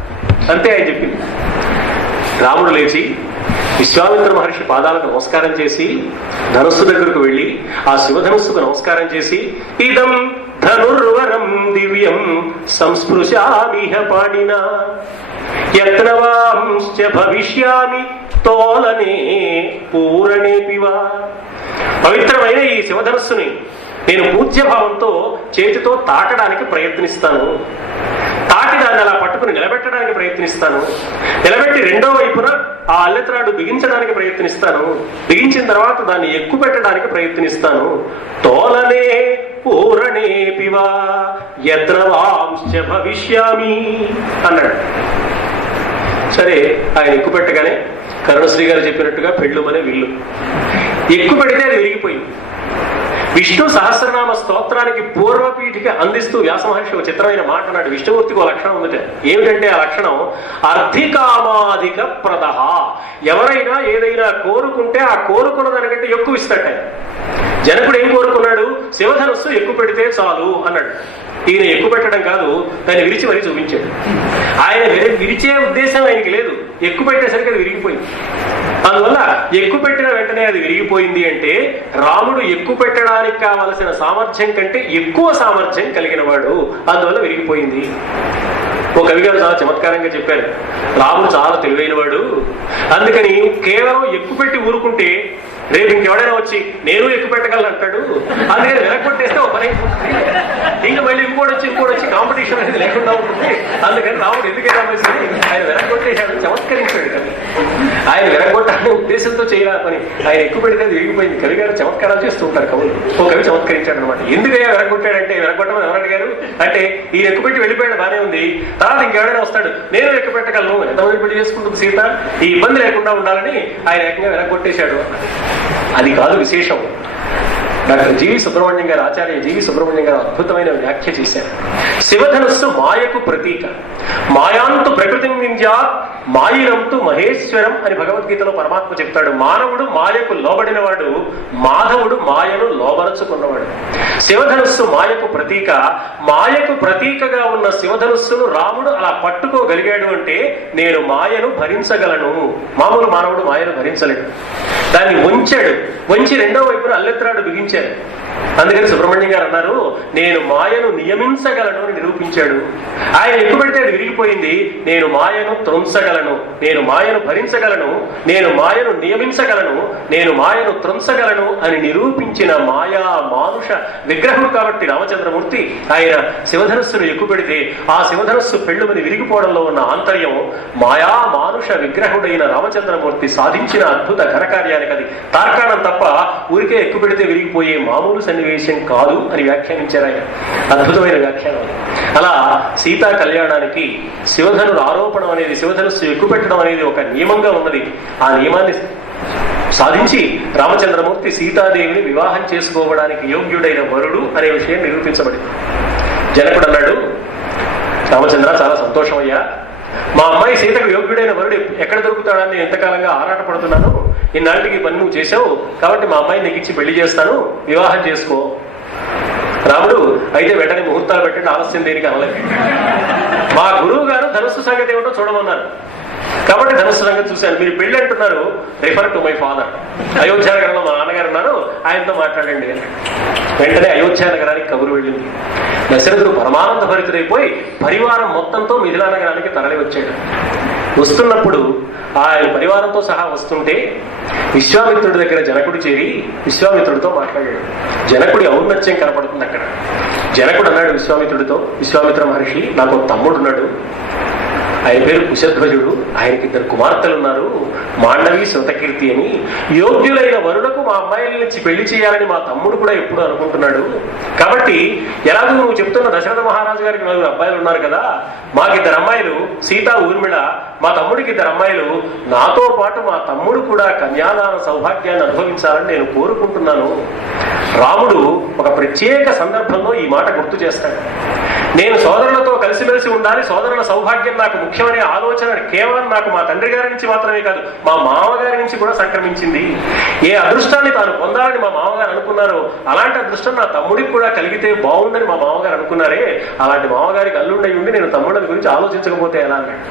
అంతే ఆయన చెప్పింది. రాముడు లేచి విశ్వామిత్ర మహర్షి పాదాలకు నమస్కారం చేసి ధనుస్సు దగ్గరకు వెళ్లి ఆ శివధనుస్సుకు నమస్కారం చేసి ఇదం ధనుర్వరం దివ్యం సంస్పృశామిహ పాణినా యత్నవాంశ్చ భవిష్యామి తోలనే పూరణేపివా. పవిత్రమైన ఈ శివధనుస్సుని నేను పూజ్యభావంతో చేతితో తాకడానికి ప్రయత్నిస్తాను. తాకి దాన్ని అలా పట్టుకుని నిలబెట్టడానికి ప్రయత్నిస్తాను. నిలబెట్టి రెండో వైపున ఆ అల్లెత్రాడు బిగించడానికి ప్రయత్నిస్తాను. బిగించిన తర్వాత దాన్ని ఎక్కువ పెట్టడానికి ప్రయత్నిస్తాను. తోలనే పూరణే పివా యత్నవాంశ్చ భవిష్యామి అన్నాడు. సరే, ఆయన ఎక్కువ పెట్టగానే కరుణశ్రీ గారు చెప్పినట్టుగా పెళ్ళుమనే విల్లు ఎక్కువ పెడితే అది విరిగిపోయింది. విష్ణు సహస్రనామ స్తోత్రానికి పూర్వపీఠిక అందిస్తూ వ్యాసమహర్షి ఒక చిత్రమైన మాట అన్నాడు. విష్ణుమూర్తికి ఒక లక్షణం ఉందట. ఏమిటంటే ఆ లక్షణం అర్థికామాధిక ప్రదహ. ఎవరైనా ఏదైనా కోరుకుంటే ఆ కోరుకున్న దానికంటే ఎక్కువ ఇస్తాట. జనకుడు ఏం కోరుకున్నాడు? శివధనుస్సు ఎక్కువ పెడితే చాలు అన్నాడు. ఈయన ఎక్కువ పెట్టడం కాదు, దాన్ని విరిచి మరీ చూపించాడు. ఆయన విరిచే ఉద్దేశం ఆయనకి లేదు, ఎక్కువ పెట్టేసరికి అది విరిగిపోయింది. అందువల్ల ఎక్కువ పెట్టిన వెంటనే అది విరిగిపోయింది అంటే రాముడు ఎక్కువ పెట్టడానికి కావలసిన సామర్థ్యం కంటే ఎక్కువ సామర్థ్యం కలిగిన వాడు, అందువల్ల విరిగిపోయింది. ఓ కవి గారు చాలా చమత్కారంగా చెప్పారు, రాముడు చాలా తెలివైన వాడు, అందుకని కేవలం ఎక్కువ పెట్టి ఊరుకుంటే రేపు ఇంకెవడైనా వచ్చి నేను ఎక్కువ పెట్టగలను అంటాడు, అందుకని వెనక్కొట్టేస్తే ఒక పని ఇంకా మళ్ళీ ఇంకోటి వచ్చి కాంపిటీషన్ అనేది లేకుండా ఉంటుంది. అందుకని రాముడు ఎందుకైనా ఆయన వెనక్కొట్టేశాడు, చమత్కరించాడు కవి. ఆయన వెనక్కొట్టాలనే ఉద్దేశంతో చేయాలి పని, ఆయన ఎక్కువ పెడితే అది విరిగిపోయింది. కవి గారు చమత్కారాలు చేస్తూ ఉంటారు కవులు. ఓ కవి చమత్కరించాడు అనమాట. ఎందుకయ్యా వెనక్కొట్టాడంటే, వెనక్కొట్టమని ఎవరు అడిగారు అంటే ఈయన ఎక్కువ పెట్టి వెళ్ళిపోయాడు బానే ఉంది, తర్వాత ఇంకెవడైనా వస్తాడు నేను ఎక్కువ పెట్టగలను, ఎంతమంది పెళ్లి చేసుకుంటుంది సీత, ఈ ఇబ్బంది లేకుండా ఉండాలని ఆయన ఏకంగా వెనక్కొట్టేశాడు. అది కాదు విశేషం. డాక్టర్ జీవి సుబ్రహ్మణ్యం గారు, ఆచార్య జీవి సుబ్రహ్మణ్యం గారు అద్భుతమైన వ్యాఖ్య చేశారు. శివధనుస్సు మాయకు ప్రతీక, మాయాంతు ప్రకృతి వింధ్యాత్ మాయినంతు మహేశ్వరం అని భగవద్గీతలో పరమాత్మ చెప్తాడు. మానవుడు మాయకు లోబడినవాడు, మాధవుడు మాయను లోబరచుకున్నవాడు. శివధనుస్సు మాయకు ప్రతీక. మాయకు ప్రతీకగా ఉన్న శివధనుస్సును రాముడు అలా పట్టుకోగలిగాడు అంటే నేను మాయను భరించగలను. మామూలు మానవుడు మాయను భరించలేడు, దాన్ని వంచాడు, వంచి రెండో వైపున అల్లెత్రాడు బిగించాడు. అందుకని సుబ్రహ్మణ్యం గారు అన్నారు, నేను మాయను నియమించగలను అని నిరూపించాడు. ఆయన ఎక్కువ పెడితే అది విరిగిపోయింది. నేను మాయను త్రుంచగలను, నేను మాయను భరించగలను, నేను మాయను నియమించగలను, నేను మాయను త్రుంచగలను అని నిరూపించిన మాయా మానుష విగ్రహం కాబట్టి రామచంద్రమూర్తి ఆయన శివధనుస్సును ఎక్కువ పెడితే ఆ శివధనుస్సు పెళ్ళుమని విరిగిపోవడంలో ఉన్న ఆంతర్యం మాయా మానుష విగ్రహుడైన రామచంద్రమూర్తి సాధించిన అద్భుత ఘనకార్యానికి అది తార్కాణం తప్ప ఊరికే ఎక్కువ పెడితే విరిగిపోయే మామూలు సన్నివేశం కాదు అని వ్యాఖ్యానించారు ఆయన. అద్భుతమైన వ్యాఖ్యానం. అలా సీతా కళ్యాణానికి శివధనుడు ఆరోపణం అనేది, శివధనుస్సు ఎక్కువ పెట్టడం అనేది ఒక నియమంగా ఉన్నది. ఆ నియమాన్ని సాధించి రామచంద్రమూర్తి సీతాదేవిని వివాహం చేసుకోవడానికి యోగ్యుడైన వరుడు అనే విషయం నిరూపించబడింది. జనకుడు అన్నాడు, రామచంద్ర చాలా సంతోషమయ్యా, మా అమ్మాయి సీతకు యోగ్యుడైన వరుడు ఎక్కడ దొరుకుతాడని ఎంతకాలంగా ఆరాటపడుతున్నాను, ఇన్నాళ్ళకి పని నువ్వు చేసావు కాబట్టి మా అమ్మాయిని నీకు ఇచ్చి పెళ్లి చేస్తాను, వివాహం చేసుకో. రాముడు అయితే వెంటనే ముహూర్తాలు పెట్టండి, ఆలస్యం దేనికి అనలేదు. మా గురువు గారు ధనుస్సు సంగతి ఏమిటో చూడమన్నారు కాబట్టి ధనుస్సు సంగతి చూశాను. మీరు పెళ్లి అంటున్నారు, refer to my father, Ayodhya నగరంలో మా నాన్నగారు ఉన్నారు, ఆయనతో మాట్లాడండి. వెంటనే అయోధ్య నగరానికి కబురు వెళ్ళింది. దశరథుడు పరమానంద భరితుడైపోయి పరివారం మొత్తంతో మిథిలా నగరానికి తరలి వచ్చాడు. వస్తున్నప్పుడు ఆయన పరివారంతో సహా వస్తుంటే విశ్వామిత్రుడి దగ్గర జనకుడు చేరి విశ్వామిత్రుడితో మాట్లాడాడు. జనకుడి ఔన్నత్యం కనపడుతుంది అక్కడ. జనకుడు అన్నాడు విశ్వామిత్రుడితో, విశ్వామిత్ర మహర్షి నాకు తమ్ముడున్నాడు, ఆయన పేరు కుశధ్వజుడు, ఆయనకి 2 కుమార్తెలు ఉన్నారు, మాండవి శృతకీర్తి అని. యోగ్యులైన వరులకు మా అమ్మాయిల నుంచి పెళ్లి చేయాలని మా తమ్ముడు కూడా ఎప్పుడు అనుకుంటున్నాడు. కాబట్టి ఎలాగో నువ్వు చెప్తున్న దశరథ మహారాజు గారికి 4 అబ్బాయిలు ఉన్నారు కదా, మాకు 2 అమ్మాయిలు సీతా ఊర్మిళ, మా తమ్ముడికి 2 అమ్మాయిలు, నాతో పాటు మా తమ్ముడు కూడా కన్యాదాన సౌభాగ్యాన్ని అనుభవించాలని నేను కోరుకుంటున్నాను. రాముడు ఒక ప్రత్యేక సందర్భంలో ఈ మాట గుర్తు చేస్తాడు. నేను సోదరులతో కలిసిమెలిసి ఉండాలి, సోదరుల సౌభాగ్యం నాకు ముఖ్యమనే ఆలోచన కేవలం నాకు మా తండ్రి గారి నుంచి మాత్రమే కాదు, మా మామగారి నుంచి కూడా సంక్రమించింది. ఏ అదృష్టాన్ని తాను పొందాలని మా మామగారు అనుకున్నారో అలాంటి అదృష్టం నా తమ్ముడికి కూడా కలిగితే బాగుందని మా మామగారు అనుకున్నారే, అలాంటి మామగారికి అల్లుండయి ఉండి నేను తమ్ముళ్ళ గురించి ఆలోచించకపోతే ఎలా అన్నాడు.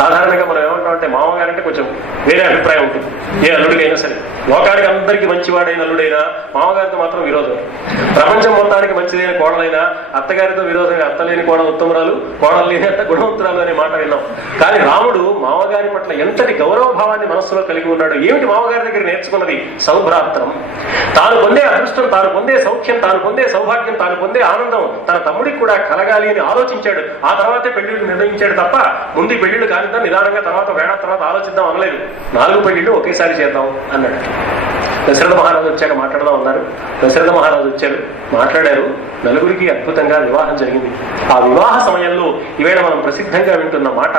సాధారణంగా మనం ఏమంటామంటే మామగారంటే కొంచెం వేరే అభిప్రాయం ఉంటుంది. ఏ అల్లుడికైనా సరే, లోకానికి అందరికీ మంచివాడైన అల్లుడైనా మామగారితో మాత్రం విరోధం. ప్రపంచం మొత్తానికి మంచిదైన కోడలైనా అత్తగారితో విరోధంగా, అత్తలేని కోడ ఉత్తమరాలు, కోడలు లేని అత్త గుణవంతురాలు అనే మాట విన్నాం. కానీ రాముడు మామగారి పట్ల ఎంతటి గౌరవ భావాన్ని మనస్సులో కలిగి ఉన్నాడు. ఏమిటి మామగారి దగ్గర నేర్చుకున్నది? సౌభ్రాత్రం. తాను పొందే అదృష్టం, తాను పొందే సౌఖ్యం, తాను పొందే సౌభాగ్యం, తాను పొందే ఆనందం తన తమ్ముడికి కూడా కలగాలి అని ఆలోచించాడు. ఆ తర్వాతే పెళ్లిళ్ళు నిర్ణయించాడు తప్ప ముందు పెళ్లిళ్ళు కానిద్దాం, నిదానంగా తర్వాత వేళ తర్వాత ఆలోచిద్దాం అనలేదు. 4 పెళ్లిళ్ళు ఒకేసారి చేద్దాం అన్నాడు. దశరథ మహారాజు వచ్చాక మాట్లాడదాం అన్నారు. దశరథ మహారాజు వచ్చారు, మాట్లాడారు. 4గురికి అద్భుతంగా వివాహం జరిగింది. ఆ వివాహ సమయంలో ఈవేళ మనం ప్రసిద్ధంగా వింటున్న మాట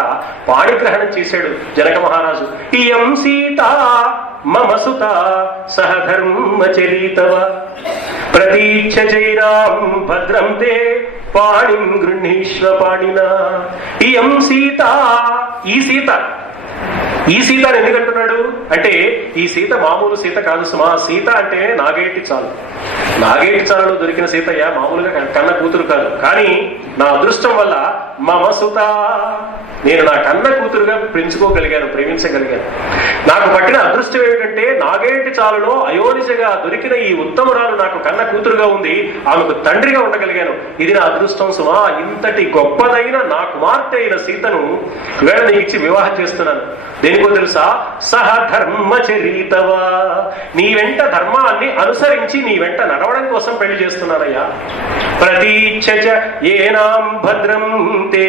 పాణిగ్రహణం చేశాడు జనక మహారాజు. ఇయం సీత మమ సుత సహధర్మచరీతవ ప్రతీక్ష చైరాం భద్రం తే పాణిం గృహీష్వ పాణినా. ఇయం సీత, ఈ సీత, ఈ సీత అని ఎందుకంటున్నాడు అంటే ఈ సీత మామూలు సీత కాదు సుమా. సీత అంటే నాగేటి చాలు, నాగేటి చాలలో దొరికిన సీతయ్య మామూలుగా కన్న కూతురు కాదు. కానీ నా అదృష్టం వల్ల మమ సుత, నేను నా కన్న కూతురుగా పెంచుకోగలిగాను, ప్రేమించగలిగాను. నాకు పట్టిన అదృష్టం ఏమిటంటే నాగేటి చాలులో అయోనిజగా దొరికిన ఈ ఉత్తమురాలు నాకు కన్న కూతురుగా ఉంది, ఆమెకు తండ్రిగా ఉండగలిగాను. ఇది నా అదృష్టం సుమా. ఇంతటి గొప్పదైన నా కుమార్తె అయిన సీతను వేళ నీకు ఇచ్చి వివాహం చేస్తున్నాను. దేనికో తెలుసా? సహ ధర్మచరీతవా, నీ వెంట ధర్మాన్ని అనుసరించి నీ వెంట నడవడం కోసం పెళ్లి చేస్తున్నానయ్యా. ప్రతీచ్ఛ ఏనాం భద్రం తే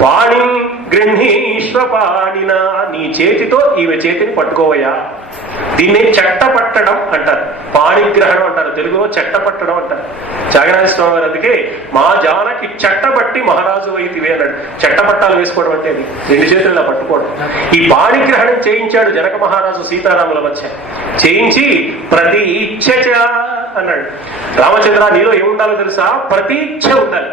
పాణి గృహీష్వ పాణిన, నీ చేతితో ఈమె చేతిని పట్టుకోవయ్యా. దీన్ని చెట్ట పట్టడం అంటారు, పాణిగ్రహణం అంటారు, తెలుగులో చెట్ట పట్టడం అంటారు. త్యాగరాజ స్వామి గారు అందుకే మా జానకి చెట్టబట్టి మహారాజు వైతివే అన్నాడు. చెట్ట పట్టాలు వేసుకోవడం అంటే అది రెండు చేతుల్లో పట్టుకోవడం. ఈ పాణిగ్రహణం చేయించాడు జనక మహారాజు సీతారాముల మధ్య. చేయించి ప్రతి ఇచ్ఛ అన్నాడు. రామచంద్ర, నీలో ఏముండాలో తెలుసా? ప్రతి ఇచ్ఛ ఉండాలి.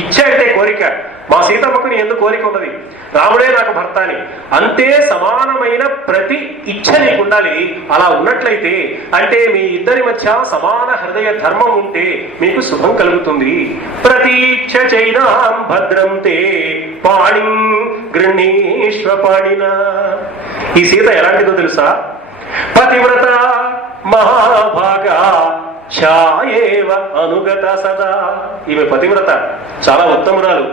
ఇచ్ఛ అంటే కోరిక. మా సీతమ్మకు నీ ఎందుకు కోరిక ఉన్నది, రాముడే నాకు భర్త అని. అంతే సమానమైన ప్రతి ఇచ్ఛ నీకు ఉండాలి. అలా ఉన్నట్లయితే అంటే మీ ఇద్దరి మధ్య సమాన హృదయ ధర్మం ఉంటే మీకు శుభం కలుగుతుంది. ప్రతి ఇచ్ఛ చైనాం భద్రం తే పాణి గృహీష్వ పాణిన. ఈ సీత ఎలాంటిదో తెలుసా? పతివ్రత మహాభాగా ఛాయేవ అనుగత సదా. ఈమె పతివ్రత, చాలా ఉత్తమురాలు,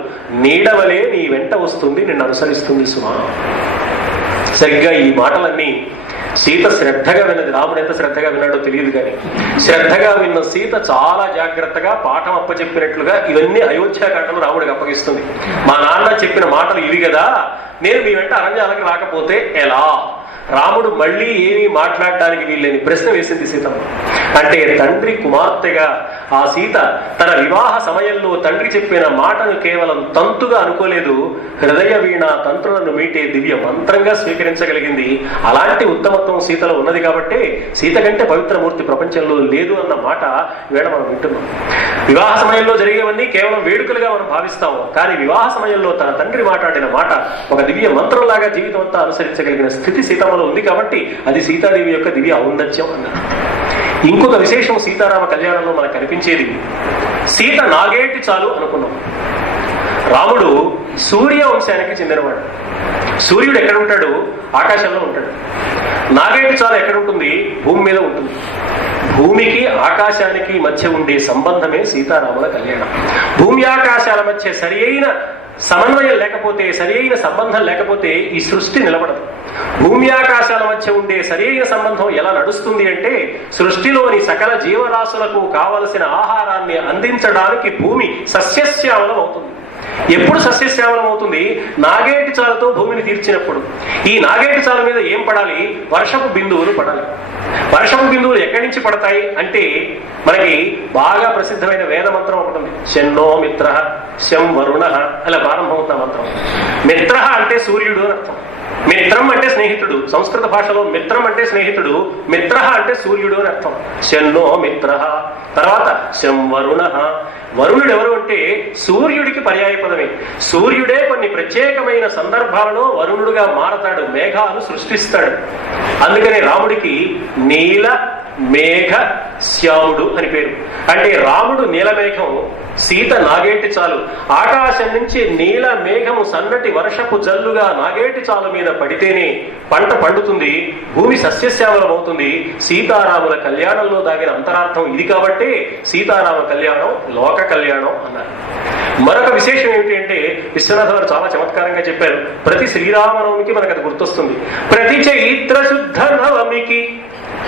నీడవలే నీ వెంట వస్తుంది, నిన్ను అనుసరిస్తుంది సుమా. సరిగ్గా ఈ మాటలన్నీ సీత శ్రద్ధగా విన్నది. రాముడు ఎంత శ్రద్ధగా విన్నాడో తెలియదు కానీ శ్రద్ధగా విన్న సీత చాలా జాగ్రత్తగా పాఠం అప్పచెప్పినట్లుగా ఇవన్నీ అయోధ్యాకాండలో రాముడికి అప్పగిస్తుంది. మా నాన్న చెప్పిన మాటలు ఇవి కదా, నేను మీ వెంట అరణ్యాలకు రాకపోతే ఎలా? రాముడు మళ్ళీ ఏమీ మాట్లాడడానికి వీల్లేని ప్రశ్న వేసింది సీతమ్మ. అంటే తండ్రి కుమార్తెగా ఆ సీత తన వివాహ సమయంలో తండ్రి చెప్పిన మాటను కేవలం తంతుగా అనుకోలేదు, హృదయ వీణ తంత్రులను మీటే దివ్య మంత్రంగా స్వీకరించగలిగింది. అలాంటి ఉత్తమత్వం సీతలో ఉన్నది కాబట్టి సీత కంటే పవిత్రమూర్తి ప్రపంచంలో లేదు అన్న మాట వేళ మనం వింటున్నాం. వివాహ సమయంలో జరిగేవన్నీ కేవలం వేడుకలుగా మనం భావిస్తాము, కానీ వివాహ సమయంలో తన తండ్రి మాట్లాడిన మాట ఒక దివ్య మంత్రంలాగా జీవితం అంతా అనుసరించగలిగిన స్థితి సీతమ్మ ఉంది కాబట్టి అది సీతాదేవి యొక్క దివ్య ఔన్నత్యం అన్నారు. ఇంకొక విశేషం సీతారామ కళ్యాణంలో మనకు కనిపించేది, సీత నాగేటి చాలు అనుకున్నాం. రాముడు సూర్య వంశానికి చెందినవాడు. సూర్యుడు ఎక్కడ ఉంటాడు? ఆకాశంలో ఉంటాడు. నాగేటి చాలు ఎక్కడ ఉంటుంది? భూమి మీద ఉంటుంది. భూమికి ఆకాశానికి మధ్య ఉండే సంబంధమే సీతారాముల కళ్యాణం. భూమి ఆకాశాల మధ్య సరి అయిన సమన్వయం లేకపోతే, సరి అయిన సంబంధం లేకపోతే ఈ సృష్టి నిలబడదు. భూమి ఆకాశాల మధ్య ఉండే సరి అయిన సంబంధం ఎలా నడుస్తుంది అంటే, సృష్టిలోని సకల జీవరాశులకు కావలసిన ఆహారాన్ని అందించడానికి భూమి సస్యశ్యామలం అవుతుంది. ఎప్పుడు సస్యశ్యామలం అవుతుంది? నాగేటి చాలతో భూమిని తీర్చినప్పుడు. ఈ నాగేటి చాల మీద ఏం పడాలి? వర్షపు బిందువులు పడాలి. వర్షపు బిందువులు ఎక్కడి నుంచి పడతాయి అంటే, మనకి బాగా ప్రసిద్ధమైన వేద మంత్రం ఒకటి ఉంది, శన్నో మిత్ర శం వరుణ అలా ప్రారంభమవుతున్న మంత్రం. మిత్ర అంటే సూర్యుడు అని అర్థం. మిత్రం అంటే స్నేహితుడు. సంస్కృత భాషలో మిత్రం అంటే స్నేహితుడు, మిత్ర అంటే సూర్యుడు అని అర్థం. శన్నో మిత్ర. తర్వాత శం వరుణ. వరుణుడు ఎవరు అంటే సూర్యుడికి పర్యాయ పదమే. సూర్యుడే కొన్ని ప్రత్యేకమైన సందర్భాలలో వరుణుడుగా మారతాడు, మేఘాలు సృష్టిస్తాడు. అందుకనే రాముడికి నీల మేఘ శ్యాముడు అని పేరు. అంటే రాముడు నీలమేఘం, సీత నాగేటి చాలు. ఆకాశం నుంచి నీల మేఘము సన్నటి వర్షపు జల్లుగా నాగేటి చాలు మీద పడితేనే పంట పండుతుంది, భూమి సస్యశ్యామలం అవుతుంది. సీతారాముల కళ్యాణంలో దాగిన అంతరార్థం ఇది కాబట్టి సీతారామ కళ్యాణం లోక కళ్యాణం అన్నారు. మరొక విశేషం ఏమిటి అంటే, విశ్వనాథ గారు చాలా చమత్కారంగా చెప్పారు. ప్రతి శ్రీరామనవమికి మనకు అది గుర్తొస్తుంది. ప్రతి చైత్ర శుద్ధ నవమికి,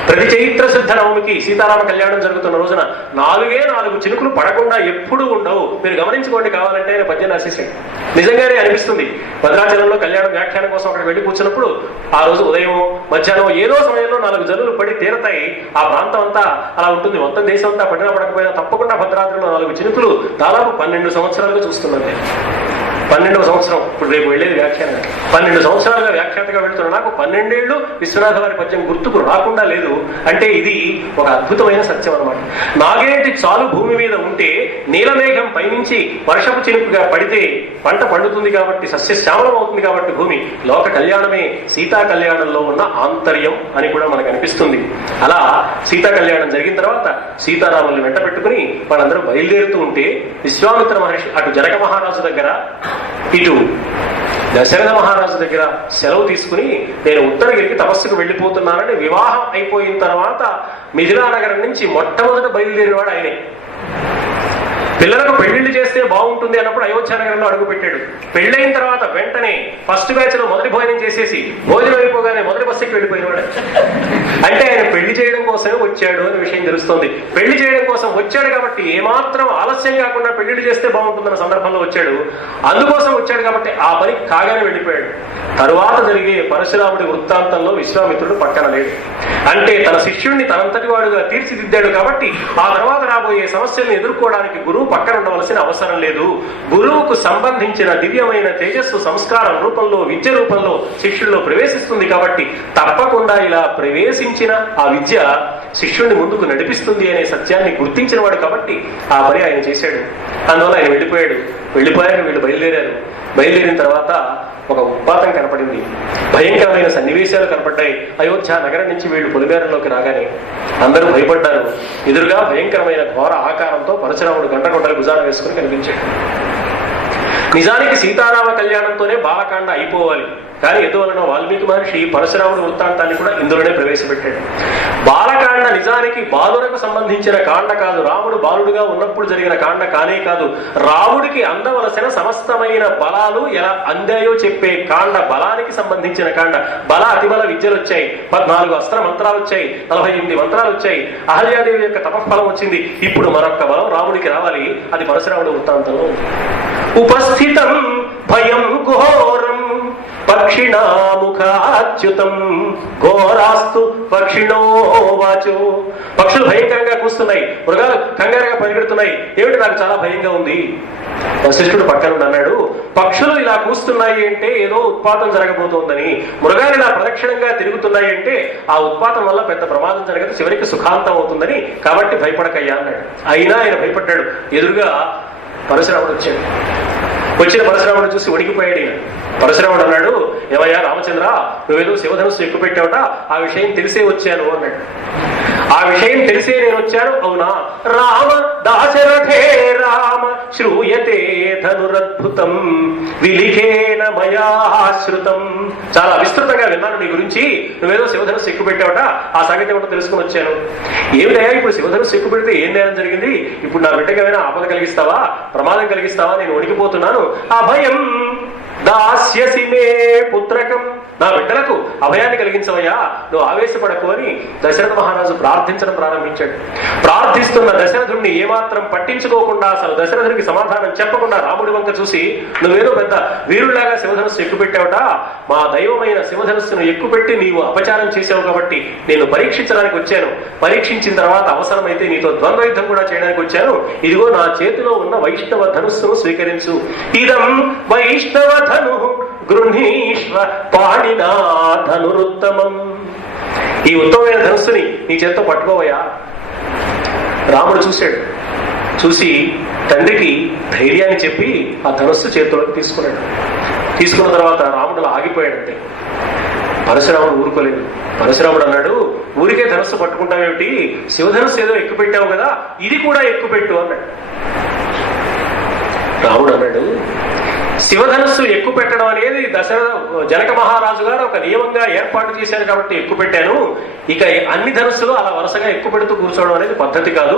ప్రతి చైత్ర శుద్ధ నవమికి సీతారామ కళ్యాణం జరుగుతున్న రోజున 4 చినుకులు పడకుండా ఎప్పుడు ఉండవు. మీరు గమనించుకోండి, కావాలంటే ఆయన పద్యం రాసేసాడు. నిజంగానే అనిపిస్తుంది. భద్రాచలంలో కళ్యాణం వ్యాఖ్యానం కోసం అక్కడ వెళ్ళి కూర్చున్నప్పుడు ఆ రోజు ఉదయం మధ్యాహ్నం ఏదో సమయంలో 4 జల్లులు పడి తీరతాయి. ఆ ప్రాంతం అంతా అలా ఉంటుంది. మొత్తం దేశం అంతా పడినా పడకపోయినా తప్పకుండా భద్రాద్రిలో 4 చినుకులు దాదాపు 12 సంవత్సరాలుగా చూస్తున్నది. 12వ సంవత్సరం, ఇప్పుడు రేపు వెళ్ళేది వ్యాఖ్యానం. 12 సంవత్సరాలుగా వ్యాఖ్యాతగా వెళ్తున్న నాకు 12 ఏళ్ళు విశ్వనాథ వారి పద్యం గుర్తుకు రాకుండా లేదు అంటే ఇది ఒక అద్భుతమైన సత్యం అన్నమాట. నాగేటి చాలు భూమి మీద ఉంటే నీలమేఘం పైనుంచి వర్షపు చినుకుగా పడితే పంట పండుతుంది కాబట్టి సస్యశ్యామలం అవుతుంది కాబట్టి భూమి లోక కళ్యాణమే సీతా కళ్యాణంలో ఉన్న ఆంతర్యం అని కూడా మనకు అనిపిస్తుంది. అలా సీతా కళ్యాణం జరిగిన తర్వాత సీతారాముల్ని వెంట పెట్టుకుని వాళ్ళందరూ బయలుదేరుతూ ఉంటే విశ్వామిత్ర మహర్షి అటు జనక మహారాజు దగ్గర ఇటు దశరథ మహారాజు దగ్గర సెలవు తీసుకుని నేను ఉత్తరగిరికి తపస్సుకు వెళ్ళిపోతున్నానని వివాహం అయిపోయిన తర్వాత మిథిలా నగరం నుంచి మొట్టమొదట బయలుదేరినవాడు ఆయనే. పిల్లలకు పెళ్లిళ్ళు చేస్తే బాగుంటుంది అన్నప్పుడు అయోధ్య నగరంలో అడుగు పెట్టాడు. పెళ్లైన తర్వాత వెంటనే ఫస్ట్ బ్యాచ్ లో మొదటి భోజనం చేసేసి భోజనం అయిపోగానే మొదటి బస్సుకి వెళ్ళిపోయినవాడు. అంటే ఆయన పెళ్లి చేయడం కోసమే వచ్చాడు అనే విషయం తెలుస్తోంది. పెళ్లి చేయడం కోసం వచ్చాడు కాబట్టి ఏమాత్రం ఆలస్యం కాకుండా పెళ్లిళ్ళు చేస్తే బాగుంటుందన్న సందర్భంలో వచ్చాడు. అందుకోసం వచ్చాడు కాబట్టి ఆ పని కాగానే వెళ్ళిపోయాడు. తరువాత జరిగే పరశురాముడి వృత్తాంతంలో విశ్వామిత్రుడు పక్కన లేడు. అంటే తన శిష్యుణ్ణి తనంతటి వాడుగా తీర్చిదిద్దాడు కాబట్టి ఆ తర్వాత రాబోయే సమస్యల్ని ఎదుర్కోవడానికి గురువు పక్కన ఉండవలసిన అవసరం లేదు. గురువుకు సంబంధించిన దివ్యమైన తేజస్సు సంస్కారం రూపంలో విద్య రూపంలో శిష్యుల్లో ప్రవేశిస్తుంది కాబట్టి తప్పకుండా ఇలా ప్రవేశించిన ఆ విద్య శిష్యుణ్ణి ముందుకు నడిపిస్తుంది అనే సత్యాన్ని గుర్తించిన వాడు కాబట్టి ఆ పని ఆయన చేశాడు. అందువల్ల ఆయన వెళ్ళిపోయారు. వీళ్ళు బయలుదేరిన తర్వాత ఒక ఉత్పాతం కనపడింది. భయంకరమైన సన్నివేశాలు కనపడ్డాయి. అయోధ్య నగరం నుంచి వీళ్ళు పొలిమేరలోకి రాగానే అందరూ భయపడ్డారు. ఎదురుగా భయంకరమైన ఘోర ఆకారంతో పరశురాముడు గంటకొండలు భుజాన వేసుకుని కనిపించాడు. నిజానికి సీతారామ కళ్యాణంతోనే బాలకాండ అయిపోవాలి. కానీ ఎందువలన వాల్మీకి మహర్షి పరశురాముడి వృత్తాంతాన్ని కూడా ఇందులోనే ప్రవేశపెట్టాడు. బాలకాండ నిజానికి బాలురకు సంబంధించిన కాండ కాదు, రాముడు బాలుడుగా ఉన్నప్పుడు జరిగిన కాండ కానే కాదు. రాముడికి అందవలసిన సమస్తమైన బలాలు ఎలా అందాయో చెప్పే కాండ, బలానికి సంబంధించిన కాండ. బల అతిబల విద్యలు వచ్చాయి, 14 అస్త్ర మంత్రాలు వచ్చాయి, 48 మంత్రాలు వచ్చాయి, అహల్యాదేవి యొక్క తపఫలం వచ్చింది. ఇప్పుడు మరొక్క బలం రాముడికి రావాలి. అది పరశురాముడి వృత్తాంతంలో ఉంది. ఉపస్థితం భయం ఘోరం పక్షిణాముఖాచ్యుతం ఘోరాస్తు పక్షిణో వాచో. పక్షులు భయంకరంగా కూస్తున్నాయి, మృగాలు కంగారుగా పరిగెడుతున్నాయి. ఏమిటి నాకు చాలా భయంగా ఉంది. వశిష్ఠుడు పక్కన అన్నాడు, పక్షులు ఇలా కూస్తున్నాయి అంటే ఏదో ఉత్పాతం జరగబోతోందని, మృగాలు ఇలా ప్రదక్షిణంగా తిరుగుతున్నాయి అంటే ఆ ఉత్పాతం వల్ల పెద్ద ప్రమాదం జరగదు, చివరికి సుఖాంతం అవుతుందని, కాబట్టి భయపడకయ్యా అన్నాడు. అయినా ఆయన భయపడ్డాడు. ఎదురుగా పరశురాముడు వచ్చాడు. వచ్చిన పరశురాముడు చూసి వణికిపోయాడు. పరశురాముడు అన్నాడు, ఏమయ్యా రామచంద్ర, నువ్వేదో శివధనుస్సు ఎక్కువ పెట్టావుట, ఆ విషయం తెలిసే వచ్చాను అన్నాడు. ఆ విషయం తెలిసే నేను వచ్చాను. అవునా? రామ దాశరథే రామ శ్రూయతే ధనురద్భుతం విలిఖేన మయాశ్రుతం. చాలా విస్తృతంగా విన్నాను నీ గురించి. నువ్వేదో శివధనుస్సు ఎక్కువ పెట్టావుట, ఆ సంగతి ఏమిటో తెలుసుకుని వచ్చాను. ఏమిటయ్యా ఇప్పుడు శివధనుస్సు ఎక్కువ పెడితే ఏం నేరం జరిగింది? ఇప్పుడు నా బిడ్డకి ఏమైనా ఆపద కలిగిస్తావా, ప్రమాదం కలిగిస్తావా? నేను వణికిపోతున్నాను. అభయం దాస్యసి మే పుత్రకం. నా బిడ్డలకు అభయాన్ని కలిగించవయ్యా, నువ్వు ఆవేశపడకు అని దశరథ మహారాజు ప్రార్థించడం ప్రారంభించాడు. ప్రార్థిస్తున్న దశరథుడిని ఏమాత్రం పట్టించుకోకుండా, అసలు దశరథుడికి సమాధానం చెప్పకుండా రాముడి వంక చూసి, నువ్వేదో పెద్ద వీరులాగా శివధనుస్సు ఎక్కుపెట్టావుట, మా దైవమైన శివధనుస్సును ఎక్కుపెట్టి నీవు అపచారం చేసావు కాబట్టి నేను పరీక్షించడానికి వచ్చాను. పరీక్షించిన తర్వాత అవసరమైతే నీతో ద్వంద్వ యుద్ధం కూడా చేయడానికి వచ్చాను. ఇదిగో నా చేతిలో ఉన్న వైష్ణవ ధనుస్సును స్వీకరించు. ఇదం వైష్ణవ ధను గృహీష్వ పాణినా ధనురుత్తమం. ఈ ఉత్తమమైన ధనుస్సుని నీ చేత్తో పట్టుకోవయ్యా. రాముడు చూశాడు. చూసి తండ్రికి ధైర్యాన్ని చెప్పి ఆ ధనుస్సు చేతిలోకి తీసుకున్నాడు. తీసుకున్న తర్వాత రాముడు ఆగిపోయాడంతే. పరశురాముడు ఊరుకోలేదు. పరశురాముడు అన్నాడు, ఊరికే ధనుస్సు పట్టుకుంటావేమిటి, శివధనుస్సు ఏదో ఎక్కుపెట్టావు కదా, ఇది కూడా ఎక్కుపెట్టు అన్నాడు. రాముడు అన్నాడు, శివధనుస్సు ఎక్కువ పెట్టడం అనేది జనక మహారాజు గారు ఒక నియమంగా ఏర్పాటు చేశారు కాబట్టి ఎక్కువ పెట్టాను. ఇక అన్ని ధనుస్సులు అలా వరుసగా ఎక్కువ పెడుతూ కూర్చోవడం అనేది పద్ధతి కాదు.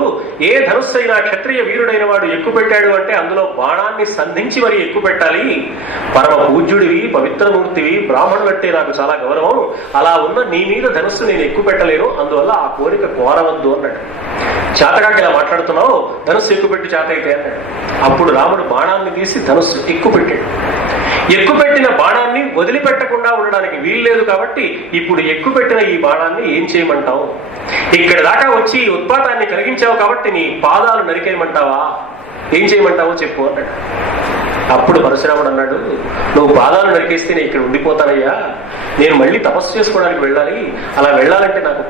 ఏ ధనుస్సు అయినా క్షత్రియ వీరుడైన వాడు ఎక్కువ పెట్టాడు అంటే అందులో బాణాన్ని సంధించి మరి ఎక్కువ పెట్టాలి. పరమ పూజ్యుడివి, పవిత్రమూర్తివి, బ్రాహ్మణుడు అంటే నాకు చాలా గౌరవం. అలా ఉన్న నీ మీద ధనుస్సు నేను ఎక్కువ పెట్టలేను, అందువల్ల ఆ కోరిక కోరవద్దు అన్నాడు. చేతకాకి ఇలా మాట్లాడుతున్నావు, ధనుస్సు ఎక్కువ పెట్టి చేత అయితే అన్నాడు. అప్పుడు రాముడు బాణాన్ని తీసి ధనుస్సు ఎక్కువ పెట్టాడు. ఎక్కుపెట్టిన బాణాన్ని వదిలిపెట్టకుండా ఉండడానికి వీల్లేదు కాబట్టి ఇప్పుడు ఎక్కుపెట్టిన ఈ బాణాన్ని ఏం చేయమంటావు? ఇక్కడ దాకా వచ్చి ఉత్పాతాన్ని కలిగించావు కాబట్టి నీ పాదాలు నరికేయమంటావా? ఏం చేయమంటావో చెప్పు అన్నాడు. అప్పుడు పరశురాముడు అన్నాడు, నువ్వు పాదాలు నరికేస్తే నేను ఇక్కడ ఉండిపోతానయ్యా, నేను మళ్ళీ తపస్సు చేసుకోవడానికి వెళ్ళాలి, అలా వెళ్ళాలంటే నాకు